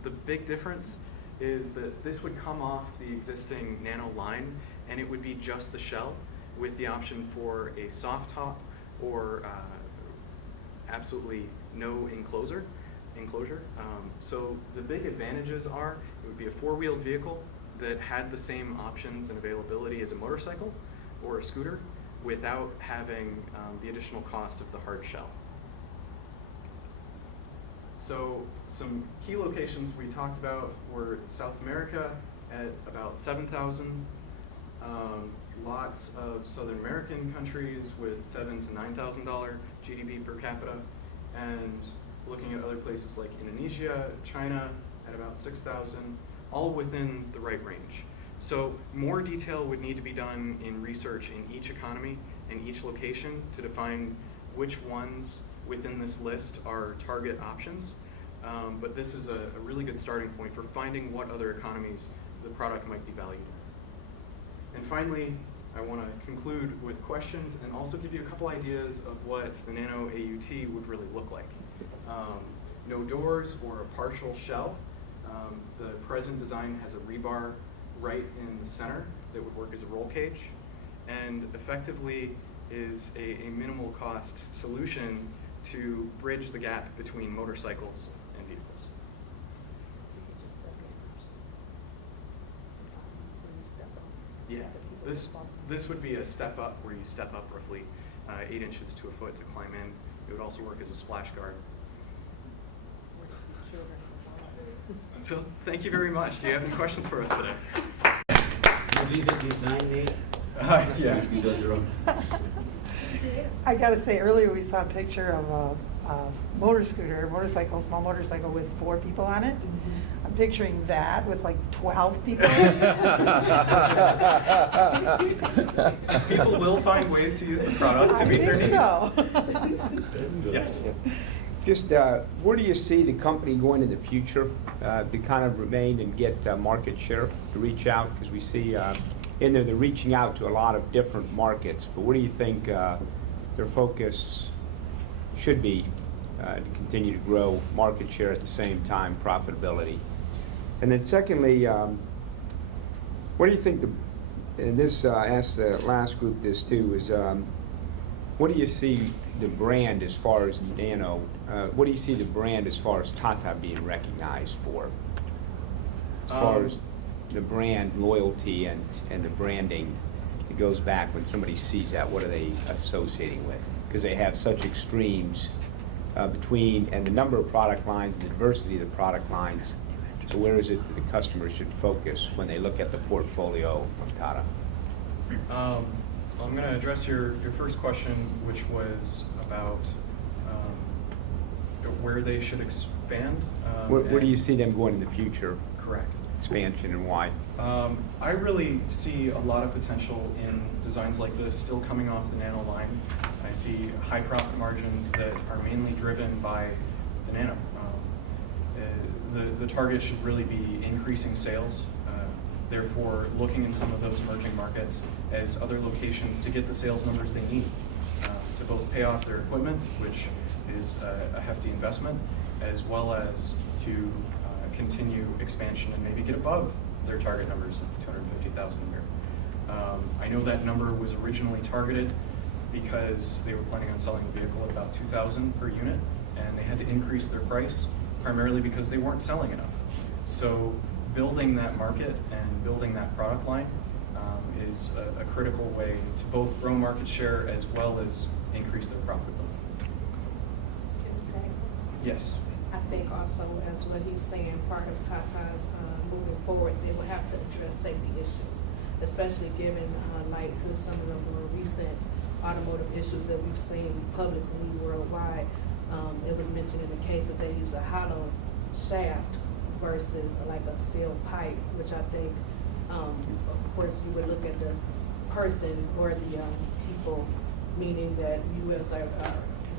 The big difference is that this would come off the existing Nano line, and it would be just the shell with the option for a soft top or absolutely no enclosure. So the big advantages are it would be a four-wheeled vehicle that had the same options and availability as a motorcycle or a scooter without having the additional cost of the hard shell. So some key locations we talked about were South America at about 7,000, lots of Southern American countries with $7,000 to $9,000 GDP per capita, and looking at other places like Indonesia, China at about 6,000, all within the right range. So more detail would need to be done in research in each economy and each location to define which ones within this list are target options. But this is a really good starting point for finding what other economies the product might be valued in. And finally, I want to conclude with questions and also give you a couple ideas of what the Nano AUT would really look like. No doors or a partial shell. The present design has a rebar right in the center that would work as a roll cage, and effectively is a minimal cost solution to bridge the gap between motorcycles and vehicles. Yeah, this would be a step up where you step up roughly 8 inches to a foot to climb in. It would also work as a splash guard. So thank you very much. Do you have any questions for us today? Yeah. I gotta say, earlier we saw a picture of a small motorcycle with 4 people on it. I'm picturing that with like 12 people. People will find ways to use the product to meet their needs. Yes. Just where do you see the company going in the future to kind of remain and get market share, to reach out? Because we see in there they're reaching out to a lot of different markets. But where do you think their focus should be to continue to grow market share at the same time, profitability? And then secondly, what do you think, and this asked the last group this too, is what do you see the brand as far as Nano, what do you see the brand as far as Tata being recognized for? As far as the brand loyalty and the branding, it goes back when somebody sees that, what are they associating with? Because they have such extremes between, and the number of product lines, the diversity of the product lines. So where is it that the customer should focus when they look at the portfolio of Tata? I'm going to address your first question, which was about where they should expand. Where do you see them going in the future? Correct. Expansion and why? I really see a lot of potential in designs like this still coming off the Nano line. I see high profit margins that are mainly driven by the Nano. The target should really be increasing sales. Therefore, looking in some of those emerging markets as other locations to get the sales numbers they need to both pay off their equipment, which is a hefty investment, as well as to continue expansion and maybe get above their target numbers of 250,000 a year. I know that number was originally targeted because they were planning on selling the vehicle at about 2,000 per unit, and they had to increase their price primarily because they weren't selling enough. So building that market and building that product line is a critical way to both grow market share as well as increase their profitability. Yes. I think also, as what he's saying, part of Tata's moving forward, they will have to address safety issues, especially given light to some of the more recent automotive issues that we've seen publicly worldwide. It was mentioned in the case that they use a hollow shaft versus like a steel pipe, which I think, of course, you would look at the person or the people, meaning that U.S. are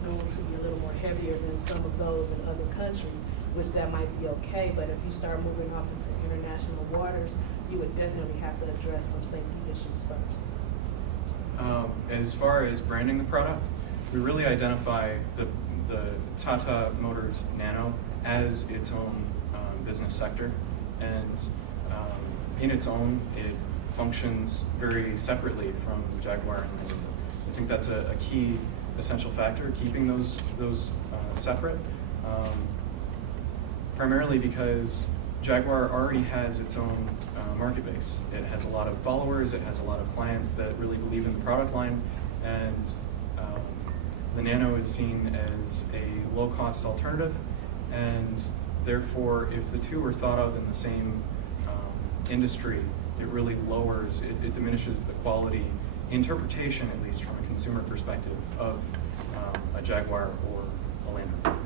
known to be a little more heavier than some of those in other countries, which that might be okay, but if you start moving off into international waters, you would definitely have to address some safety issues first. As far as branding the product, we really identify the Tata Motors Nano as its own business sector, and in its own, it functions very separately from Jaguar and Land. I think that's a key essential factor, keeping those separate, primarily because Jaguar already has its own market base. It has a lot of followers, it has a lot of clients that really believe in the product line, and the Nano is seen as a low-cost alternative, and therefore, if the two are thought of in the same industry, it really lowers, it diminishes the quality, interpretation at least from a consumer perspective, of a Jaguar or a Land Rover.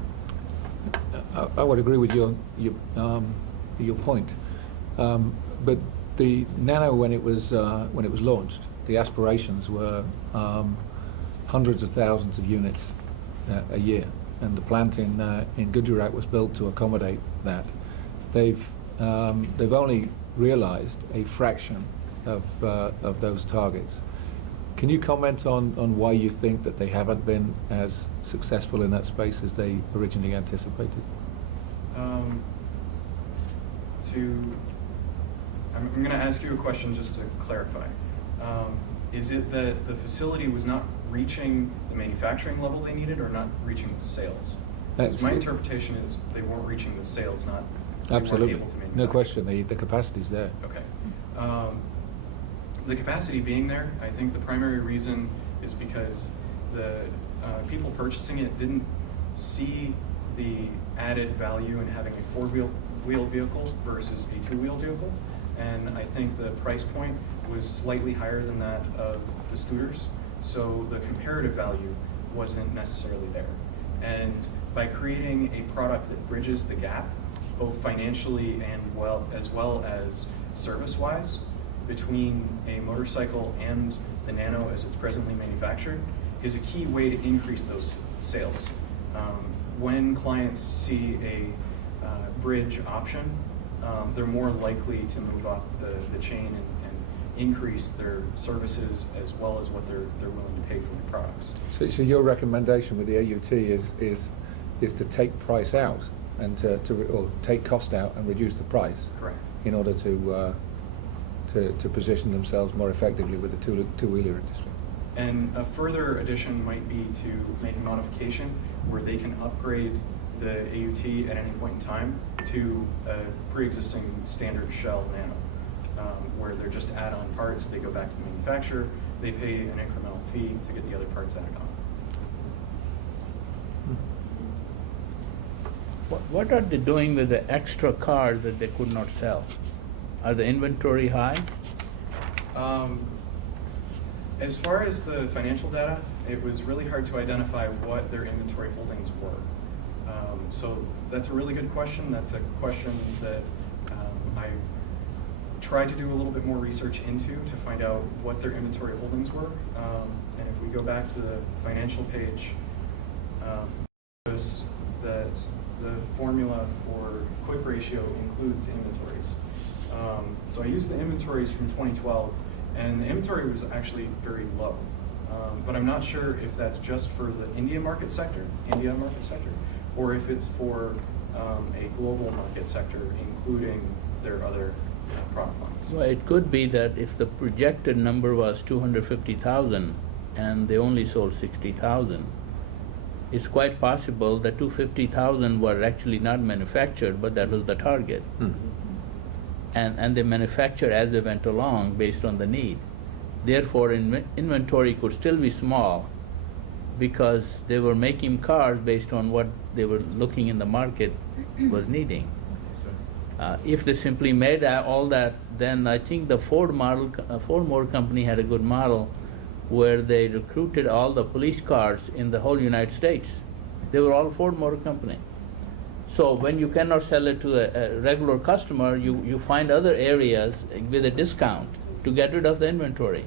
I would agree with your point, but the Nano, when it was launched, the aspirations were hundreds of thousands of units a year, and the plant in Gujarat was built to accommodate that. They've only realized a fraction of those targets. Can you comment on why you think that they haven't been as successful in that space as they originally anticipated? I'm going to ask you a question just to clarify. Is it that the facility was not reaching the manufacturing level they needed, or not reaching the sales? My interpretation is they weren't reaching the sales, not Absolutely, able to manufacture. no question. The capacity's there. Okay. The capacity being there, I think the primary reason is because the people purchasing it didn't see the added value in having a four-wheel vehicle versus a two-wheel vehicle, and I think the price point was slightly higher than that of the scooters, so the comparative value wasn't necessarily there. And by creating a product that bridges the gap, both financially and as well as service-wise, between a motorcycle and the Nano as it's presently manufactured, is a key way to increase those sales. When clients see a bridge option, they're more likely to move up the chain and increase their services as well as what they're willing to pay for the products. So your recommendation with the AUT is to take price out and or take cost out and reduce the price. Correct. In order to position themselves more effectively with the two-wheeler industry. And a further addition might be to make a modification where they can upgrade the AUT at any point in time to a pre-existing standard shell Nano, where they're just add-on parts. They go back to the manufacturer, they pay an incremental fee to get the other parts added on. What are they doing with the extra cars that they could not sell? Are the inventory high? As far as the financial data, it was really hard to identify what their inventory holdings were. So that's a really good question. That's a question that I tried to do a little bit more research into to find out what their inventory holdings were. And if we go back to the financial page, notice that the formula for quick ratio includes inventories. So I used the inventories from 2012, and the inventory was actually very low. But I'm not sure if that's just for the India market sector, or if it's for a global market sector, including their other product lines. Well, it could be that if the projected number was 250,000 and they only sold 60,000, it's quite possible that 250,000 were actually not manufactured, but that was the target. And they manufactured as they went along based on the need. Therefore, inventory could still be small because they were making cars based on what they were looking in the market was needing. If they simply made all that, then I think the Ford Motor Company had a good model where they recruited all the police cars in the whole United States. They were all Ford Motor Company. So when you cannot sell it to a regular customer, you find other areas with a discount to get rid of the inventory.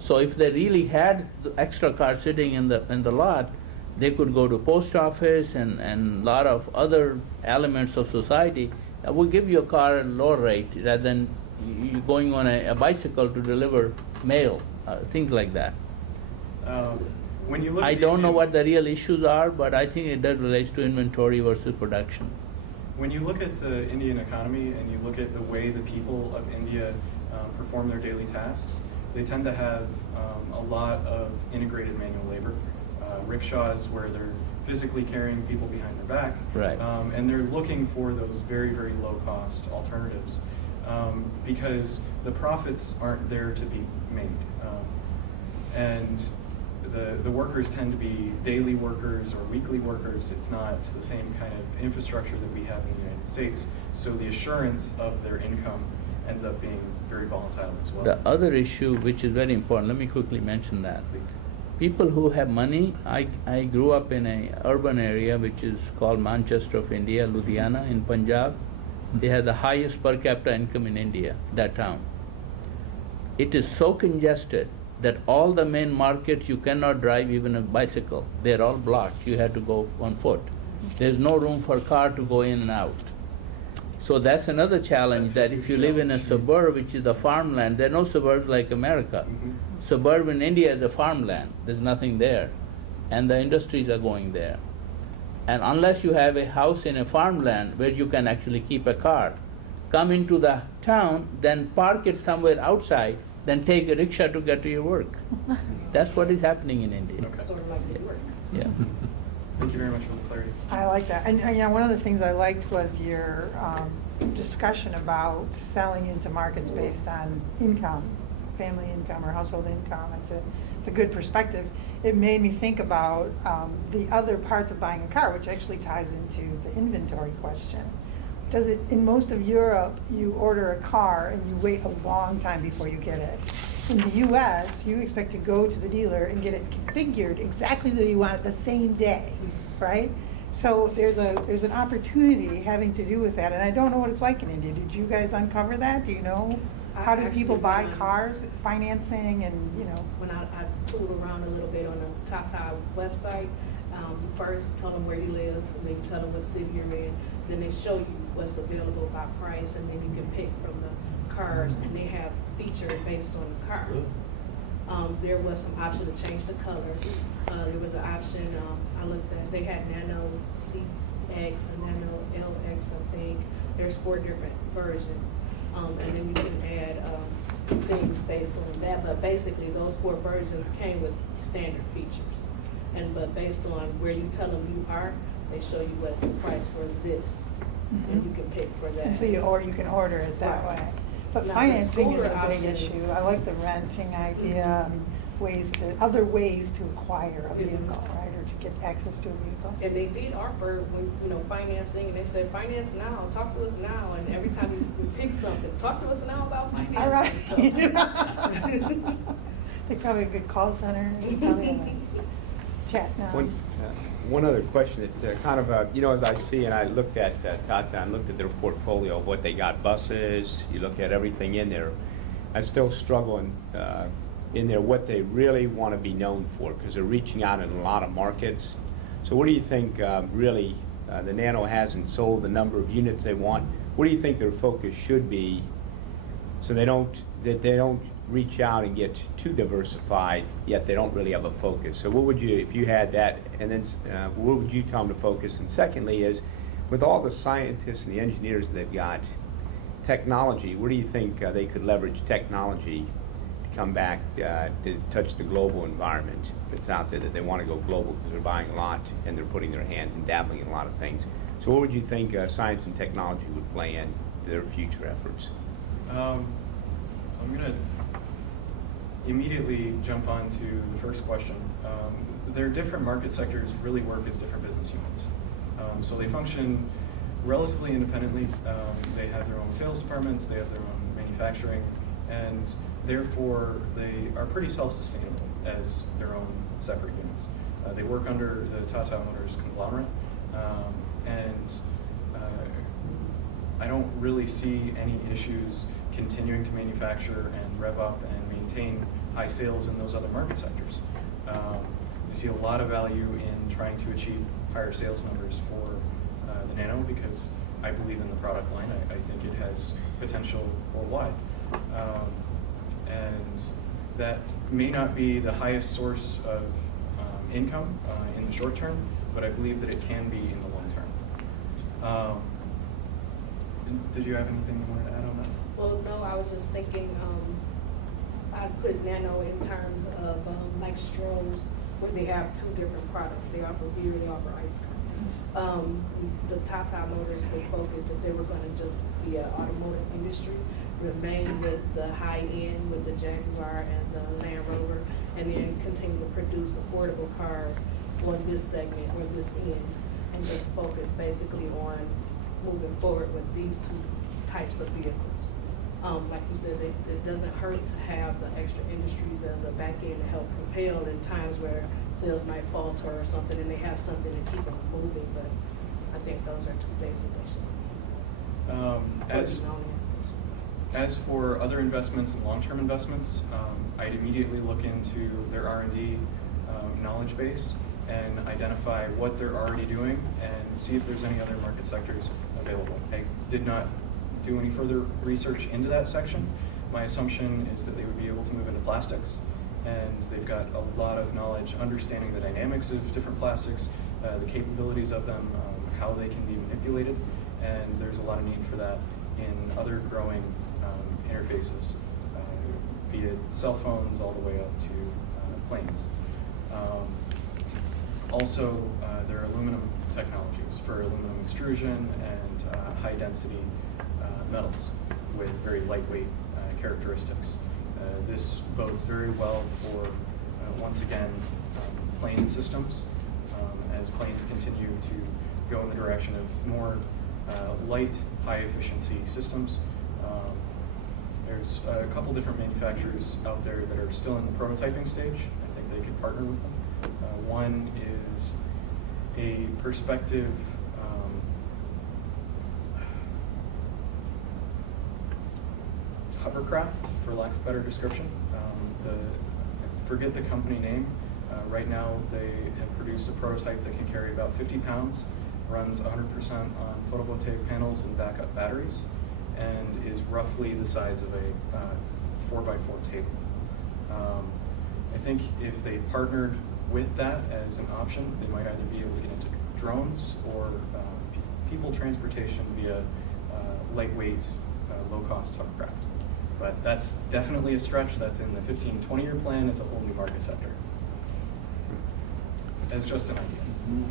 So if they really had the extra cars sitting in the lot, they could go to post office and a lot of other elements of society that will give you a car at a lower rate rather than you going on a bicycle to deliver mail, things like that. When you look I at don't know what the real issues are, but I think it does relate to inventory versus production. When you look at the Indian economy and you look at the way the people of India perform their daily tasks, they tend to have a lot of integrated manual labor. rickshaws where they're physically carrying people behind their back. Right. And they're looking for those very, very low-cost alternatives because the profits aren't there to be made. And the workers tend to be daily workers or weekly workers. It's not the same kind of infrastructure that we have in the United States. So the assurance of their income ends up being very volatile as well. The other issue, which is very important, let me quickly mention that. People who have money, I grew up in an urban area which is called Manchester of India, Ludhiana in Punjab. They have the highest per capita income in India, that town. It is so congested that all the main markets you cannot drive even a bicycle. They're all blocked. You have to go on foot. There's no room for a car to go in and out. So that's another challenge, that if you live in a suburb, which is the farmland, there are no suburbs like America. Suburb in India is a farmland. There's nothing there. And the industries are going there. And unless you have a house in a farmland where you can actually keep a car, come into the town, then park it somewhere outside, then take a rickshaw to get to your work. That's what is happening in India. Okay. Sort of like New York. Yeah. Thank you very much for the clarity. I like that. And yeah, one of the things I liked was your discussion about selling into markets based on income, family income or household income. It's a good perspective. It made me think about the other parts of buying a car, which actually ties into the inventory question. Does it, in most of Europe, you order a car and you wait a long time before you get it. In the US, you expect to go to the dealer and get it configured exactly the way you want it the same day, right? So there's an opportunity having to do with that, and I don't know what it's like in India. Did you guys uncover that? Do you know how do people buy cars, financing, and you know? When I tooled around a little bit on the Tata website, you first tell them where you live, and then you tell them what city you're in. Then they show you what's available by price, and then you can pick from the cars, and they have features based on the car. There was some option to change the color. There was an option, I looked at, they had Nano CX and Nano LX, I think. There's 4 different versions. And then you can add things based on that. But basically, those 4 versions came with standard features. But based on where you tell them you are, they show you what's the price for this. And you can pick for that. And so you can order it that way. But Now, financing is the a big scooter issue. I like the renting idea, other ways to acquire a vehicle, right, or to get access to a vehicle. And they did offer, financing, and they said, finance now, talk to us now, and every time you pick something, talk to us now about financing. All right. So. They probably have a good call center, chat now. One other question that kind of, as I see, and I looked at Tata and looked at their portfolio of what they got, buses, you look at everything in there, I still struggle in there what they really want to be known for, because they're reaching out in a lot of markets. So what do you think really the Nano hasn't sold the number of units they want? What do you think their focus should be so they don't reach out and get too diversified, yet they don't really have a focus? So what would you, if you had that, and then what would you tell them to focus? And secondly is, with all the scientists and the engineers they've got, technology, where do you think they could leverage technology to come back to touch the global environment that's out there, that they want to go global because they're buying a lot and they're putting their hands and dabbling in a lot of things? So what would you think science and technology would play in their future efforts? I'm going to immediately jump on to the first question. Their different market sectors really work as different business units. So they function relatively independently. They have their own sales departments, they have their own manufacturing, and therefore they are pretty self-sustainable as their own separate units. They work under the Tata Motors conglomerate, and I don't really see any issues continuing to manufacture and rev up and maintain high sales in those other market sectors. We see a lot of value in trying to achieve higher sales numbers for the Nano, because I believe in the product line. I think it has potential worldwide. And that may not be the highest source of income in the short term, but I believe that it can be in the long term. Did you have anything you wanted to add on that? Well, no, I was just thinking, I'd put Nano in terms of like Stroh's where they have two different products. They offer beer, they offer ice cream. The Tata Motors had focused if they were going to just be an automotive industry, remain with the high end with the Jaguar and the Land Rover, and then continue to produce affordable cars on this segment or this end, and just focus basically on moving forward with these two types of vehicles. Like you said, it doesn't hurt to have the extra industries as a back end to help propel in times where sales might falter or something, and they have something to keep them moving. But I think those are two things that they should. As for other investments and long-term investments, I'd immediately look into their R&D knowledge base and identify what they're already doing and see if there's any other market sectors available. I did not do any further research into that section. My assumption is that they would be able to move into plastics, and they've got a lot of knowledge understanding the dynamics of different plastics, the capabilities of them, how they can be manipulated, and there's a lot of need for that in other growing interfaces, be it cell phones all the way up to planes. Also, there are aluminum technologies for aluminum extrusion and high density metals with very lightweight characteristics. This bodes very well for, once again, plane systems as planes continue to go in the direction of more light, high efficiency systems. There's a couple different manufacturers out there that are still in the prototyping stage. I think they could partner with them. One is a perspective hovercraft, for lack of a better description. Forget the company name. Right now they have produced a prototype that can carry about 50 pounds, runs 100% on photovoltaic panels and backup batteries, and is roughly the size of a 4x4 table. I think if they partnered with that as an option, they might either be able to get into drones or people transportation via lightweight, low-cost hovercraft. But that's definitely a stretch. That's in the 15-20-year plan. It's a whole new market sector. As just an idea.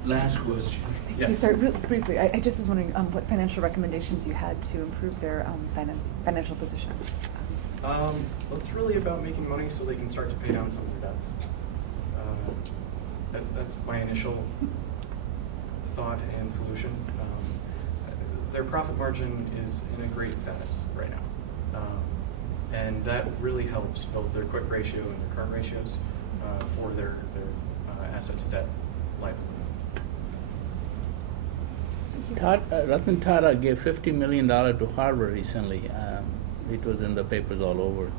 Last question. Thank you. Sorry, briefly, I just was wondering what financial recommendations you had to improve their financial position. Well, it's really about making money so they can start to pay down some of their debts. That's my initial thought and solution. Their profit margin is in a great status right now. And that really helps both their quick ratio and their current ratios for their asset to debt liability. Ratan Tata gave $50 million to Harvard recently. It was in the papers all over.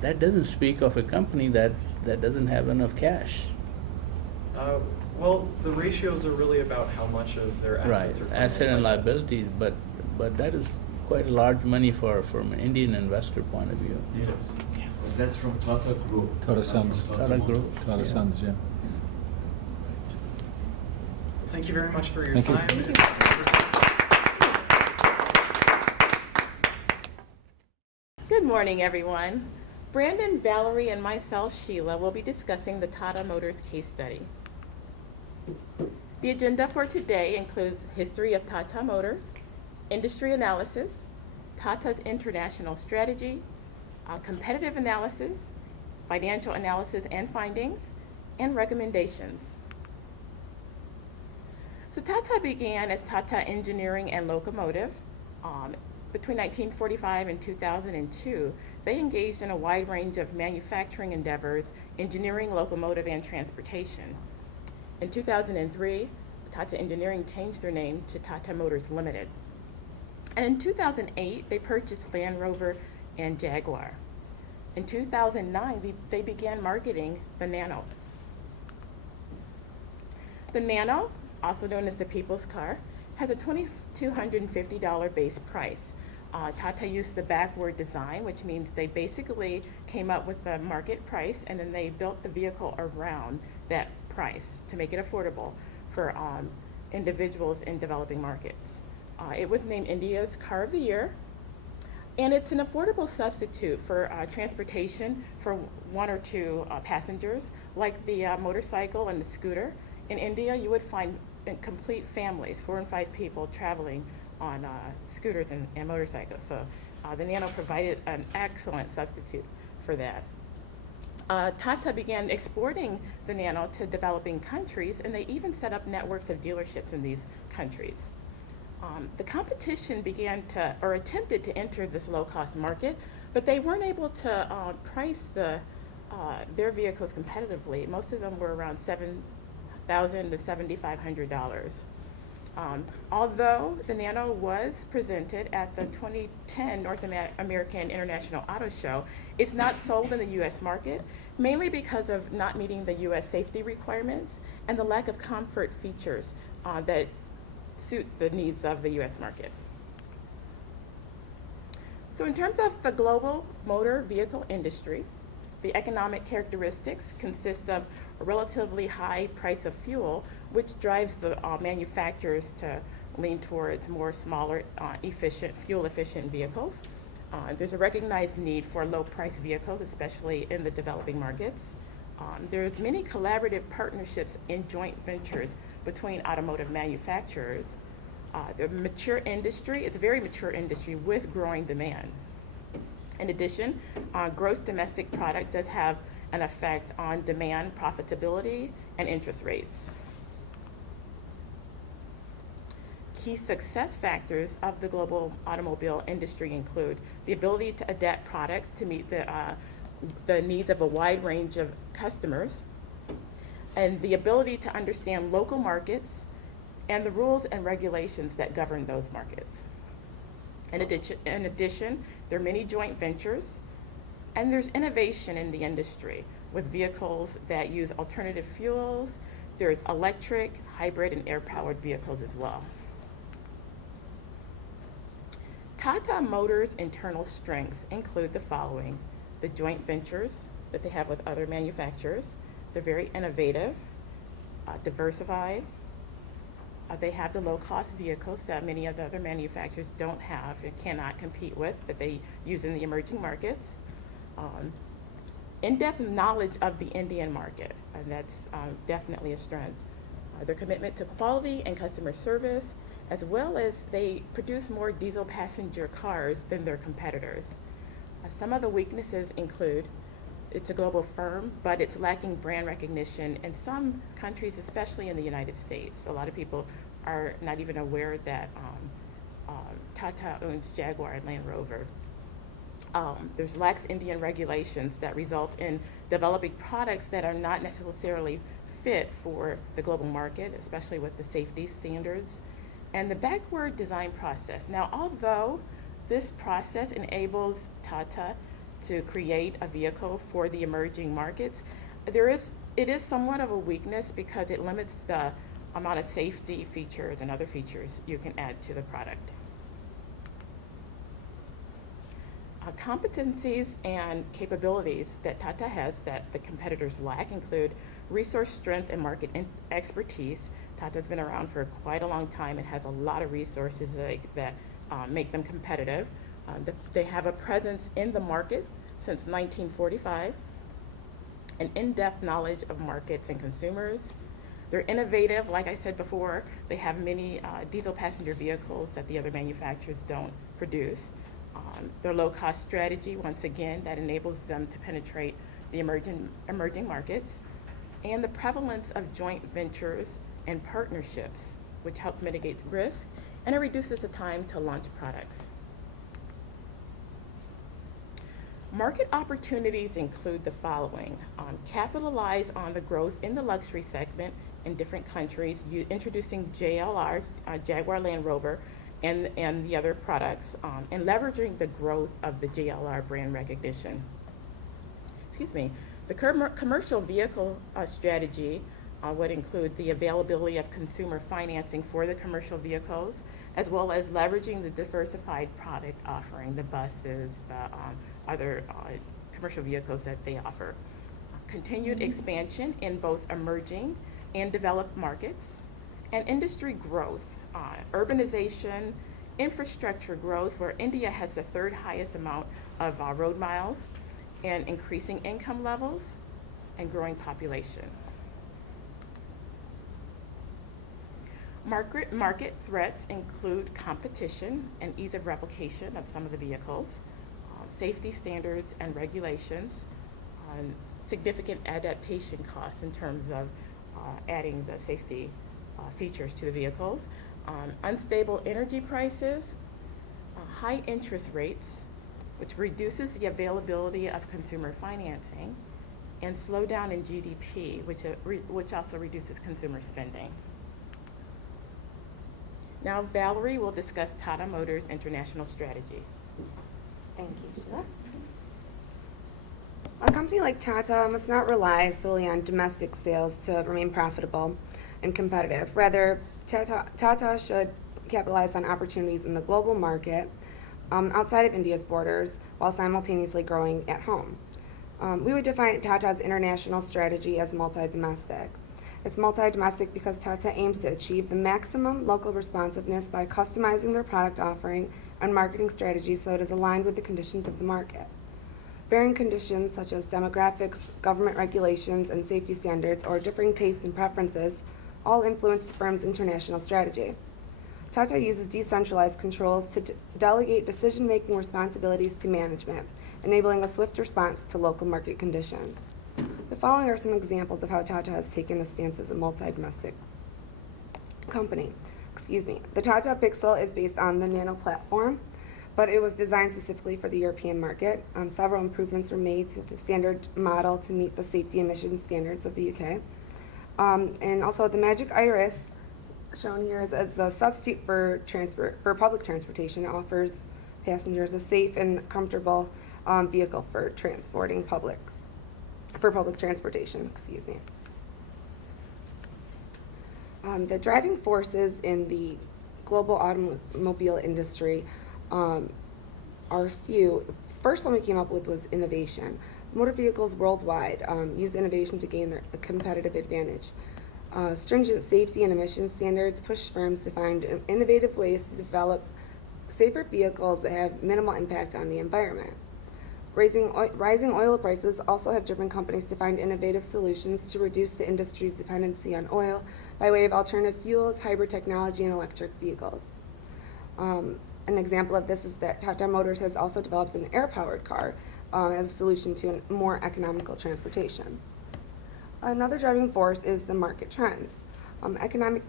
That doesn't speak of a company that doesn't have enough cash. Well, the ratios are really about how much of their assets are right, asset and liabilities, but that is quite a large money from an Indian investor point of view. It is. Yeah. That's from Tata Group. Tata Sons. Tata Group. Tata Sons, yeah. Thank you very much for your Thank you. time. Thank you. Good morning, everyone. Brandon, Valerie, and myself, Sheila, will be discussing the Tata Motors case study. The agenda for today includes history of Tata Motors, industry analysis, Tata's international strategy, competitive analysis, financial analysis and findings, and recommendations. So Tata began as Tata Engineering and Locomotive. Between 1945 and 2002, they engaged in a wide range of manufacturing endeavors, engineering, locomotive, and transportation. In 2003, Tata Engineering changed their name to Tata Motors Limited. And in 2008, they purchased Land Rover and Jaguar. In 2009, they began marketing the Nano. The Nano, also known as the People's Car, has a $2,250 base price. Tata used the backward design, which means they basically came up with the market price and then they built the vehicle around that price to make it affordable for individuals in developing markets. It was named India's Car of the Year, and it's an affordable substitute for transportation for one or two passengers like the motorcycle and the scooter, in India you would find complete families, 4 and 5 people traveling on scooters and motorcycles. So the Nano provided an excellent substitute for that. Tata began exporting the Nano to developing countries, and they even set up networks of dealerships in these countries. The competition began to, or attempted to enter this low-cost market, but they weren't able to price their vehicles competitively. Most of them were around $7,000 to $7,500. Although the Nano was presented at the 2010 North American International Auto Show, it's not sold in the U.S. market, mainly because of not meeting the U.S. safety requirements and the lack of comfort features that suit the needs of the U.S. market. So in terms of the global motor vehicle industry, the economic characteristics consist of a relatively high price of fuel, which drives the manufacturers to lean towards more smaller, fuel-efficient vehicles. There's a recognized need for low-price vehicles, especially in the developing markets. There's many collaborative partnerships and joint ventures between automotive manufacturers. The mature industry, it's a very mature industry with growing demand. In addition, gross domestic product does have an effect on demand, profitability, and interest rates. Key success factors of the global automobile industry include the ability to adapt products to meet the needs of a wide range of customers, and the ability to understand local markets and the rules and regulations that govern those markets. In addition, there are many joint ventures, and there's innovation in the industry with vehicles that use alternative fuels. There's electric, hybrid, and air-powered vehicles as well. Tata Motors' internal strengths include the following: the joint ventures that they have with other manufacturers. They're very innovative, diversified. They have the low-cost vehicles that many of the other manufacturers don't have and cannot compete with, that they use in the emerging markets. In-depth knowledge of the Indian market, and that's definitely a strength. Their commitment to quality and customer service, as well as they produce more diesel passenger cars than their competitors. Some of the weaknesses include it's a global firm, but it's lacking brand recognition in some countries, especially in the United States. A lot of people are not even aware that Tata owns Jaguar and Land Rover. There's lax Indian regulations that result in developing products that are not necessarily fit for the global market, especially with the safety standards. And the backward design process. Now, although this process enables Tata to create a vehicle for the emerging markets, it is somewhat of a weakness because it limits the amount of safety features and other features you can add to the product. Competencies and capabilities that Tata has that the competitors lack include resource strength and market expertise. Tata's been around for quite a long time and has a lot of resources that make them competitive. They have a presence in the market since 1945, an in-depth knowledge of markets and consumers. They're innovative, like I said before. They have many diesel passenger vehicles that the other manufacturers don't produce. Their low-cost strategy, once again, that enables them to penetrate the emerging markets, and the prevalence of joint ventures and partnerships, which helps mitigate risk, and it reduces the time to launch products. Market opportunities include the following: capitalize on the growth in the luxury segment in different countries, introducing JLR, Jaguar Land Rover, and the other products, and leveraging the growth of the JLR brand recognition. The commercial vehicle strategy would include the availability of consumer financing for the commercial vehicles, as well as leveraging the diversified product offering, the buses, the other commercial vehicles that they offer. Continued expansion in both emerging and developed markets, and industry growth, urbanization, infrastructure growth, where India has the 3rd highest amount of road miles, and increasing income levels, and growing population. Market threats include competition and ease of replication of some of the vehicles, safety standards and regulations, significant adaptation costs in terms of adding the safety features to the vehicles, unstable energy prices, high interest rates, which reduces the availability of consumer financing, and slowdown in GDP, which also reduces consumer spending. Now Valerie will discuss Tata Motors' international strategy. Thank you, Sheila. A company like Tata must not rely solely on domestic sales to remain profitable and competitive. Rather, Tata should capitalize on opportunities in the global market outside of India's borders while simultaneously growing at home. We would define Tata's international strategy as multi-domestic. It's multi-domestic because Tata aims to achieve the maximum local responsiveness by customizing their product offering and marketing strategies so it is aligned with the conditions of the market. Varying conditions such as demographics, government regulations, and safety standards, or differing tastes and preferences all influence the firm's international strategy. Tata uses decentralized controls to delegate decision-making responsibilities to management, enabling a swift response to local market conditions. The following are some examples of how Tata has taken a stance as a multi-domestic company. The Tata Pixel is based on the Nano platform, but it was designed specifically for the European market. Several improvements were made to the standard model to meet the safety emission standards of the UK. And also the Magic Iris, shown here as a substitute for public transportation. It offers passengers a safe and comfortable vehicle for public transportation. The driving forces in the global automobile industry are few. The first one we came up with was innovation. Motor vehicles worldwide use innovation to gain their competitive advantage. Stringent safety and emission standards push firms to find innovative ways to develop safer vehicles that have minimal impact on the environment. Rising oil prices also have driven companies to find innovative solutions to reduce the industry's dependency on oil by way of alternative fuels, hybrid technology, and electric vehicles. An example of this is that Tata Motors has also developed an air-powered car as a solution to a more economical transportation. Another driving force is the market trends. Economic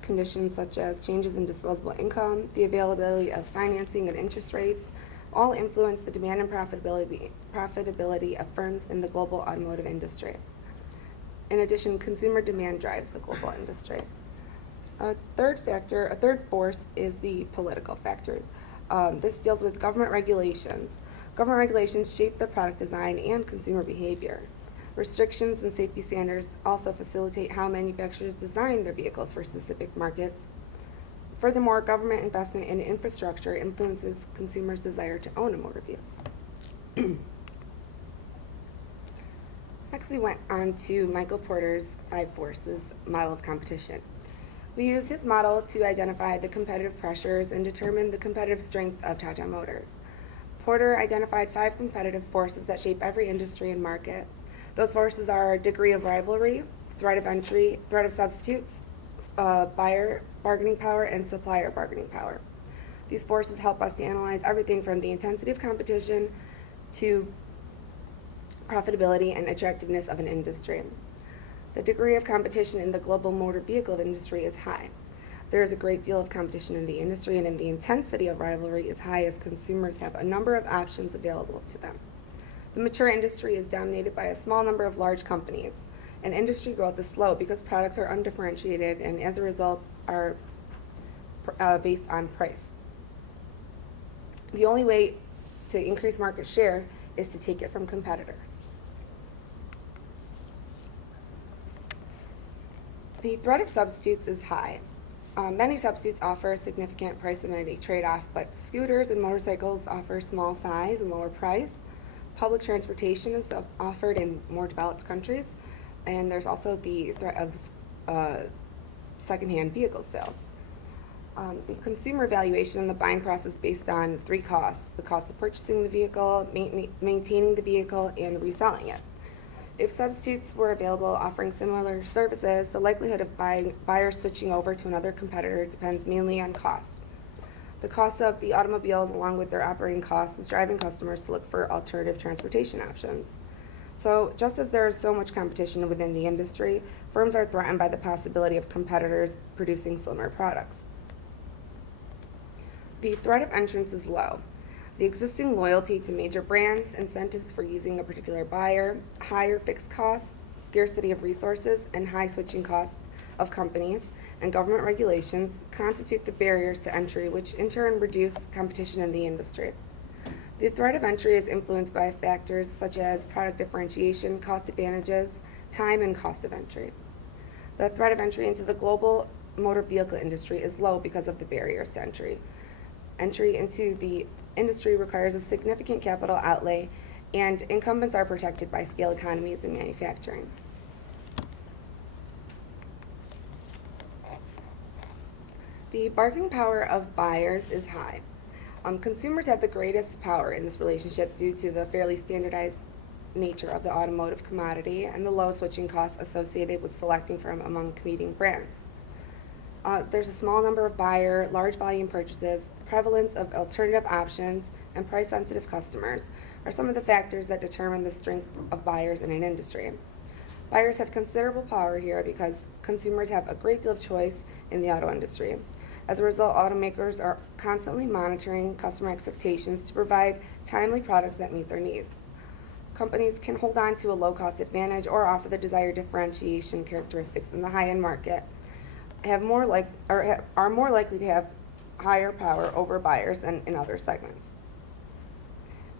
conditions such as changes in disposable income, the availability of financing and interest rates, all influence the demand and profitability of firms in the global automotive industry. In addition, consumer demand drives the global industry. A third force is the political factors. This deals with government regulations. Government regulations shape the product design and consumer behavior. Restrictions and safety standards also facilitate how manufacturers design their vehicles for specific markets. Furthermore, government investment in infrastructure influences consumers' desire to own a motor vehicle. Next, we went on to Michael Porter's 5 forces model of competition. We used his model to identify the competitive pressures and determine the competitive strength of Tata Motors. Porter identified 5 competitive forces that shape every industry and market. Those forces are degree of rivalry, threat of entry, threat of substitutes, buyer bargaining power, and supplier bargaining power. These forces help us to analyze everything from the intensity of competition to profitability and attractiveness of an industry. The degree of competition in the global motor vehicle industry is high. There is a great deal of competition in the industry, and the intensity of rivalry is high as consumers have a number of options available to them. The mature industry is dominated by a small number of large companies, and industry growth is slow because products are undifferentiated and as a result are based on price. The only way to increase market share is to take it from competitors. The threat of substitutes is high. Many substitutes offer a significant price amenity trade-off, but scooters and motorcycles offer small size and lower price. Public transportation is offered in more developed countries, and there's also the threat of secondhand vehicle sales. The consumer valuation and the buying process is based on 3 costs: the cost of purchasing the vehicle, maintaining the vehicle, and reselling it. If substitutes were available offering similar services, the likelihood of buyers switching over to another competitor depends mainly on cost. The cost of the automobiles, along with their operating costs, was driving customers to look for alternative transportation options. So just as there is so much competition within the industry, firms are threatened by the possibility of competitors producing similar products. The threat of entrance is low. The existing loyalty to major brands, incentives for using a particular buyer, higher fixed costs, scarcity of resources, and high switching costs of companies, and government regulations constitute the barriers to entry, which in turn reduce competition in the industry. The threat of entry is influenced by factors such as product differentiation, cost advantages, time, and cost of entry. The threat of entry into the global motor vehicle industry is low because of the barriers to entry. Entry into the industry requires a significant capital outlay, and incumbents are protected by scale economies in manufacturing. The bargaining power of buyers is high. Consumers have the greatest power in this relationship due to the fairly standardized nature of the automotive commodity and the low switching costs associated with selecting from among competing brands. There's a small number of buyer, large volume purchases, prevalence of alternative options, and price-sensitive customers are some of the factors that determine the strength of buyers in an industry. Buyers have considerable power here because consumers have a great deal of choice in the auto industry. As a result, automakers are constantly monitoring customer expectations to provide timely products that meet their needs. Companies can hold on to a low-cost advantage or offer the desired differentiation characteristics in the high-end market, are more likely to have higher power over buyers than in other segments.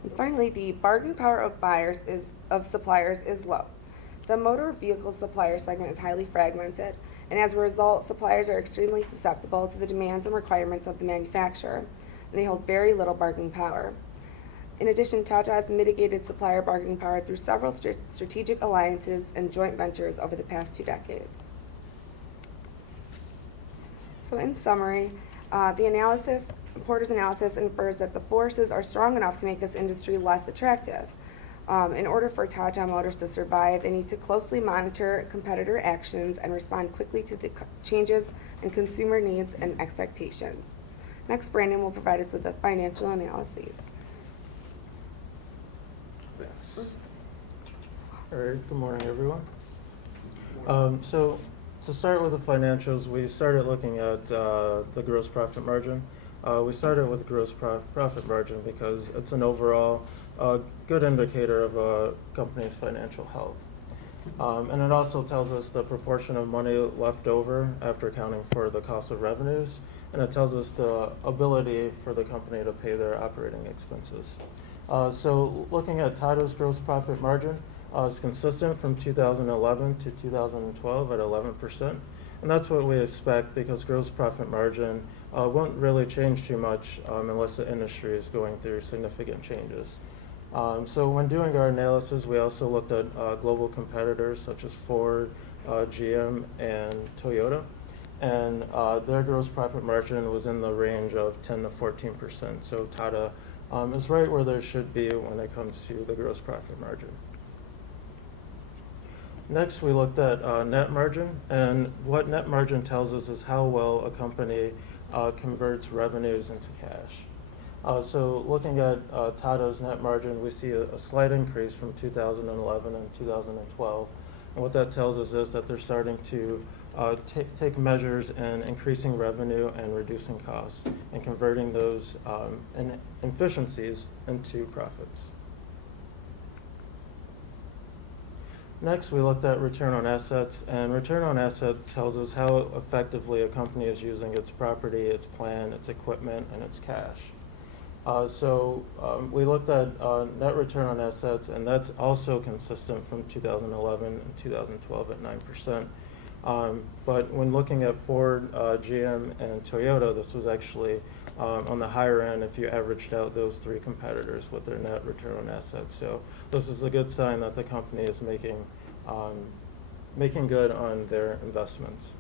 And finally, the bargaining power of suppliers is low. The motor vehicle supplier segment is highly fragmented, and as a result, suppliers are extremely susceptible to the demands and requirements of the manufacturer, and they hold very little bargaining power. In addition, Tata has mitigated supplier bargaining power through several strategic alliances and joint ventures over the past 2 decades. So in summary, Porter's analysis infers that the forces are strong enough to make this industry less attractive. In order for Tata Motors to survive, they need to closely monitor competitor actions and respond quickly to the changes in consumer needs and expectations. Next, Brandon will provide us with the financial analyses. Thanks. All right, good morning, everyone. So to start with the financials, we started looking at the gross profit margin. We started with gross profit margin because it's an overall good indicator of a company's financial health. And it also tells us the proportion of money left over after accounting for the cost of revenues, and it tells us the ability for the company to pay their operating expenses. So looking at Tata's gross profit margin, it's consistent from 2011 to 2012 at 11%. And that's what we expect because gross profit margin won't really change too much unless the industry is going through significant changes. So when doing our analysis, we also looked at global competitors such as Ford, GM, and Toyota. And their gross profit margin was in the range of 10 to 14%. So Tata is right where they should be when it comes to the gross profit margin. Next, we looked at net margin, and what net margin tells us is how well a company converts revenues into cash. So looking at Tata's net margin, we see a slight increase from 2011 and 2012. And what that tells us is that they're starting to take measures in increasing revenue and reducing costs and converting those inefficiencies into profits. Next, we looked at return on assets, and return on assets tells us how effectively a company is using its property, its plant, its equipment, and its cash. We looked at net return on assets, and that's also consistent from 2011 and 2012 at 9%. But when looking at Ford, GM, and Toyota, this was actually on the higher end if you averaged out those 3 competitors with their net return on assets. So this is a good sign that the company is making good on their investments.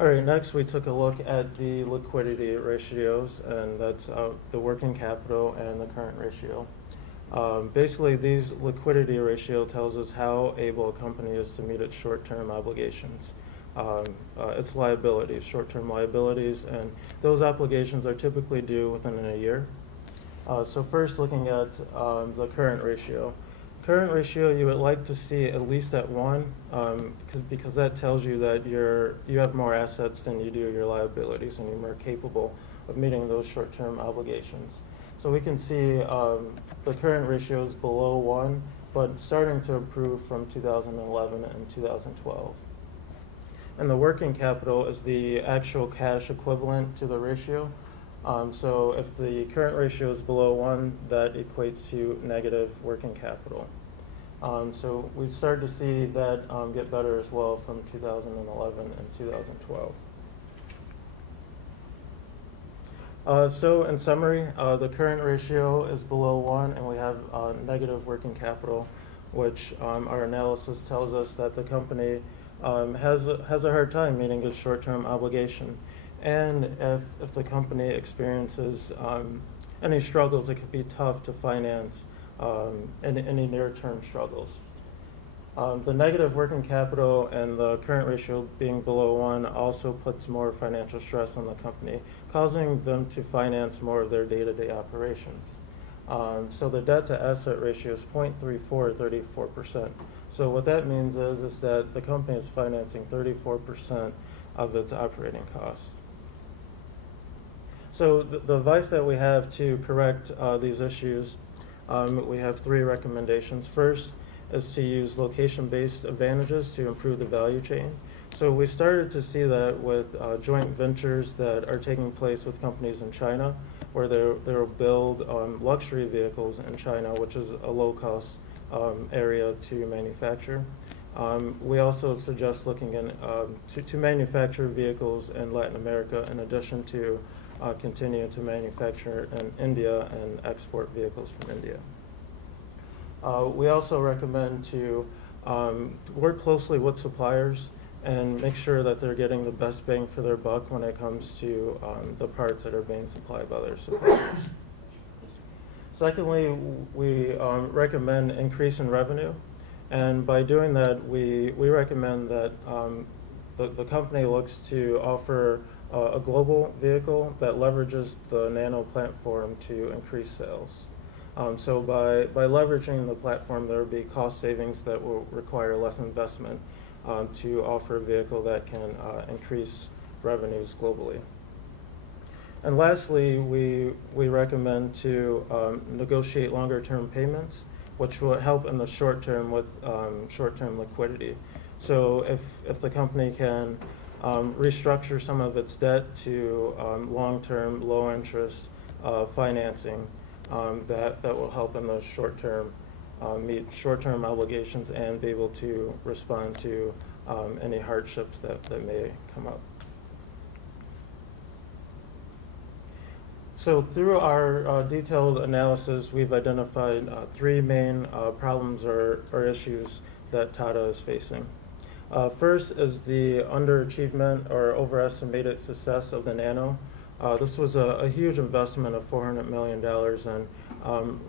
All right, next we took a look at the liquidity ratios, and that's the working capital and the current ratio. Basically, these liquidity ratio tells us how able a company is to meet its short-term obligations, its liabilities, short-term liabilities, and those obligations are typically due within a year. So first, looking at the current ratio. Current ratio, you would like to see at least at 1, because that tells you that you have more assets than you do your liabilities, and you're more capable of meeting those short-term obligations. So we can see the current ratio is below 1, but starting to improve from 2011 and 2012. And the working capital is the actual cash equivalent to the ratio. So if the current ratio is below 1, that equates to negative working capital. So we started to see that get better as well from 2011 and 2012. So in summary, the current ratio is below 1, and we have negative working capital, which our analysis tells us that the company has a hard time meeting its short-term obligation. And if the company experiences any struggles, it could be tough to finance any near-term struggles. The negative working capital and the current ratio being below 1 also puts more financial stress on the company, causing them to finance more of their day-to-day operations. So the debt-to-asset ratio is 0.34, 34%. So what that means is that the company is financing 34% of its operating costs. So the advice that we have to correct these issues, we have 3 recommendations. First is to use location-based advantages to improve the value chain. So we started to see that with joint ventures that are taking place with companies in China, where they'll build luxury vehicles in China, which is a low-cost area to manufacture. We also suggest looking in, to manufacture vehicles in Latin America in addition to continue to manufacture in India and export vehicles from India. We also recommend to work closely with suppliers and make sure that they're getting the best bang for their buck when it comes to the parts that are being supplied by their suppliers. Secondly, we recommend increase in revenue, and by doing that, we recommend that the company looks to offer a global vehicle that leverages the Nano platform to increase sales. So by leveraging the platform, there will be cost savings that will require less investment to offer a vehicle that can increase revenues globally. And lastly, we recommend to negotiate longer-term payments, which will help in the short term with short-term liquidity. So if the company can restructure some of its debt to long-term, low-interest financing, that will help in those short-term, meet short-term obligations and be able to respond to any hardships that may come up. So through our detailed analysis, we've identified 3 main problems or issues that Tata is facing. First is the underachievement or overestimated success of the Nano. This was a huge investment of $400 million, and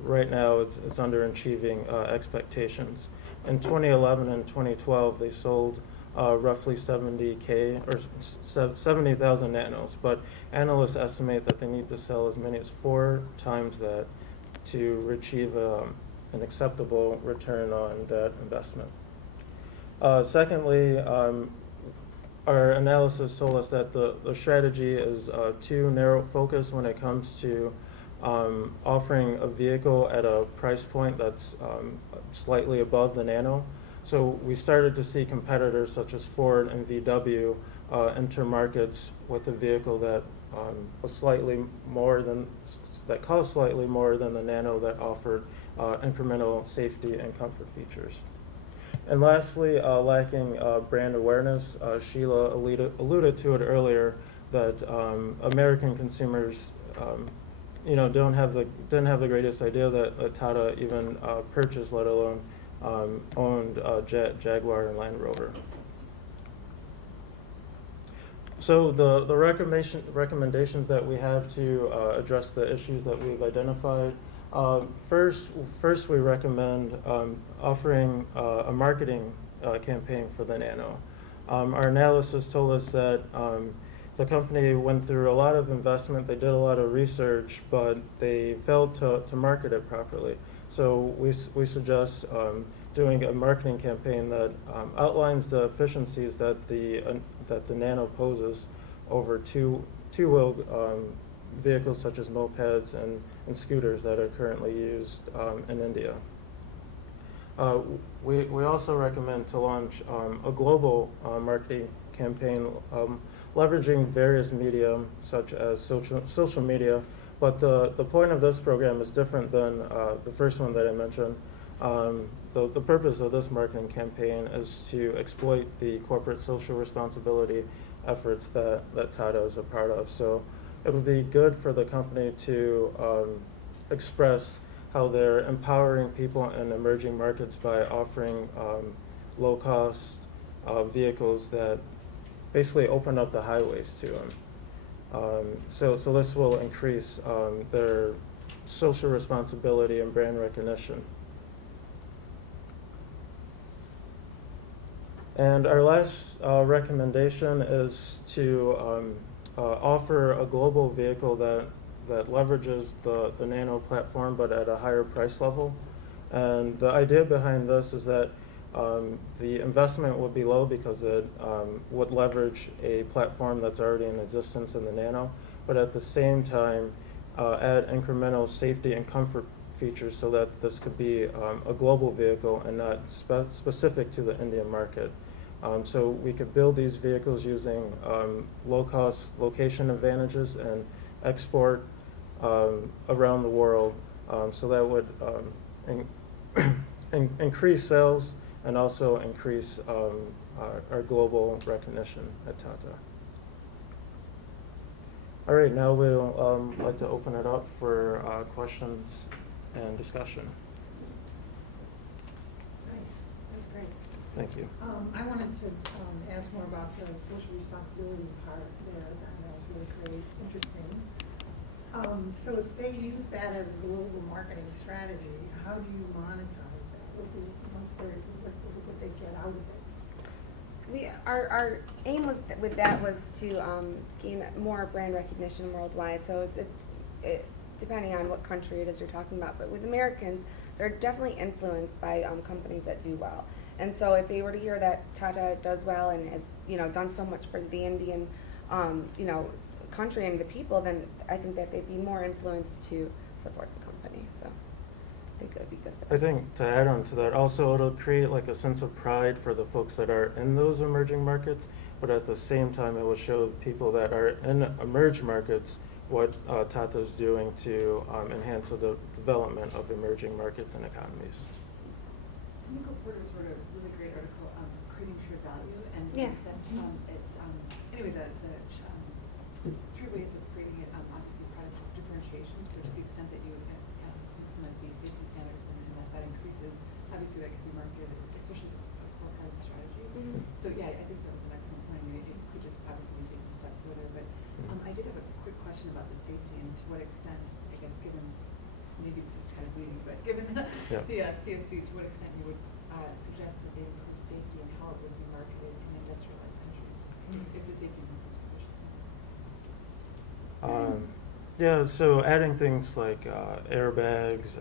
right now it's underachieving expectations. In 2011 and 2012, they sold roughly 70,000 Nanos, but analysts estimate that they need to sell as many as 4 times that to achieve an acceptable return on that investment. Secondly, our analysis told us that the strategy is too narrow focus when it comes to offering a vehicle at a price point that's slightly above the Nano. So we started to see competitors such as Ford and VW enter markets with a vehicle that was slightly more than, that cost slightly more than the Nano that offered incremental safety and comfort features. And lastly, lacking brand awareness. Sheila alluded to it earlier that American consumers, didn't have the greatest idea that Tata even purchased, let alone owned Jaguar and Land Rover. So the recommendations that we have to address the issues that we've identified First, we recommend offering a marketing campaign for the Nano. Our analysis told us that the company went through a lot of investment, they did a lot of research, but they failed to market it properly. So we suggest doing a marketing campaign that outlines the efficiencies that the Nano poses over two-wheel vehicles such as mopeds and scooters that are currently used in India. We also recommend to launch a global marketing campaign leveraging various media such as social media, but the point of this program is different than the first one that I mentioned. The purpose of this marketing campaign is to exploit the corporate social responsibility efforts that Tata is a part of. So it would be good for the company to express how they're empowering people in emerging markets by offering low-cost vehicles that basically open up the highways to them. So this will increase their social responsibility and brand recognition. And our last recommendation is to offer a global vehicle that leverages the Nano platform but at a higher price level. And the idea behind this is that the investment would be low because it would leverage a platform that's already in existence in the Nano, but at the same time add incremental safety and comfort features so that this could be a global vehicle and not specific to the Indian market. So we could build these vehicles using low-cost location advantages and export around the world. So that would increase sales and also increase our global recognition at Tata. All right, now we'll like to open it up for questions and discussion. That's great. Thank you. I wanted to ask more about the social responsibility part there. That was really great, interesting. So if they use that as a global marketing strategy, how do you monetize that? What they get out of it? Our aim with that was to gain more brand recognition worldwide. So depending on what country it is you're talking about, but with Americans, they're definitely influenced by companies that do well. And so if they were to hear that Tata does well and has done so much for the Indian country and the people, then I think that they'd be more influenced to support the company. So I think it would be good for them. I think to add on to that, also it'll create like a sense of pride for the folks that are in those emerging markets, but at the same time it will show people that are in emerging markets what Tata is doing to enhance the development of emerging markets and economies. Sumiko Porter's wrote a really great article on creating shared value, and that's anyway the 3 ways of creating it. Obviously, product differentiation. So to the extent that you implement the safety standards and that increases, obviously that can be marketed, especially if it's a core part of the strategy. So yeah, I think that was an excellent point. I mean, it could just obviously be taken a step further, but I did have a quick question about the safety and to what extent, I guess, given maybe this is kind of leading, but given the CSV, to what extent you would suggest that they improve safety and how it would be marketed in industrialized countries if the safety is improved sufficiently? Yeah, so adding things like airbags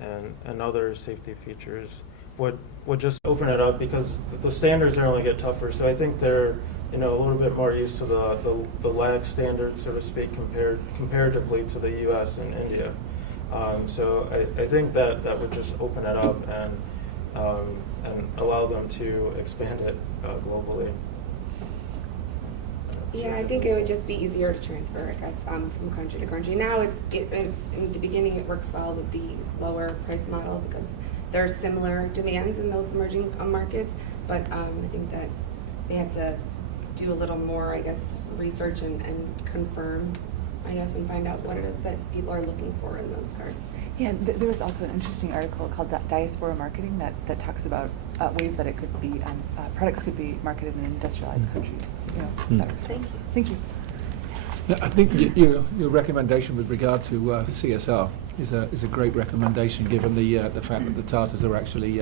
and other safety features would just open it up because the standards are only get tougher. So I think they're a little bit more used to the lag standards, so to speak, comparatively to the U.S. and India. So I think that would just open it up and allow them to expand it globally. Yeah, I think it would just be easier to transfer, I guess, from country to country. Now, in the beginning, it works well with the lower price model because there are similar demands in those emerging markets. But I think that they have to do a little more, I guess, research and confirm, I guess, and find out what it is that people are looking for in those cars. Yeah, there was also an interesting article called Diaspora Marketing that talks about ways that it could be products could be marketed in industrialized countries. Better. So, thank you. I think your recommendation with regard to CSR is a great recommendation, given the fact that the Tartars are actually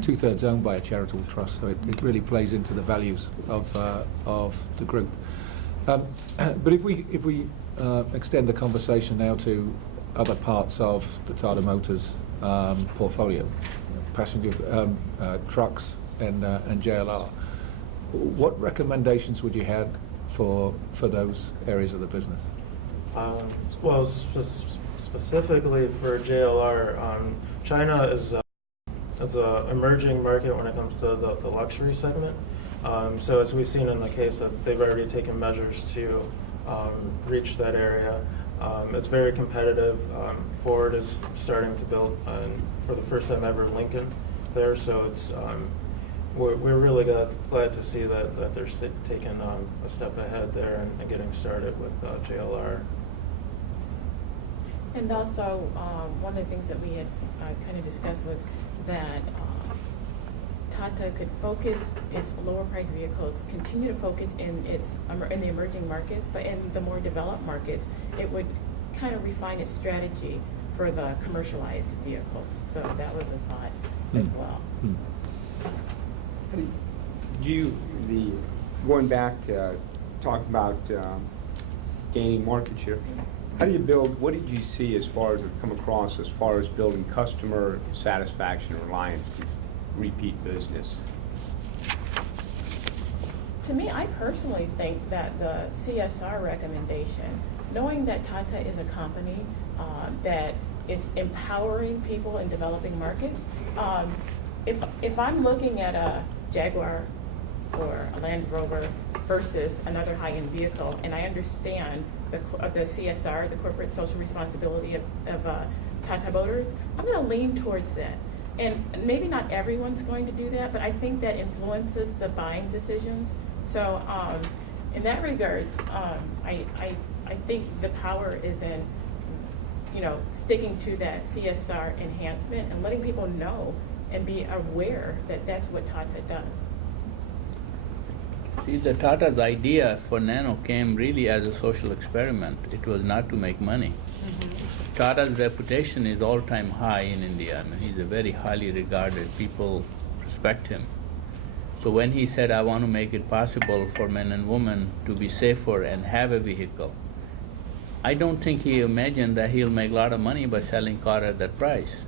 2/3 owned by a charitable trust. So it really plays into the values of the group. But if we extend the conversation now to other parts of the Tata Motors portfolio, passenger trucks and JLR, what recommendations would you have for those areas of the business? Well, specifically for JLR, China is an emerging market when it comes to the luxury segment. So as we've seen in the case, that they've already taken measures to reach that area. It's very competitive. Ford is starting to build, for the first time ever, Lincoln there. So it's we're really glad to see that they're taking a step ahead there and getting started with JLR. And also, one of the things that we had kind of discussed was that Tata could focus its lower price vehicles, continue to focus in the emerging markets, but in the more developed markets, it would kind of refine its strategy for the commercialized vehicles. So that was a thought as well. Going back to talk about gaining market share, how do you build, what did you see as far as come across as far as building customer satisfaction and reliance to repeat business? To me, I personally think that the CSR recommendation, knowing that Tata is a company that is empowering people in developing markets, if I'm looking at a Jaguar or a Land Rover versus another high-end vehicle, and I understand the CSR, the corporate social responsibility of Tata Motors, I'm going to lean towards that. And maybe not everyone's going to do that, but I think that influences the buying decisions. So in that regards, I think the power is in, sticking to that CSR enhancement and letting people know and be aware that that's what Tata does. See, the Tata's idea for Nano came really as a social experiment. It was not to make money. Tata's reputation is all-time high in India. I mean, he's a very highly regarded, people respect him. So when he said, I want to make it possible for men and women to be safer and have a vehicle, I don't think he imagined that he'll make a lot of money by selling car at that price.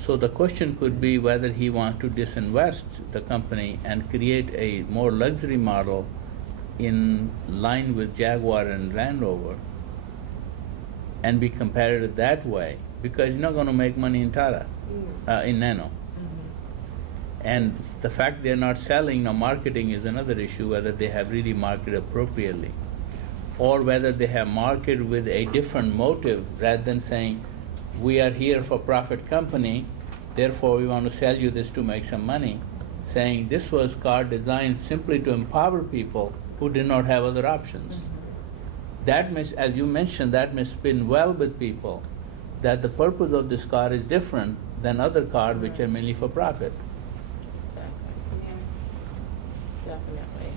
So the question could be whether he wants to disinvest the company and create a more luxury model in line with Jaguar and Land Rover and be competitive that way, because he's not going to make money in Tata, in Nano. And the fact they're not selling or marketing is another issue, whether they have really marketed appropriately or whether they have marketed with a different motive rather than saying, we are here for profit company, therefore we want to sell you this to make some money, saying this was car designed simply to empower people who did not have other options. That as you mentioned, that may spin well with people, that the purpose of this car is different than other cars which are mainly for profit. Definitely.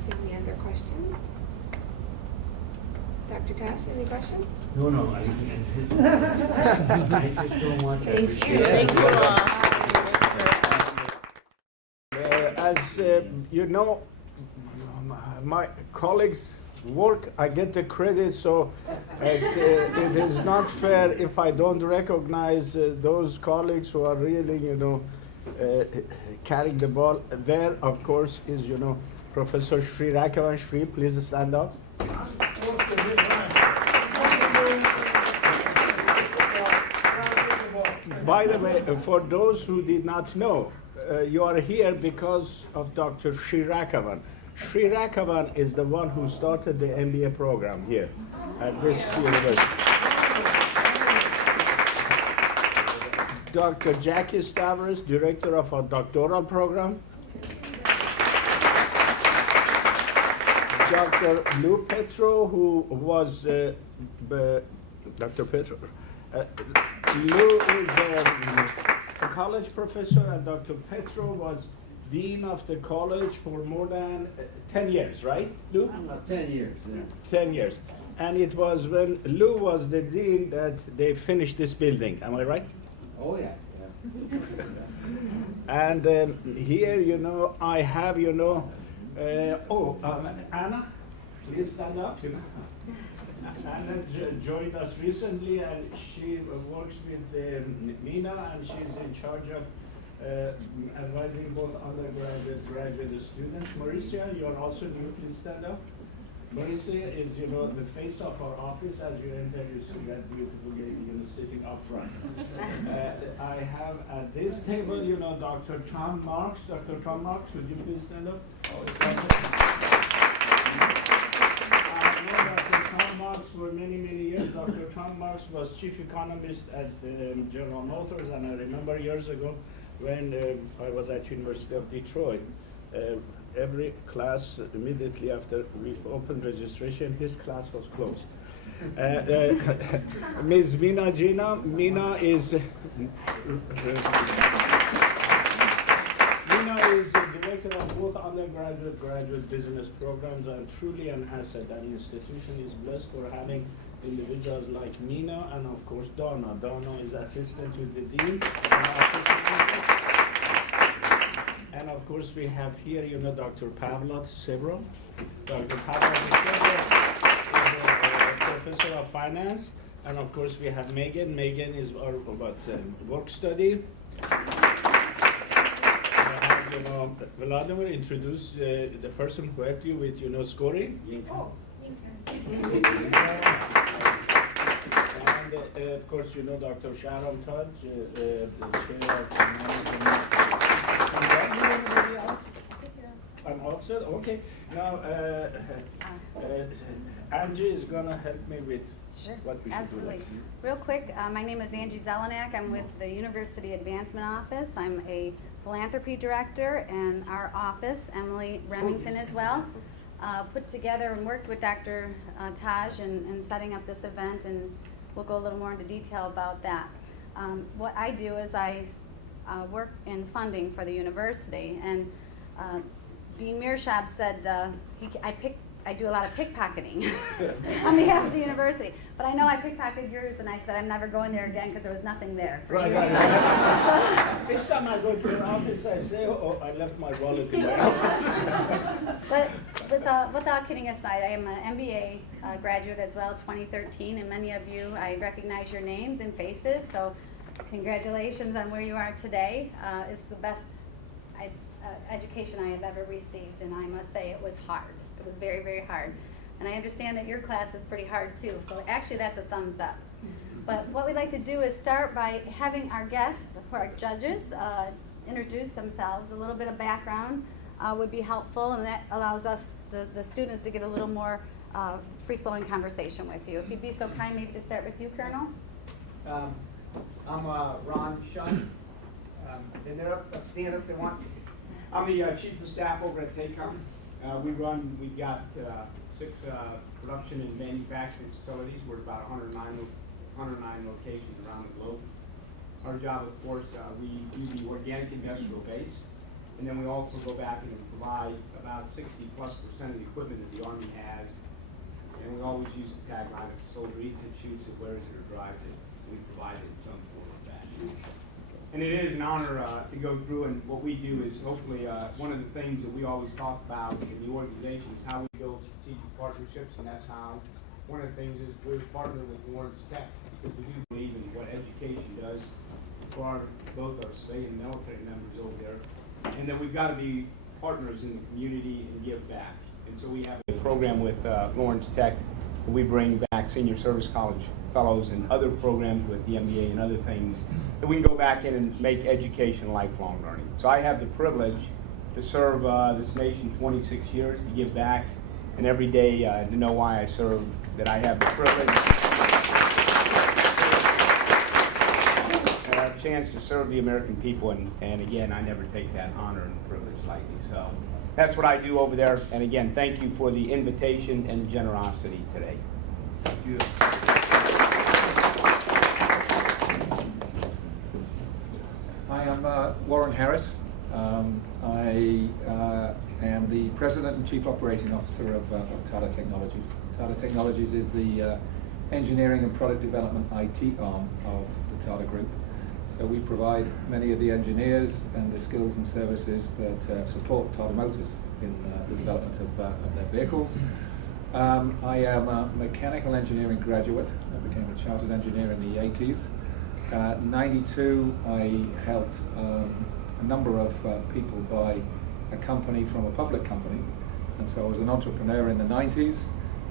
Do you have any other questions? Dr. Tash, any questions? No, I thank you so much. Thank you. Thank you all. As you know, my colleagues work, I get the credit, so it is not fair if I don't recognize those colleagues who are really, carrying the ball. There, of course, is, Professor Sri Rakavan. Sri, please stand up. By the way, for those who did not know, you are here because of Dr. Sri Rakavan. Sri Rakavan is the one who started the MBA program here at this university. Dr. Jackie Stavros, director of our doctoral program. Dr. Lou Petro, who was Dr. Petro. Lou is a college professor, and Dr. Petro was dean of the college for more than 10 years, right, Lou? About 10 years, yeah. 10 years. And it was when Lou was the dean that they finished this building, am I right? Oh, yeah, yeah. And here, you know, I have, you know, Anna, please stand up, you know. Anna joined us recently, and she works with Mina, and she's in charge of advising both undergraduate and graduate students. Mauricia, you are also new, please stand up. Mauricia is, you know, the face of our office. As you enter, you see that beautiful lady, you know, sitting up front. I have at this table, you know, Dr. Tom Marks. Dr. Tom Marks, would you please stand up? I know Dr. Tom Marks for many, many years. Dr. Tom Marks was chief economist at General Motors, and I remember years ago when I was at University of Detroit, every class immediately after we opened registration, his class was closed. Ms. Mina Gina, Mina is the director of both undergraduate graduate business programs, and truly an asset. That institution is blessed for having individuals like Mina and of course Donna. Donna is assistant to the dean. And of course we have here, you know, Dr. Pavlot Sevro. Dr. Pavlot is a professor of finance. And of course we have Megan. Megan is about work study. You know, Vladimir, introduce the person who helped you with, you know, scoring. Oh, And of course, you know, Dr. Sharon Tudge, the chair of the management. I'm all set. Okay. Now, Angie is gonna help me with what we should Absolutely. do next. Real quick, my name is Angie Zelenak. I'm with the University Advancement Office. I'm a philanthropy director, and our office, Emily Remington as well, put together and worked with Dr. Taj in setting up this event, and we'll go a little more into detail about that. What I do is I work in funding for the university, and Dean Mearshab said I do a lot of pickpocketing on behalf of the university. But I know I pickpocketed yours, and I said I'm never going there again because there was nothing there. Right. So, each time I go to your office, I say, oh, I left my wallet in my office. But without kidding aside, I am an MBA graduate as well, 2013, and many of you, I recognize your names and faces, so congratulations on where you are today. It's the best education I have ever received, and I must say it was hard. It was very, very hard. And I understand that your class is pretty hard too, so actually that's a thumbs up. But what we'd like to do is start by having our guests, our judges, introduce themselves. A little bit of background would be helpful, and that allows us, the students, to get a little more free-flowing conversation with you. If you'd be so kind, maybe to start with you, Colonel. I'm Ron Shun. And they're up, stand up, they want. I'm the chief of staff over at TACOM. We've got 6 production and manufacturing facilities. We're at about 109 locations around the globe. Our job, of course, we do the organic industrial base, and then we also go back and provide about 60+% of the equipment that the Army has. And we always use the tagline, if a soldier eats it, shoots it, wears it, or drives it, we provide it in some form or fashion. And it is an honor to go through, and what we do is hopefully one of the things that we always talk about in the organization is how we build strategic partnerships, and that's how one of the things is we're partnering with Lawrence Tech, because we do believe in what education does for both our civilian and military members over there, and that we've got to be partners in the community and give back. And so we have a program with Lawrence Tech. We bring back senior service college fellows and other programs with the MBA and other things that we can go back in and make education lifelong learning. So I have the privilege to serve this nation 26 years, to give back, and every day to know why I serve, that I have the privilege, a chance to serve the American people, and again, I never take that honor and privilege lightly. So that's what I do over there, and again, thank you for the invitation and generosity today. Thank you. Hi, I'm Warren Harris. I am the President and Chief Operating Officer of Tata Technologies. Tata Technologies is the engineering and product development IT arm of the Tata Group. So we provide many of the engineers and the skills and services that support Tata Motors in the development of their vehicles. I am a mechanical engineering graduate. I became a chartered engineer in the 80s. 92, I helped a number of people buy a company from a public company. And so I was an entrepreneur in the 90s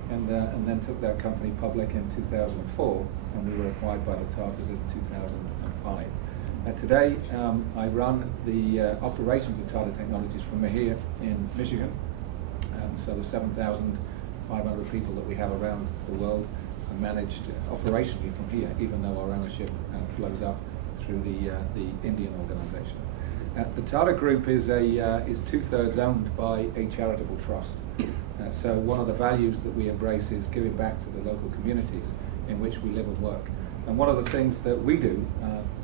and then took that company public in 2004, and we were acquired by the Tatas in 2005. Today, I run the operations of Tata Technologies from here in Michigan. So the 7,500 people that we have around the world are managed operationally from here, even though our ownership flows up through the Indian organization. The Tata Group is 2/3 owned by a charitable trust. So one of the values that we embrace is giving back to the local communities in which we live and work. And one of the things that we do,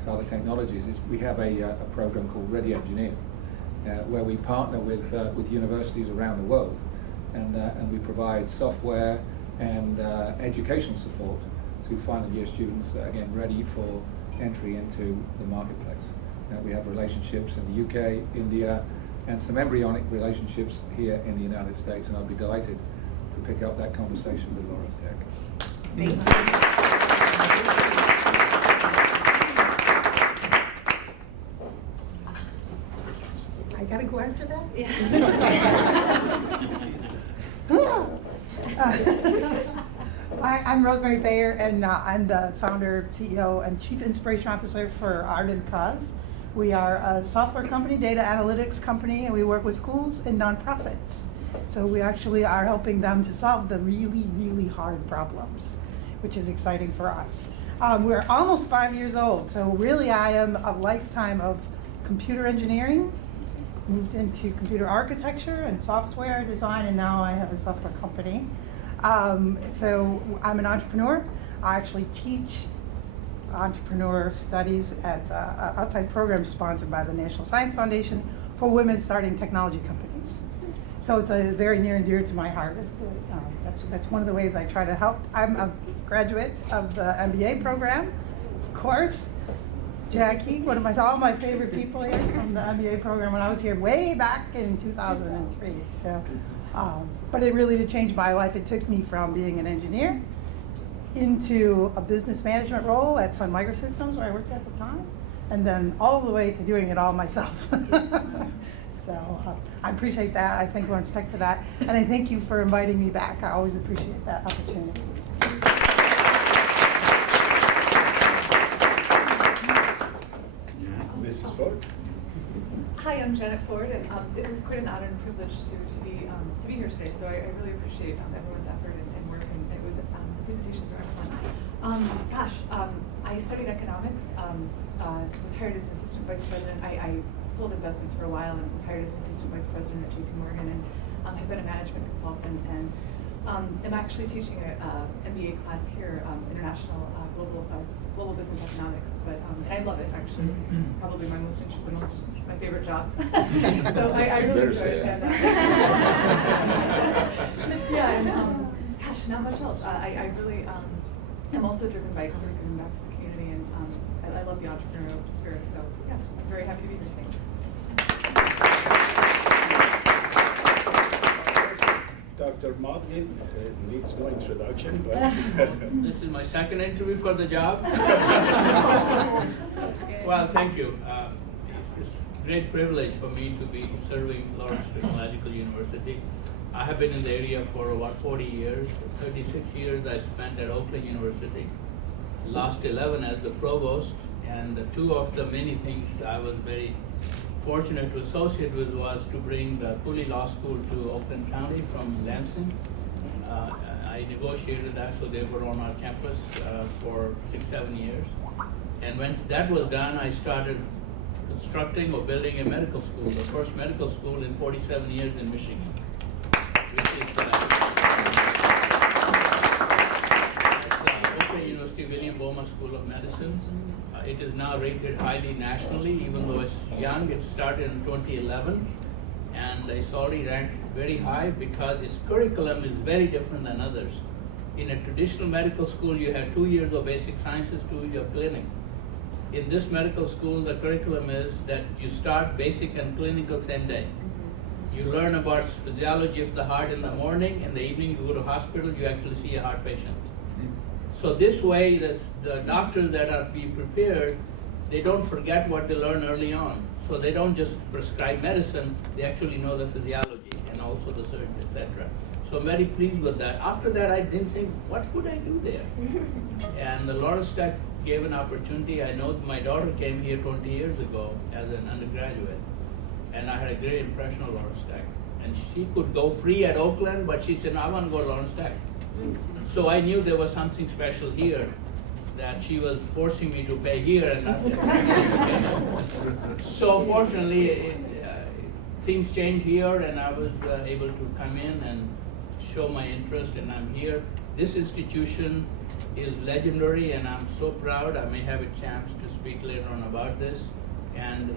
Tata Technologies, is we have a program called Ready Engineer, where we partner with universities around the world, and we provide software and educational support to final year students, again, ready for entry into the marketplace. We have relationships in the UK, India, and some embryonic relationships here in the United States, and I'll be delighted to pick up that conversation with Lawrence Tech. Thank you. I gotta go after that? I'm Rosemary Bayer, and I'm the founder, CEO, and Chief Inspiration Officer for Art and Cause. We are a software company, data analytics company, and we work with schools and nonprofits. So we actually are helping them to solve the really, really hard problems, which is exciting for us. We're almost 5 years old, so really I am a lifetime of computer engineering, moved into computer architecture and software design, and now I have a software company. So I'm an entrepreneur. I actually teach entrepreneur studies at an outside program sponsored by the National Science Foundation for women starting technology companies. So it's a very near and dear to my heart. That's one of the ways I try to help. I'm a graduate of the MBA program, of course. Jackie, all my favorite people here from the MBA program when I was here way back in 2003. So, but it really did change my life. It took me from being an engineer into a business management role at Sun Microsystems, where I worked at the time, and then all the way to doing it all myself. So I appreciate that. I thank Lawrence Tech for that. And I thank you for inviting me back. I always appreciate that opportunity. Mrs. Ford. Hi, I'm Janet Ford, and it was quite an honor and privilege to be here today. So I really appreciate everyone's effort and work, and it was the presentations were excellent. I studied economics. Was hired as an assistant vice president. I sold investments for a while and was hired as an assistant vice president at JP Morgan, and have been a management consultant, and am actually teaching a MBA class here, international global business economics. But I love it, actually. It's probably my favorite job. So I really enjoy it. Yeah, and gosh, not much else. I really am also driven by sort of giving back to the community, and I love the entrepreneurial spirit. So yeah, I'm very happy to be here. Thanks. Dr. Motley needs no introduction, but This is my second interview for the job. Well, thank you. It's a great privilege for me to be serving Lawrence Technological University. I have been in the area for about 40 years. 36 years I spent at Oakland University. Last 11 as the provost, and two of the many things I was very fortunate to associate with was to bring the Cooley Law School to Oakland County from Lansing. I negotiated that so they were on our campus for 6-7 years. And when that was done, I started constructing or building a medical school, the first medical school in 47 years in Michigan. Which is Oakland University William Bowman School. School of Medicine. It is now rated highly nationally, even though it's young. It started in 2011, and it's already ranked very high because its curriculum is very different than others. In a traditional medical school, you have 2 years of basic sciences, 2 years of clinic. In this medical school, the curriculum is that you start basic and clinical same day. You learn about physiology of the heart in the morning, in the evening you go to hospital, you actually see a heart patient. So this way, the doctors that are being prepared, they don't forget what they learn early on. So they don't just prescribe medicine, they actually know the physiology and also the surgeon, etc. So I'm very pleased with that. After that, I didn't think, what could I do there? And the Lawrence Tech gave an opportunity. I know my daughter came here 20 years ago as an undergraduate, and I had a great impression of Lawrence Tech. And she could go free at Oakland, but she said, no, I want to go to Lawrence Tech. So I knew there was something special here, that she was forcing me to pay here and not education. So fortunately, things changed here, and I was able to come in and show my interest, and I'm here. This institution is legendary, and I'm so proud. I may have a chance to speak later on about this. And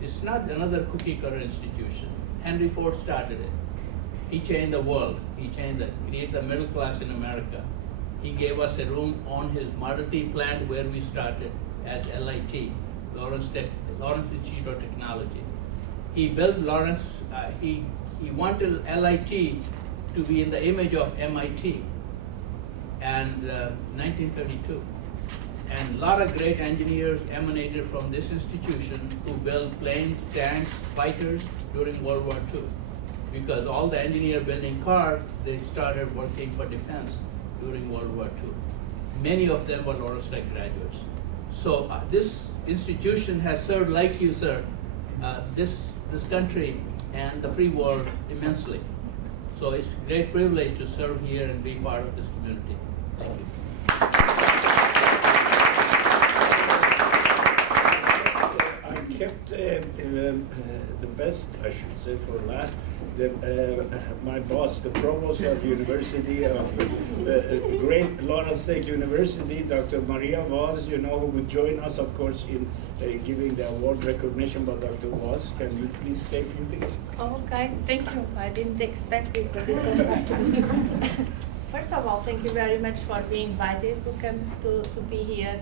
it's not another cookie-cutter institution. Henry Ford started it. He changed the world. He created the middle class in America. He gave us a room on his Model T plant where we started as LIT, Lawrence Institute of Technology. He built Lawrence, he wanted LIT to be in the image of MIT, and 1932. And a lot of great engineers emanated from this institution who built planes, tanks, fighters during World War II. Because all the engineers building cars, they started working for defense during World War II. Many of them were Lawrence Tech graduates. So this institution has served, like you, sir, this country and the free world immensely. So it's a great privilege to serve here and be part of this community. Thank you. I kept the best, I should say, for last. My boss, the provost of University of great Lawrence Tech University, Dr. Maria Vaz, who would join us, of course, in giving the award recognition. But Dr. Vaz, can you please say a few things? Okay, thank you. I didn't expect it, but it's okay. First of all, thank you very much for being invited to come to be here.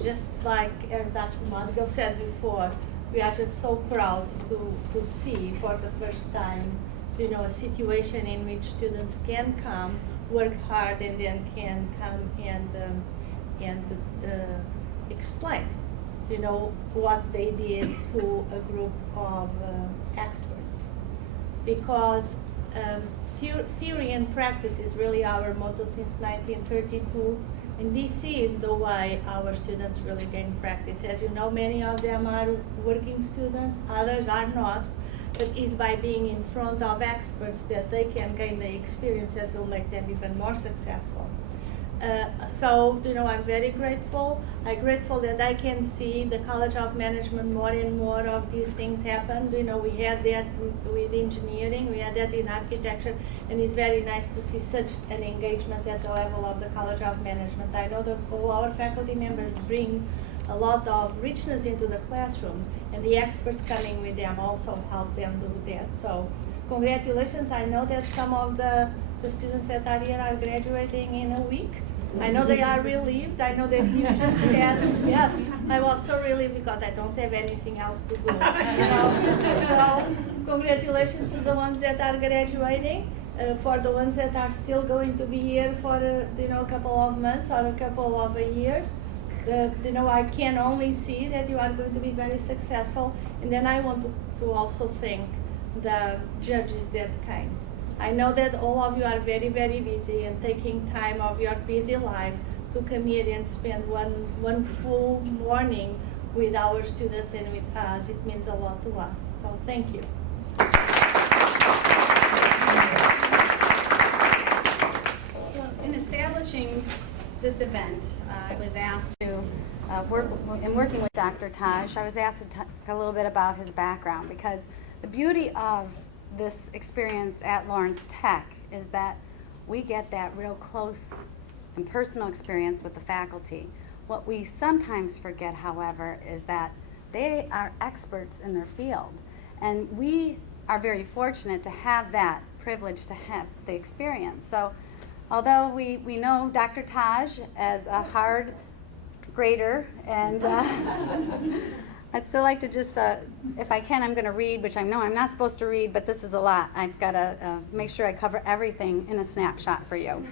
Just like as Dr. Madrigal said before, we are just so proud to see for the first time, a situation in which students can come, work hard, and then can come and explain, what they did to a group of experts. Because theory and practice is really our motto since 1932. And this is the way our students really gain practice. As you know, many of them are working students, others are not. But it's by being in front of experts that they can gain the experience that will make them even more successful. So, I'm very grateful. I'm grateful that I can see the College of Management more and more of these things happen. We had that with engineering, we had that in architecture, and it's very nice to see such an engagement at the level of the College of Management. I know that all our faculty members bring a lot of richness into the classrooms, and the experts coming with them also help them do that. So, congratulations. I know that some of the students that are here are graduating in a week. I know they are relieved. I know that you just said, yes, I was so relieved because I don't have anything else to do. So congratulations to the ones that are graduating. For the ones that are still going to be here for a couple of months or a couple of years, I can only see that you are going to be very successful. And then I want to also thank the judges that came. I know that all of you are very, very busy and taking time of your busy life to come here and spend one full morning with our students and with us. It means a lot to us. So thank you. So in establishing this event, I was asked to in working with Dr. Taj, I was asked to talk a little bit about his background, because the beauty of this experience at Lawrence Tech is that we get that real close and personal experience with the faculty. What we sometimes forget, however, is that they are experts in their field. And we are very fortunate to have that privilege, to have the experience. So although we know Dr. Taj as a hard grader, and I'd still like to just, if I can, I'm going to read, which I know I'm not supposed to read, but this is a lot. I've got to make sure I cover everything in a snapshot for you.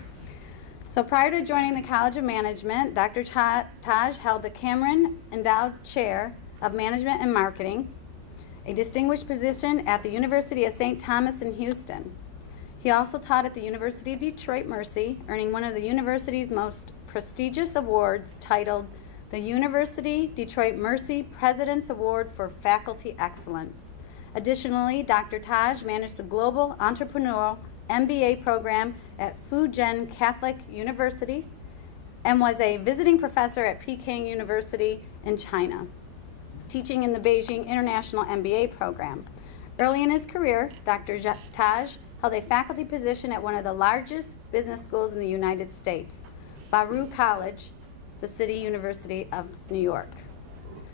So prior to joining the College of Management, Dr. Taj held the Cameron Endowed Chair of Management and Marketing, a distinguished position at the University of St. Thomas in Houston. He also taught at the University of Detroit Mercy, earning one of the university's most prestigious awards titled the University Detroit Mercy President's Award for Faculty Excellence. Additionally, Dr. Taj managed the Global Entrepreneurial MBA program at Fujian Catholic University and was a visiting professor at Peking University in China, teaching in the Beijing International MBA program. Early in his career, Dr. Taj held a faculty position at one of the largest business schools in the United States, Baruch College, the City University of New York.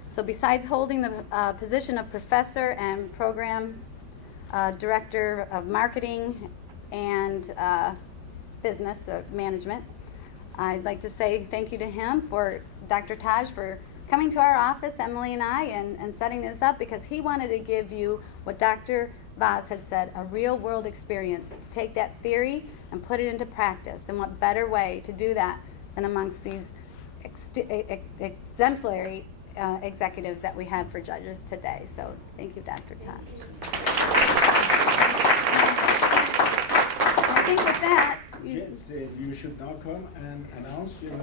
So besides holding the position of professor and program director of marketing and business management, I'd like to say thank you to him, for Dr. Taj, for coming to our office, Emily and I, and setting this up, because he wanted to give you what Dr. Vaz had said, a real world experience, to take that theory and put it into practice. And what better way to do that than amongst these exemplary executives that we have for judges today. So thank you, Dr. Taj. I think with that, Yes, you should now come and announce,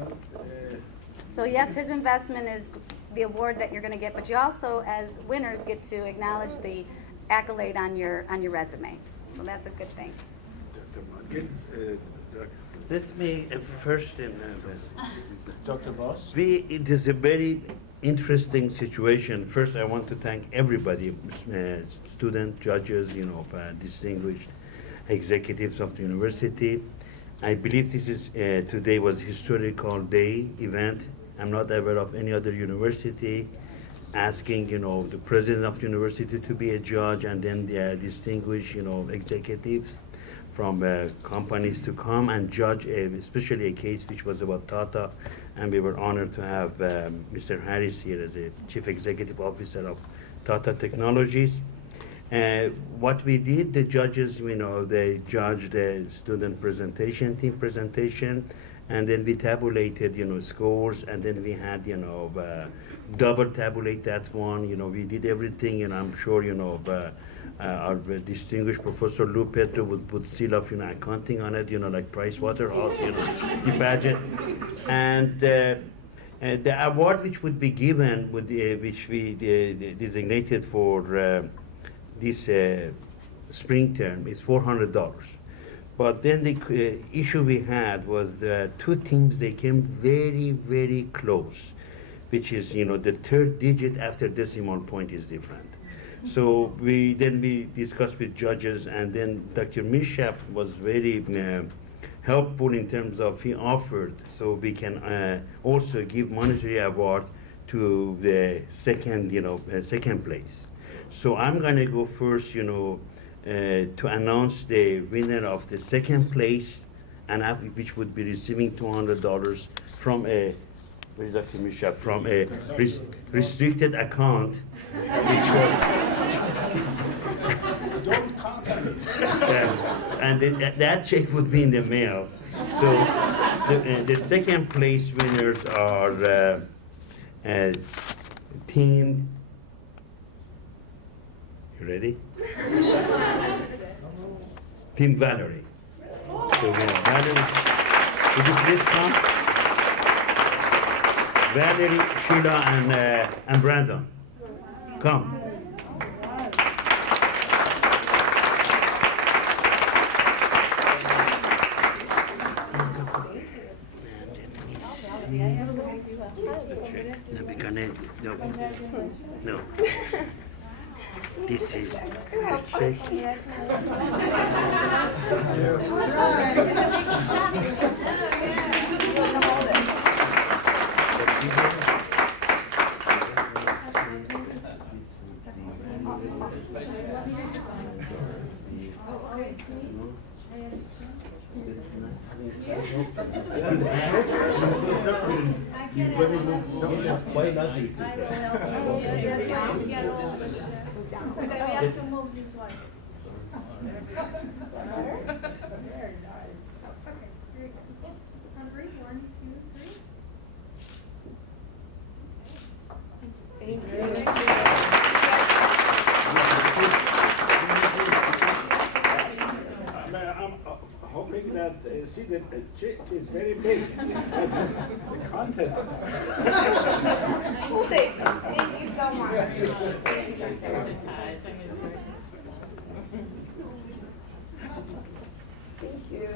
so yes, his investment is the award that you're going to get, but you also, as winners, get to acknowledge the accolade on your resume. So that's a good thing. Let me first, Dr. Boss. it is a very interesting situation. First, I want to thank everybody, student, judges, distinguished executives of the university. I believe this is today was historical day event. I'm not aware of any other university asking, the president of the university to be a judge, and then the distinguished, executives from companies to come and judge, especially a case which was about Tata, and we were honored to have Mr. Harris here as a chief executive officer of Tata Technologies. What we did, the judges, they judged the student presentation, team presentation, and then we tabulated, scores, and then we had, double tabulate that one. We did everything, and I'm sure, our distinguished Professor Lou Petro would put seal of, accounting on it, like Price Waterhouse, the budget. And the award which would be given, which we designated for this spring term, is $400. But then the issue we had was that two teams, they came very, very close, which is, the third digit after decimal point is different. So we discussed with judges, and then Dr. Mishap was very helpful in terms of he offered, so we can also give monetary award to the second place. So I'm going to go first, to announce the winner of the second place, and which would be receiving $200 from a restricted account, which was Don't count on it. and that check would be in the mail. So the second place winners are team. You ready? Team Valerie. So we have Valerie. Would you please come? Valerie, Sheila, and Brandon. Come. No. This is the check. This Why not? We have to move this one. Very nice. Okay, very good. Hungry, 1, 2, 3. Thank you. I'm hoping that, see, the chick is very big. The content. We'll take them. Thank you so much. Thank you.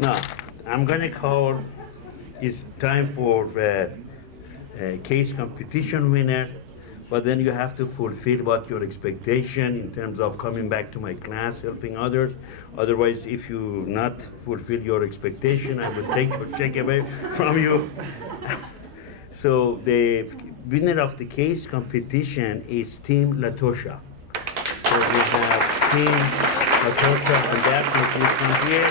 Now, I'm gonna call, it's time for case competition winner, but then you have to fulfill what your expectation in terms of coming back to my class, helping others. Otherwise, if you not fulfill your expectation, I will take your check away from you. So the winner of the case competition is Team Latosha. So we have Team Latosha and Daphne, please come here.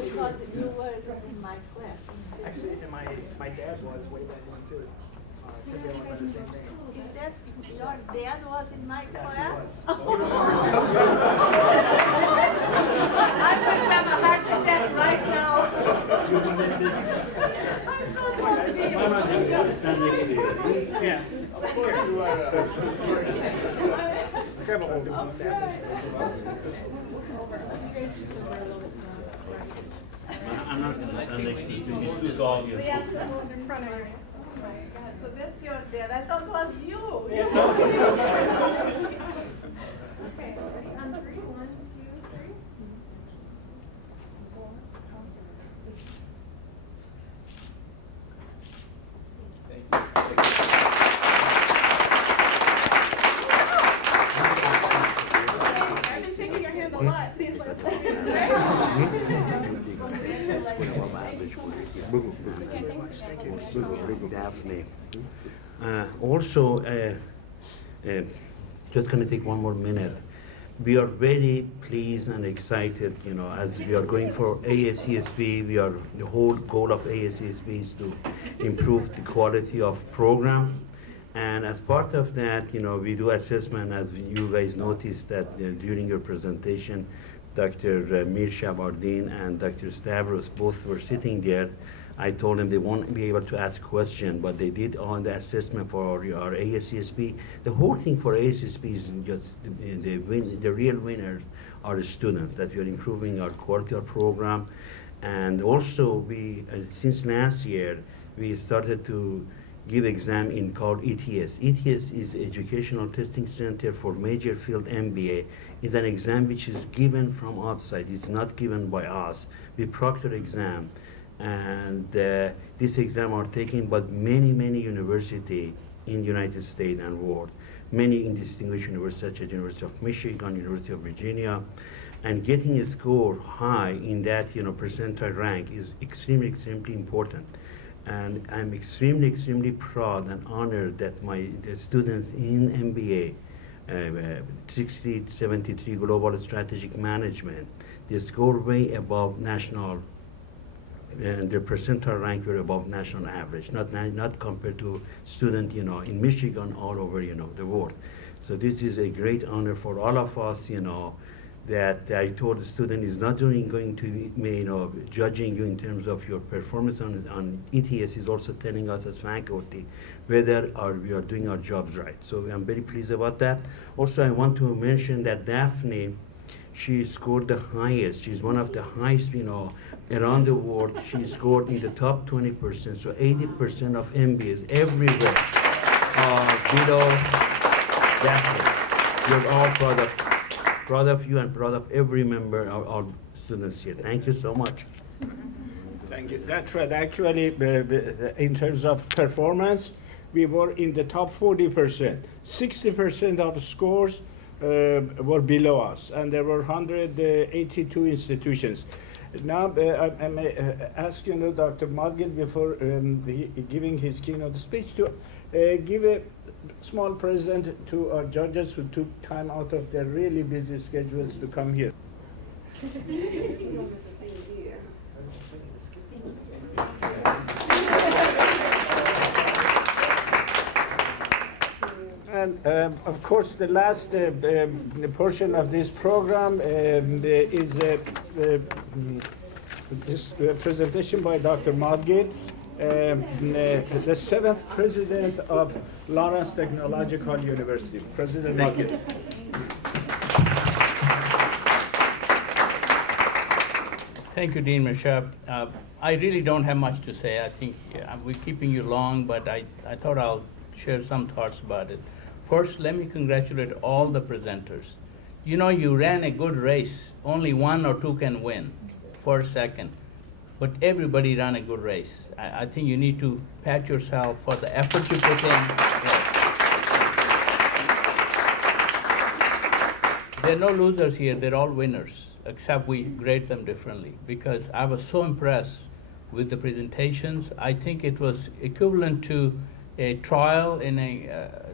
Because you were in my class. Actually, and my dad was way back when too. Today went by the same thing. Is that your dad was in my class? was. I'm going to have a heart attack right now. Yeah, of course you are. Grab a hold of that. I'm not going to stand next to you. It's too tall. We have to move in front of you. Oh my God, so that's your dad. I thought it was you. Okay, on 3, 1, 2, 3. I've been shaking your hand a lot these last 2 weeks, Daphne. Also, just going to take one more minute. We are very pleased and excited, you know, as we are going for ASCSB. The whole goal of ASCSB is to improve the quality of program. And as part of that, you know, we do assessment, as you guys noticed that during your presentation, Dr. Mirsha Bardin and Dr. Stavros both were sitting there. I told them they won't be able to ask questions, but they did on the assessment for our ASCSB. The whole thing for ASCSB is just the real winners are the students, that we are improving our quality of program. And also, we since last year, we started to give exam in called ETS. ETS is Educational Testing Center for Major Field MBA. It's an exam which is given from outside. It's not given by us. We proctor exam. And this exam are taken by many universities in the United States and world. Many in distinguished universities such as University of Michigan, University of Virginia. And getting a score high in that, you know, percentile rank is extremely important. And I'm extremely proud and honored that the students in MBA, 6073 Global Strategic Management, they score way above national, and their percentile rank were above national average, not compared to student, you know, in Michigan all over, you know, the world. So this is a great honor for all of us, you know, that I told the student is not only going to be, you know, judging you in terms of your performance on ETS, is also telling us as faculty whether we are doing our jobs right. So I'm very pleased about that. Also, I want to mention that Daphne, she scored the highest. She's one of the highest, you know, around the world. She scored in the top 20%, so 80% of MBAs everywhere. Vito, Daphne. We're all proud of you and proud of every member of our students here. Thank you so much. Thank you. That's right. Actually, in terms of performance, we were in the top 40%. 60% of scores were below us, and there were 182 institutions. Now, I may ask Dr. Margil, before giving his keynote speech, to give a small present to our judges who took time out of their really busy schedules to come here. And of course, the last portion of this program is this presentation by Dr. Margil, the 7th president of Lawrence Technological University. President Margil. Thank you, Dean Mashab. I really don't have much to say. I think we're keeping you long, but I thought I'll share some thoughts about it. First, let me congratulate all the presenters. You know, you ran a good race. Only one or two can win, first, second. But everybody ran a good race. I think you need to pat yourself for the effort you put in. There are no losers here. They're all winners, except we grade them differently. Because I was so impressed with the presentations. I think it was equivalent to a trial in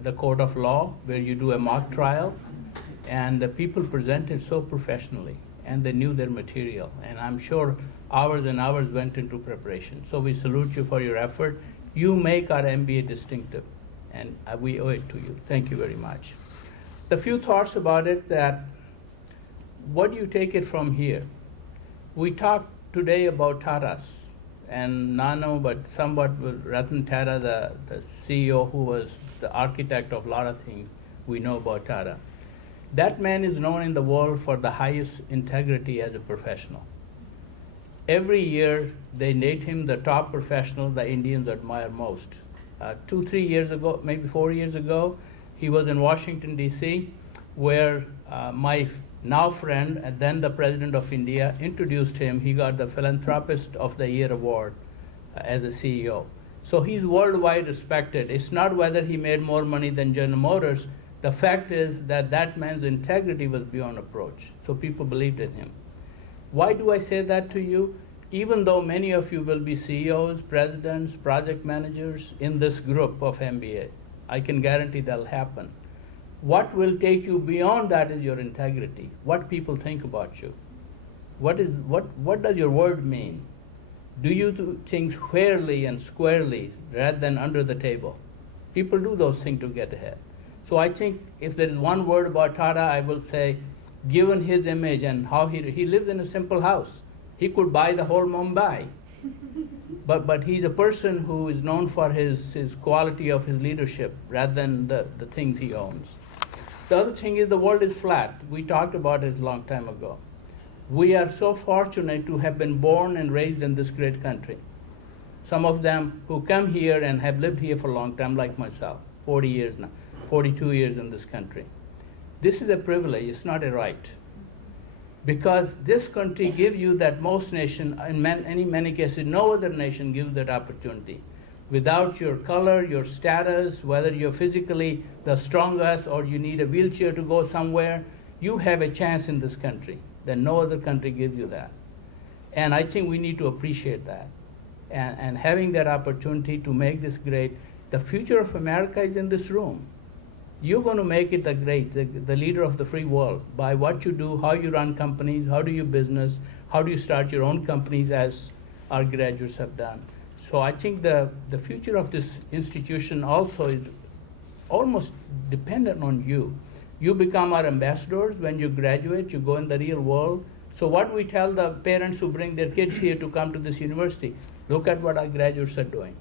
the court of law, where you do a mock trial, and the people presented so professionally, and they knew their material. And I'm sure hours and hours went into preparation. So we salute you for your effort. You make our MBA distinctive, and we owe it to you. Thank you very much. The few thoughts about it, that what do you take it from here? We talked today about Tatas, and Nano, but somewhat with Ratan Tata, the CEO who was the architect of a lot of things we know about Tata. That man is known in the world for the highest integrity as a professional. Every year they name him the top professional the Indians admire most. 2-3 years ago, maybe 4 years ago, he was in Washington, D.C., where my now friend and then the President of India introduced him. He got the Philanthropist of the Year award as a CEO. So he's worldwide respected. It's not whether he made more money than General Motors. The fact is that that man's integrity was beyond approach. So people believed in him. Why do I say that to you? Even though many of you will be CEOs, presidents, project managers in this group of MBA, I can guarantee that'll happen. What will take you beyond that is your integrity, what people think about you. What does your word mean? Do you do things fairly and squarely rather than under the table? People do those things to get ahead. So I think if there is one word about Tata, I will say, given his image and how he lives in a simple house, he could buy the whole Mumbai. But he's a person who is known for his quality of his leadership rather than the things he owns. The other thing is the world is flat. We talked about it a long time ago. We are so fortunate to have been born and raised in this great country. Some of them who come here and have lived here for a long time, like myself, 40 years now, 42 years in this country. This is a privilege, it's not a right. Because this country gives you that most nation, in many cases, no other nation gives that opportunity. Without your color, your status, whether you're physically the strongest or you need a wheelchair to go somewhere, you have a chance in this country. Then no other country gives you that. And I think we need to appreciate that. And having that opportunity to make this great, the future of America is in this room. You're going to make it the leader of the free world by what you do, how you run companies, how do you business, how do you start your own companies as our graduates have done. So I think the future of this institution also is almost dependent on you. You become our ambassadors when you graduate, you go in the real world. So what we tell the parents who bring their kids here to come to this university, look at what our graduates are doing.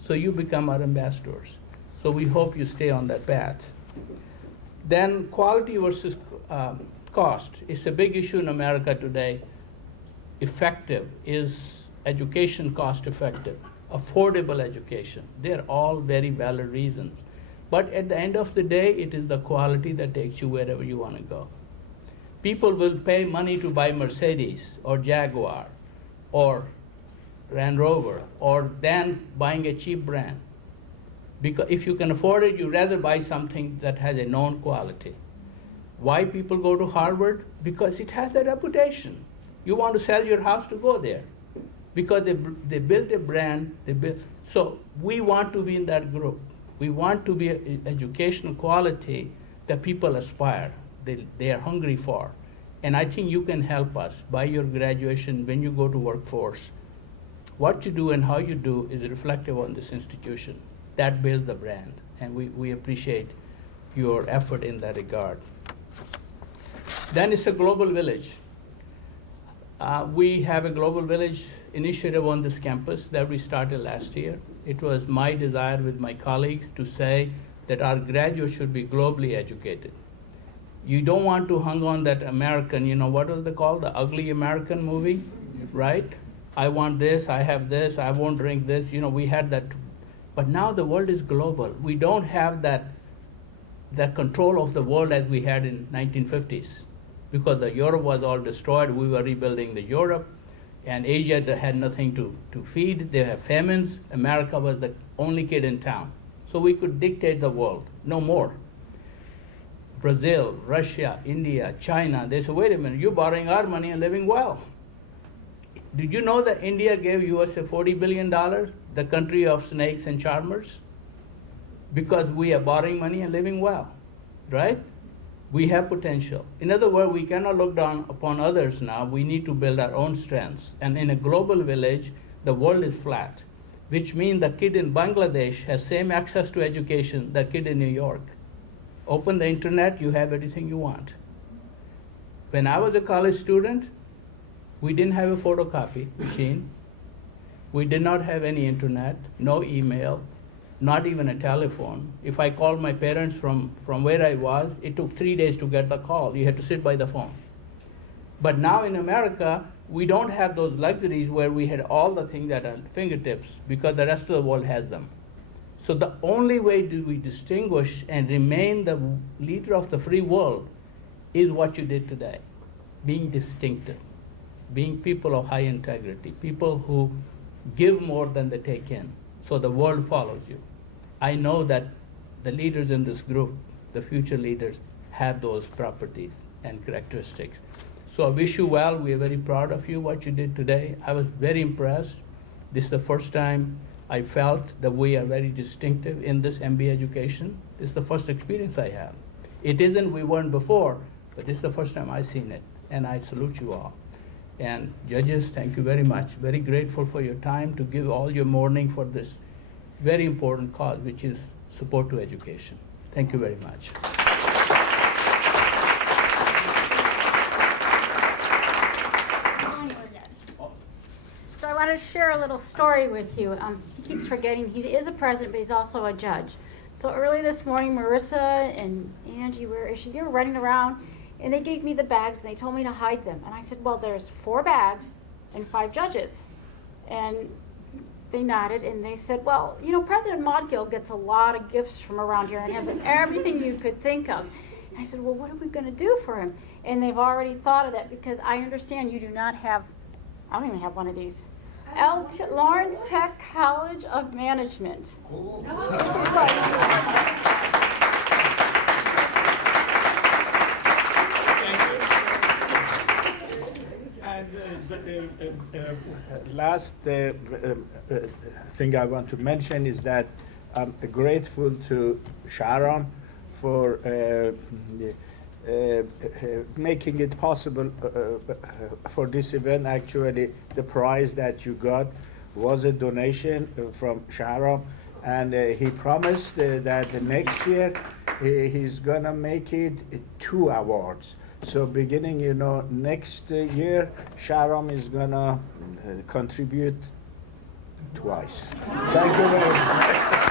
So you become our ambassadors. So we hope you stay on that path. Then quality versus cost. It's a big issue in America today. Effective, is education cost effective? Affordable education. They're all very valid reasons. But at the end of the day, it is the quality that takes you wherever you want to go. People will pay money to buy Mercedes or Jaguar or Land Rover or than buying a cheap brand. Because if you can afford it, you'd rather buy something that has a known quality. Why people go to Harvard? Because it has a reputation. You want to sell your house to go there. Because they build a brand, so we want to be in that group. We want to be educational quality that people aspire, they are hungry for. And I think you can help us by your graduation when you go to workforce. What you do and how you do is reflective on this institution. That builds the brand, and we appreciate your effort in that regard. Then it's a global village. We have a global village initiative on this campus that we started last year. It was my desire with my colleagues to say that our graduates should be globally educated. You don't want to hang on that American, what was it called? The ugly American movie, right? I want this, I have this, I won't drink this, we had that. But now the world is global. We don't have that control of the world as we had in 1950s. Because the Europe was all destroyed, we were rebuilding the Europe, and Asia had nothing to feed. They have famines. America was the only kid in town. So we could dictate the world, no more. Brazil, Russia, India, China, they said, wait a minute, you're borrowing our money and living well. Did you know that India gave US $40 billion, the country of snakes and charmers? Because we are borrowing money and living well, right? We have potential. In other words, we cannot look down upon others now. We need to build our own strengths. And in a global village, the world is flat, which means the kid in Bangladesh has same access to education that kid in New York. Open the internet, you have everything you want. When I was a college student, we didn't have a photocopy machine. We did not have any internet, no email, not even a telephone. If I called my parents from where I was, it took 3 days to get the call. You had to sit by the phone. But now in America, we don't have those luxuries where we had all the things at our fingertips because the rest of the world has them. So the only way do we distinguish and remain the leader of the free world is what you did today, being distinctive, being people of high integrity, people who give more than they take in, so the world follows you. I know that the leaders in this group, the future leaders, have those properties and characteristics. So I wish you well. We are very proud of you, what you did today. I was very impressed. This is the first time I felt that we are very distinctive in this MBA education. This is the first experience I have. It isn't we weren't before, but this is the first time I've seen it, and I salute you all. And judges, thank you very much. Very grateful for your time to give all your morning for this very important cause, which is support to education. Thank you very much. So I want to share a little story with you. He keeps forgetting he is a president, but he's also a judge. So early this morning, Marissa and Angie, where is she? They were running around, and they gave me the bags, and they told me to hide them. And I said, well, there's 4 bags and 5 judges. And they nodded, and they said, well, President Modgill gets a lot of gifts from around here and has everything you could think of. And I said, well, what are we going to do for him? And they've already thought of that, because I understand you do not have, I don't even have one of these. Lawrence Tech College of Management. Cool. This is what last thing I want to mention is that I'm grateful to Sharon for making it possible for this event. Actually, the prize that you got was a donation from Sharon, and he promised that next year he's gonna make it 2 awards. So beginning, next year, Sharon is gonna contribute twice. Thank you very much.